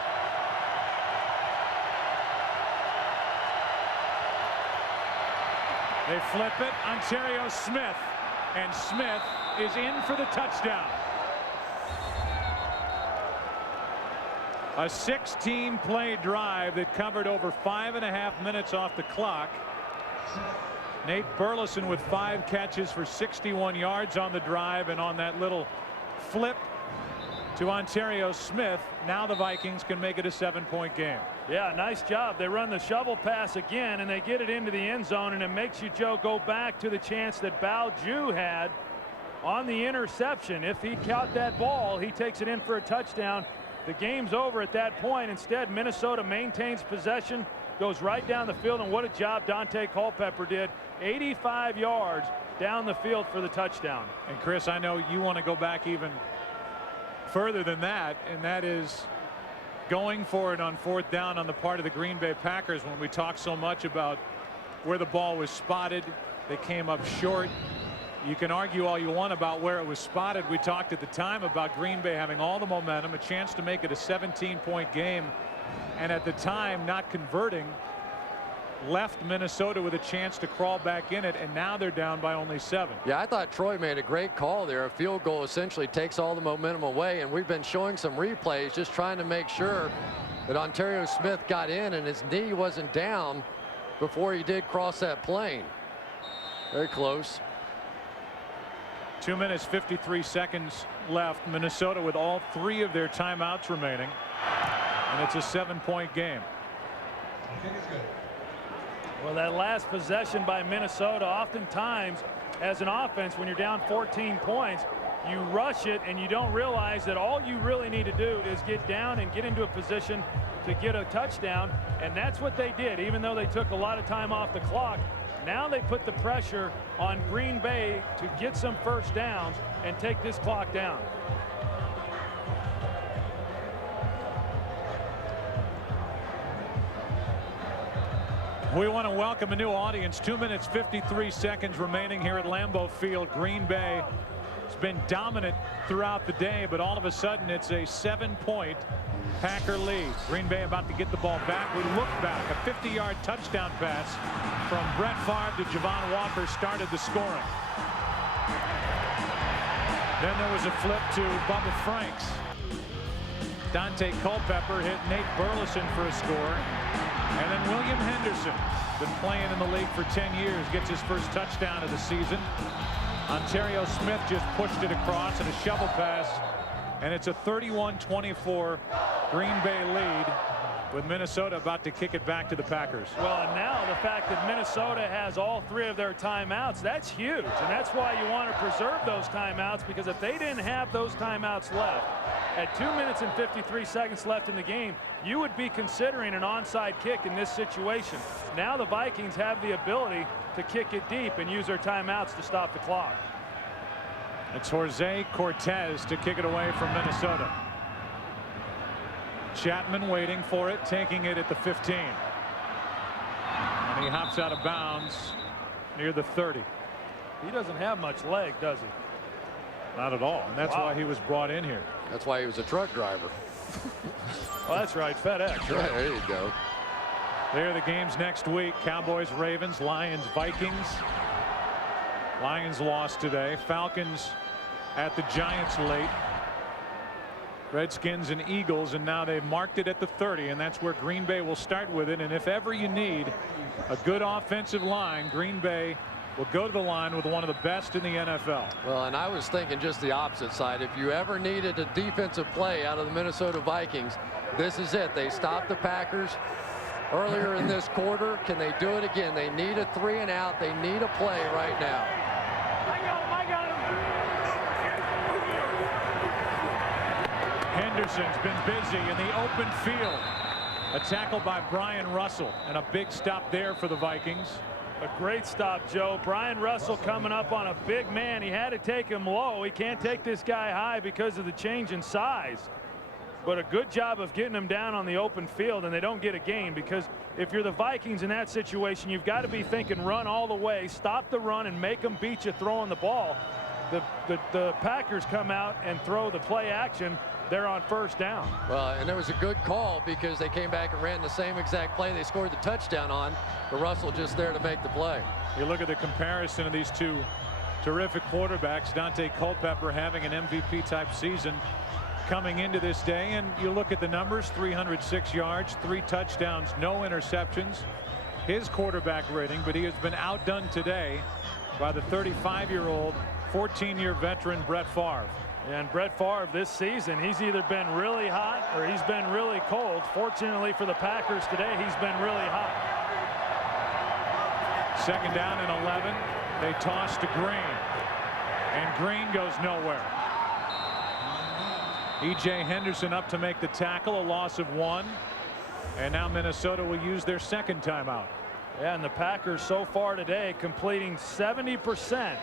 They flip it. Ontario Smith. And Smith is in for the touchdown. A 16-play drive that covered over 5.5 minutes off the clock. Nate Burleson with 5 catches for 61 yards on the drive, and on that little flip to Ontario Smith, now the Vikings can make it a 7-point game. Yeah, nice job. They run the shovel pass again, and they get it into the end zone, and it makes you, Joe, go back to the chance that Bao Ju had on the interception. If he caught that ball, he takes it in for a touchdown. The game's over at that point. Instead, Minnesota maintains possession. goes right down the field, and what a job Dante Culpepper did. 85 yards down the field for the touchdown. And Chris, I know you want to go back even further than that, and that is going for it on 4th down on the part of the Green Bay Packers. When we talk so much about where the ball was spotted, they came up short. You can argue all you want about where it was spotted. We talked at the time about Green Bay having all the momentum, a chance to make it a 17-point game, and at the time not converting left Minnesota with a chance to crawl back in it, and now they're down by only 7. Yeah, I thought Troy made a great call there. A field goal essentially takes all the momentum away, and we've been showing some replays just trying to make sure that Ontario Smith got in and his knee wasn't down before he did cross that plane. Very close. 2 minutes 53 seconds left. Minnesota with all 3 of their timeouts remaining, and it's a 7-point game. Well, that last possession by Minnesota, oftentimes as an offense, when you're down 14 points, you rush it and you don't realize that all you really need to do is get down and get into a position to get a touchdown, and that's what they did. Even though they took a lot of time off the clock, now they put the pressure on Green Bay to get some first downs and take this clock down. We want to welcome a new audience. 2 minutes 53 seconds remaining here at Lambeau Field. Green Bay has been dominant throughout the day, but all of a sudden it's a 7-point Packer lead. Green Bay about to get the ball back. We look back. A 50-yard touchdown pass from Brett Favre to Javon Walker started the scoring. Then there was a flip to Bubba Franks. Dante Culpepper hit Nate Burleson for a score. And then William Henderson, been playing in the league for 10 years, gets his first touchdown of the season. Ontario Smith just pushed it across in a shovel pass, and it's a 31-24 Green Bay lead, with Minnesota about to kick it back to the Packers. Well, and now the fact that Minnesota has all 3 of their timeouts, that's huge, and that's why you want to preserve those timeouts, because if they didn't have those timeouts left at 2 minutes and 53 seconds left in the game, you would be considering an onside kick in this situation. Now the Vikings have the ability to kick it deep and use their timeouts to stop the clock. It's Jose Cortez to kick it away from Minnesota. Chapman waiting for it, taking it at the 15. And he hops out of bounds near the 30. He doesn't have much leg, does he? Not at all. And that's why he was brought in here. That's why he was a truck driver. Well, that's right, FedEx. Right, there you go. There are the games next week. Cowboys, Ravens, Lions, Vikings. Lions lost today. Falcons at the Giants late. Redskins and Eagles, and now they've marked it at the 30, and that's where Green Bay will start with it. And if ever you need a good offensive line, Green Bay will go to the line with one of the best in the NFL. Well, and I was thinking just the opposite side. If you ever needed a defensive play out of the Minnesota Vikings, this is it. They stopped the Packers earlier in this quarter. Can they do it again? They need a 3 and out. They need a play right now. Henderson's been busy in the open field. A tackle by Brian Russell, and a big stop there for the Vikings. A great stop, Joe. Brian Russell coming up on a big man. He had to take him low. He can't take this guy high because of the change in size. But a good job of getting him down on the open field, and they don't get a gain, because if you're the Vikings in that situation, you've got to be thinking run all the way, stop the run, and make them beat you throwing the ball. The Packers come out and throw the play action. They're on first down. Well, and it was a good call because they came back and ran the same exact play they scored the touchdown on, but Russell just there to make the play. You look at the comparison of these two terrific quarterbacks. Dante Culpepper having an MVP type season coming into this day, and you look at the numbers: 306 yards, 3 touchdowns, no interceptions. His quarterback rating, but he has been outdone today by the 35-year-old 14-year veteran Brett Favre. And Brett Favre this season, he's either been really hot or he's been really cold. Fortunately for the Packers today, he's been really hot. 2nd down and 11. They toss to Green, and Green goes nowhere. E.J. Henderson up to make the tackle, a loss of 1. And now Minnesota will use their second timeout. Yeah, and the Packers so far today completing 70%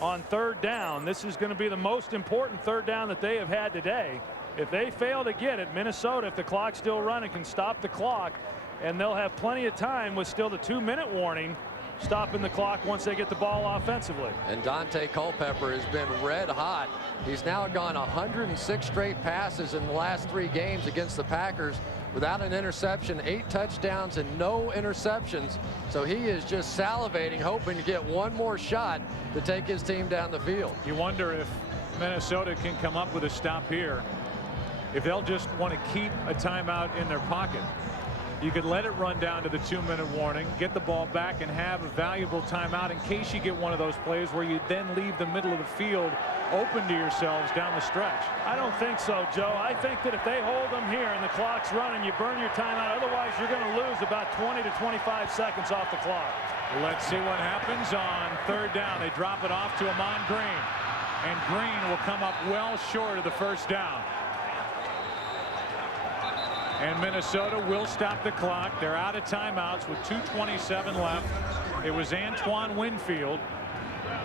on third down. This is going to be the most important third down that they have had today. If they fail to get it, Minnesota, if the clock's still running, can stop the clock, and they'll have plenty of time with still the 2-minute warning, stopping the clock once they get the ball offensively. And Dante Culpepper has been red hot. He's now gone 106 straight passes in the last 3 games against the Packers without an interception, 8 touchdowns and no interceptions. So he is just salivating, hoping to get one more shot to take his team down the field. You wonder if Minnesota can come up with a stop here, if they'll just want to keep a timeout in their pocket. You could let it run down to the 2-minute warning, get the ball back, and have a valuable timeout in case you get one of those plays where you then leave the middle of the field open to yourselves down the stretch. I don't think so, Joe. I think that if they hold them here and the clock's running, you burn your timeout. Otherwise, you're going to lose about 20 to 25 seconds off the clock. Let's see what happens on third down. They drop it off to Amon Green, and Green will come up well short of the first down. And Minnesota will stop the clock. They're out of timeouts with 2:27 left. It was Antoine Winfield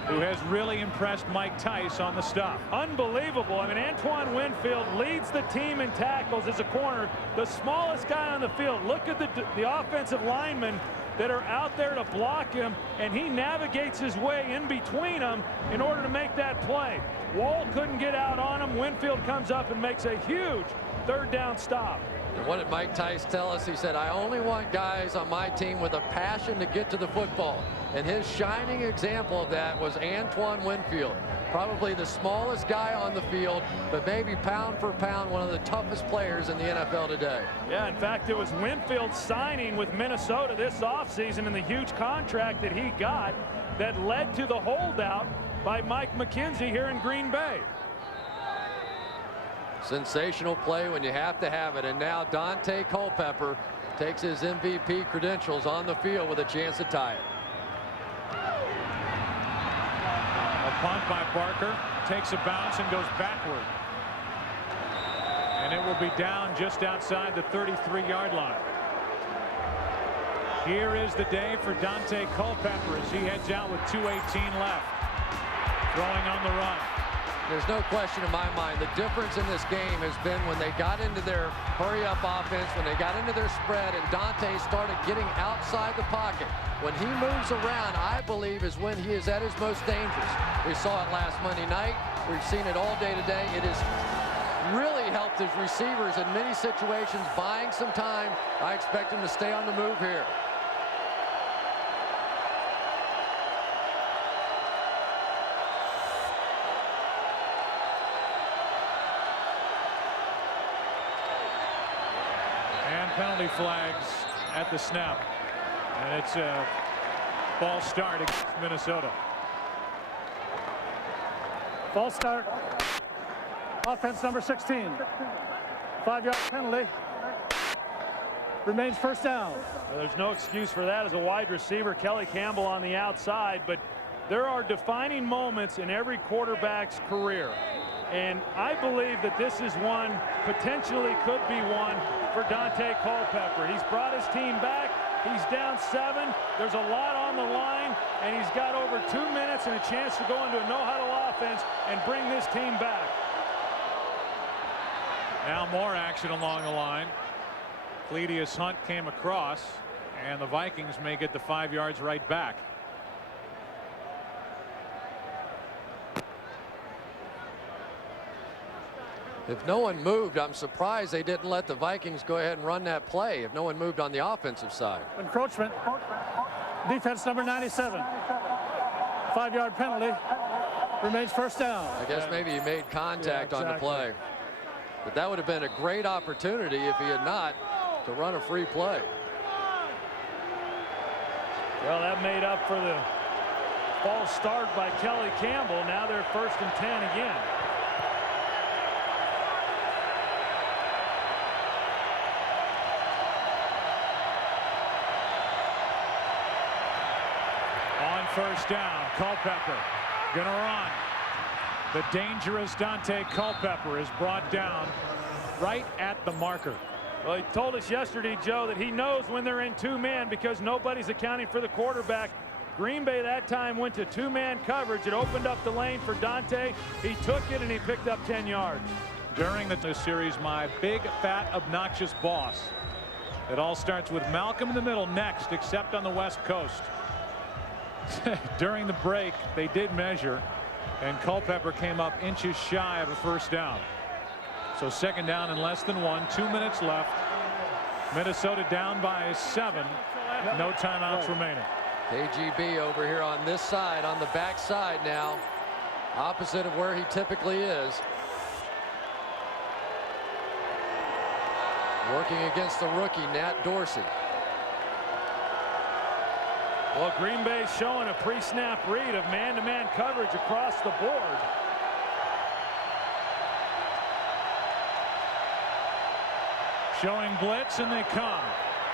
who has really impressed Mike Tice on the stop. Unbelievable. I mean, Antoine Winfield leads the team in tackles as a corner, the smallest guy on the field. Look at the offensive linemen that are out there to block him, and he navigates his way in between them in order to make that play. Wall couldn't get out on him. Winfield comes up and makes a huge third down stop. And what did Mike Tice tell us? He said, I only want guys on my team with a passion to get to the football. And his shining example of that was Antoine Winfield. Probably the smallest guy on the field, but maybe pound for pound one of the toughest players in the NFL today. Yeah, in fact, it was Winfield signing with Minnesota this offseason and the huge contract that he got that led to the holdout by Mike McKenzie here in Green Bay. Sensational play when you have to have it. And now Dante Culpepper takes his MVP credentials on the field with a chance to tie it. A punt by Barker, takes a bounce and goes backward. And it will be down just outside the 33-yard line. Here is the day for Dante Culpepper as he heads out with 2:18 left. Throwing on the run. There's no question in my mind the difference in this game has been when they got into their hurry-up offense, when they got into their spread, and Dante started getting outside the pocket. When he moves around, I believe, is when he is at his most dangerous. We saw it last Monday night. We've seen it all day today. It has really helped his receivers in many situations, buying some time. I expect him to stay on the move here. Penalty flags at the snap, and it's a false start against Minnesota. False start. Offense number 16. 5-yard penalty. Remains first down. Well, there's no excuse for that as a wide receiver. Kelly Campbell on the outside, but there are defining moments in every quarterback's career. And I believe that this is one, potentially could be one, for Dante Culpepper. He's brought his team back. He's down 7. There's a lot on the line, and he's got over 2 minutes and a chance to go into a no-huddle offense and bring this team back. Now more action along the line. Cledius Hunt came across, and the Vikings may get the 5 yards right back. If no one moved, I'm surprised they didn't let the Vikings go ahead and run that play if no one moved on the offensive side. Encroachment. Defense number 97. 5-yard penalty. Remains first down. I guess maybe he made contact on the play. But that would have been a great opportunity if he had not to run a free play. Well, that made up for the false start by Kelly Campbell. Now they're 1st and 10 again. First down, Culpepper gonna run. The dangerous Dante Culpepper is brought down right at the marker. Well, he told us yesterday, Joe, that he knows when they're in two-man because nobody's accounting for the quarterback. Green Bay that time went to two-man coverage. It opened up the lane for Dante. He took it and he picked up 10 yards. During the series, my big, fat, obnoxious boss. It all starts with Malcolm in the middle next, except on the West Coast. During the break, they did measure, and Culpepper came up inches shy of a first down. So second down and less than 1. 2 minutes left. Minnesota down by 7. No timeouts remaining. KGB over here on this side, on the back side now, opposite of where he typically is. Working against the rookie, Nat Dorsey. Well, Green Bay showing a pre-snap read of man-to-man coverage across the board. Showing blitz, and they come.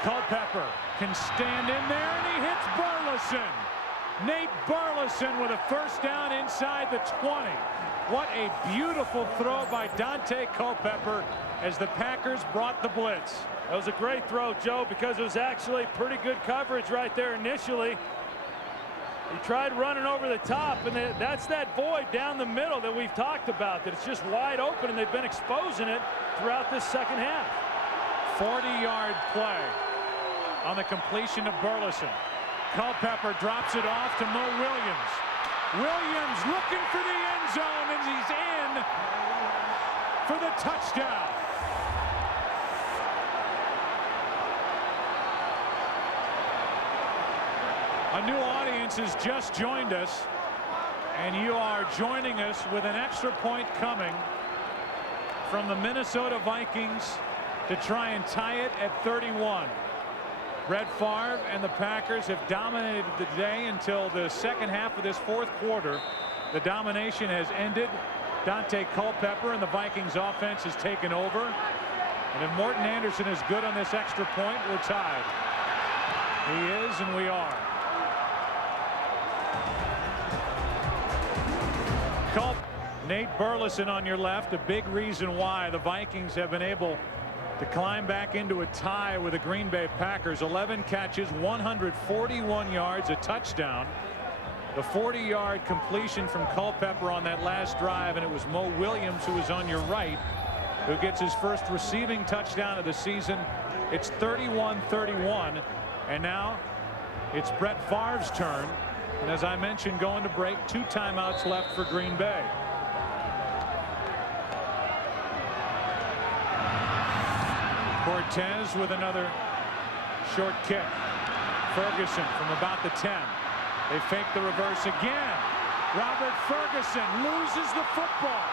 Culpepper can stand in there, and he hits Burleson. Nate Burleson with a first down inside the 20. What a beautiful throw by Dante Culpepper as the Packers brought the blitz. That was a great throw, Joe, because it was actually pretty good coverage right there initially. He tried running over the top, and that's that void down the middle that we've talked about, that it's just wide open, and they've been exposing it throughout this second half. 40-yard play on the completion of Burleson. Culpepper drops it off to Mo Williams. Williams looking for the end zone, and he's in for the touchdown. A new audience has just joined us, and you are joining us with an extra point coming from the Minnesota Vikings to try and tie it at 31. Brett Favre and the Packers have dominated the day until the second half of this fourth quarter. The domination has ended. Dante Culpepper and the Vikings offense has taken over. And if Morton Anderson is good on this extra point, we're tied. He is, and we are. Nate Burleson on your left, a big reason why the Vikings have been able to climb back into a tie with the Green Bay Packers. 11 catches, 141 yards, a touchdown. The 40-yard completion from Culpepper on that last drive, and it was Mo Williams, who was on your right, who gets his first receiving touchdown of the season. It's 31-31, and now it's Brett Favre's turn. And as I mentioned, going to break, 2 timeouts left for Green Bay. Cortez with another short kick. Ferguson from about the 10. They fake the reverse again. Robert Ferguson loses the football.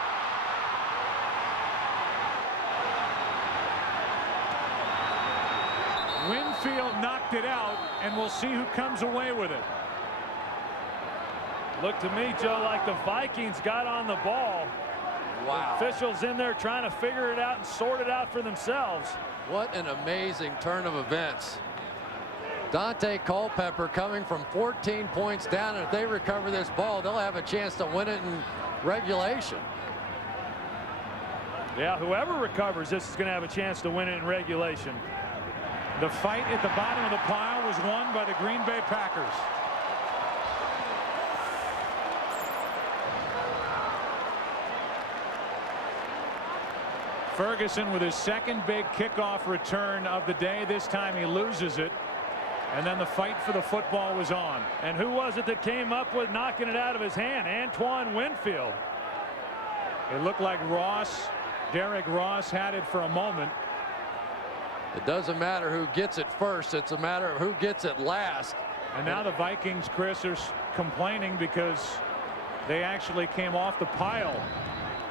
Winfield knocked it out, and we'll see who comes away with it. Looked to me, Joe, like the Vikings got on the ball. Wow. Officials in there trying to figure it out and sort it out for themselves. What an amazing turn of events. Dante Culpepper coming from 14 points down, and if they recover this ball, they'll have a chance to win it in regulation. Yeah, whoever recovers this is going to have a chance to win it in regulation. The fight at the bottom of the pile was won by the Green Bay Packers. Ferguson with his second big kickoff return of the day. This time he loses it. And then the fight for the football was on. And who was it that came up with knocking it out of his hand? Antoine Winfield. It looked like Derek Ross had it for a moment. It doesn't matter who gets it first. It's a matter of who gets it last. And now the Vikings, Chris, are complaining because they actually came off the pile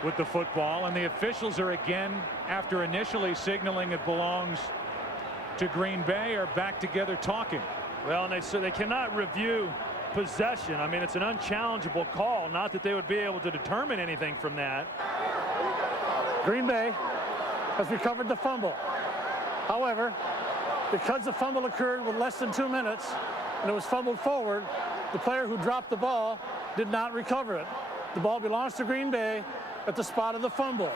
with the football, and the officials are again, after initially signaling it belongs to Green Bay, are back together talking. Well, and they cannot review possession. I mean, it's an unchallengeable call. Not that they would be able to determine anything from that. Green Bay has recovered the fumble. However, because the fumble occurred with less than 2 minutes and it was fumbled forward, the player who dropped the ball did not recover it. The ball belongs to Green Bay at the spot of the fumble.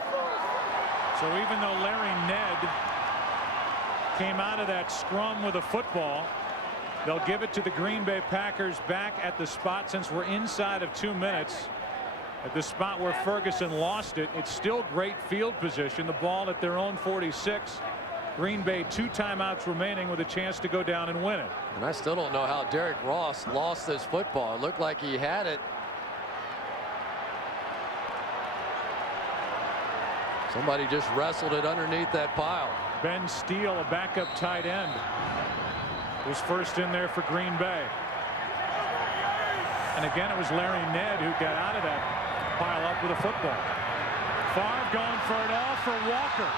So even though Larry Ned came out of that scrum with a football. They'll give it to the Green Bay Packers back at the spot since we're inside of 2 minutes. At the spot where Ferguson lost it. It's still great field position. The ball at their own 46. Green Bay 2 timeouts remaining with a chance to go down and win it. And I still don't know how Derek Ross lost this football. It looked like he had it. Somebody just wrestled it underneath that pile. Ben Steele, a backup tight end, was first in there for Green Bay. And again, it was Larry Ned who got out of that pile up with a football. Favre going for it all for Walker.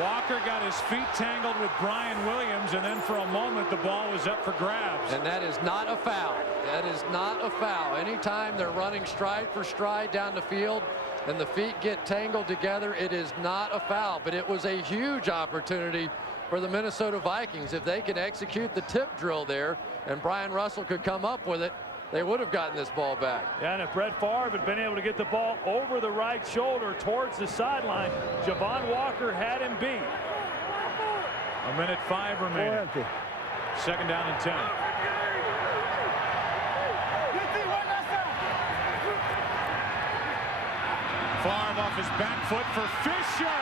Walker got his feet tangled with Brian Williams, and then for a moment the ball was up for grabs. And that is not a foul. That is not a foul. Anytime they're running stride for stride down the field and the feet get tangled together, it is not a foul. But it was a huge opportunity for the Minnesota Vikings. If they could execute the tip drill there and Brian Russell could come up with it, they would have gotten this ball back. Yeah, and if Brett Favre had been able to get the ball over the right shoulder towards the sideline, Javon Walker had him beat. 1:05 remaining. Second down and 10. Favre off his back foot for Fisher.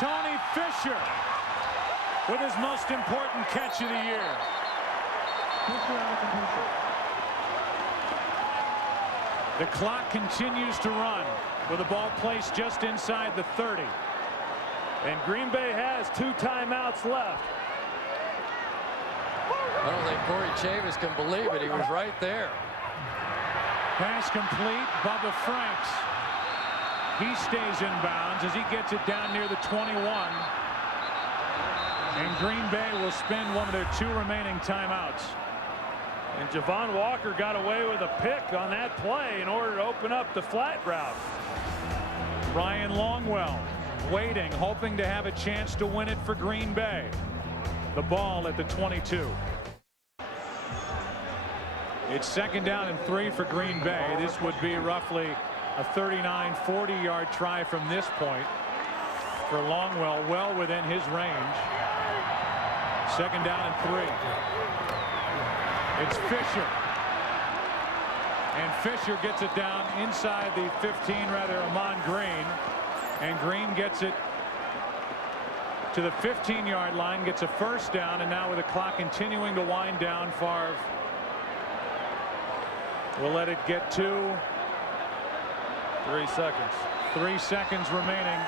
Tony Fisher with his most important catch of the year. The clock continues to run with the ball placed just inside the 30. And Green Bay has 2 timeouts left. I don't think Corey Chavis can believe it. He was right there. Pass complete. Bubba Franks. He stays in bounds as he gets it down near the 21. And Green Bay will spend one of their 2 remaining timeouts. And Javon Walker got away with a pick on that play in order to open up the flat route. Ryan Longwell waiting, hoping to have a chance to win it for Green Bay. The ball at the 22. It's second down and 3 for Green Bay. This would be roughly a 39-40 yard try from this point for Longwell, well within his range. Second down and 3. It's Fisher. And Fisher gets it down inside the 15, rather Amon Green. And Green gets it to the 15-yard line, gets a first down, and now with the clock continuing to wind down, Favre will let it get to 3 seconds. 3 seconds remaining,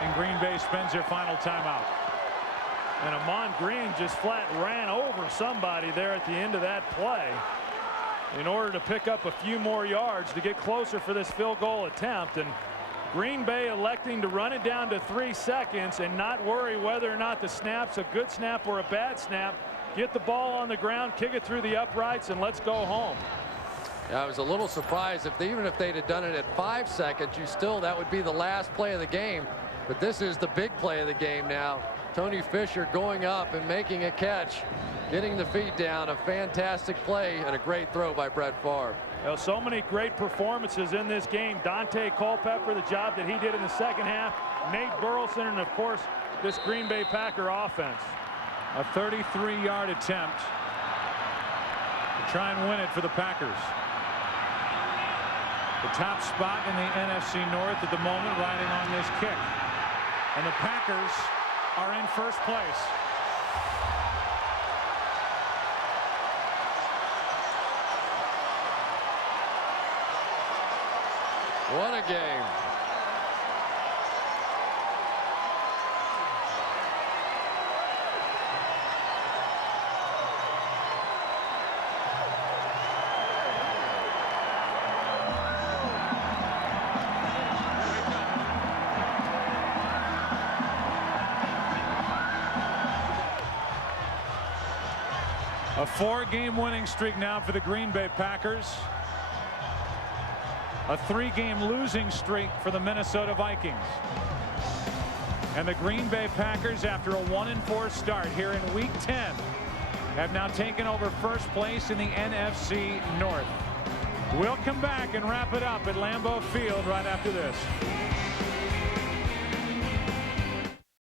and Green Bay spends their final timeout. And Amon Green just flat ran over somebody there at the end of that play in order to pick up a few more yards to get closer for this field goal attempt. And Green Bay electing to run it down to 3 seconds and not worry whether or not the snap's a good snap or a bad snap. Get the ball on the ground, kick it through the uprights, and let's go home. Yeah, I was a little surprised even if they'd have done it at 5 seconds, that would be the last play of the game. But this is the big play of the game now. Tony Fisher going up and making a catch, getting the feet down. A fantastic play and a great throw by Brett Favre. So many great performances in this game. Dante Culpepper, the job that he did in the second half. Nate Burleson, and of course this Green Bay Packer offense. A 33-yard attempt to try and win it for the Packers. The top spot in the NFC North at the moment, riding on this kick. And the Packers are in first place. What a game. A 4-game winning streak now for the Green Bay Packers. A 3-game losing streak for the Minnesota Vikings. And the Green Bay Packers, after a 1-4 start here in Week 10, have now taken over first place in the NFC North. We'll come back and wrap it up at Lambeau Field right after this.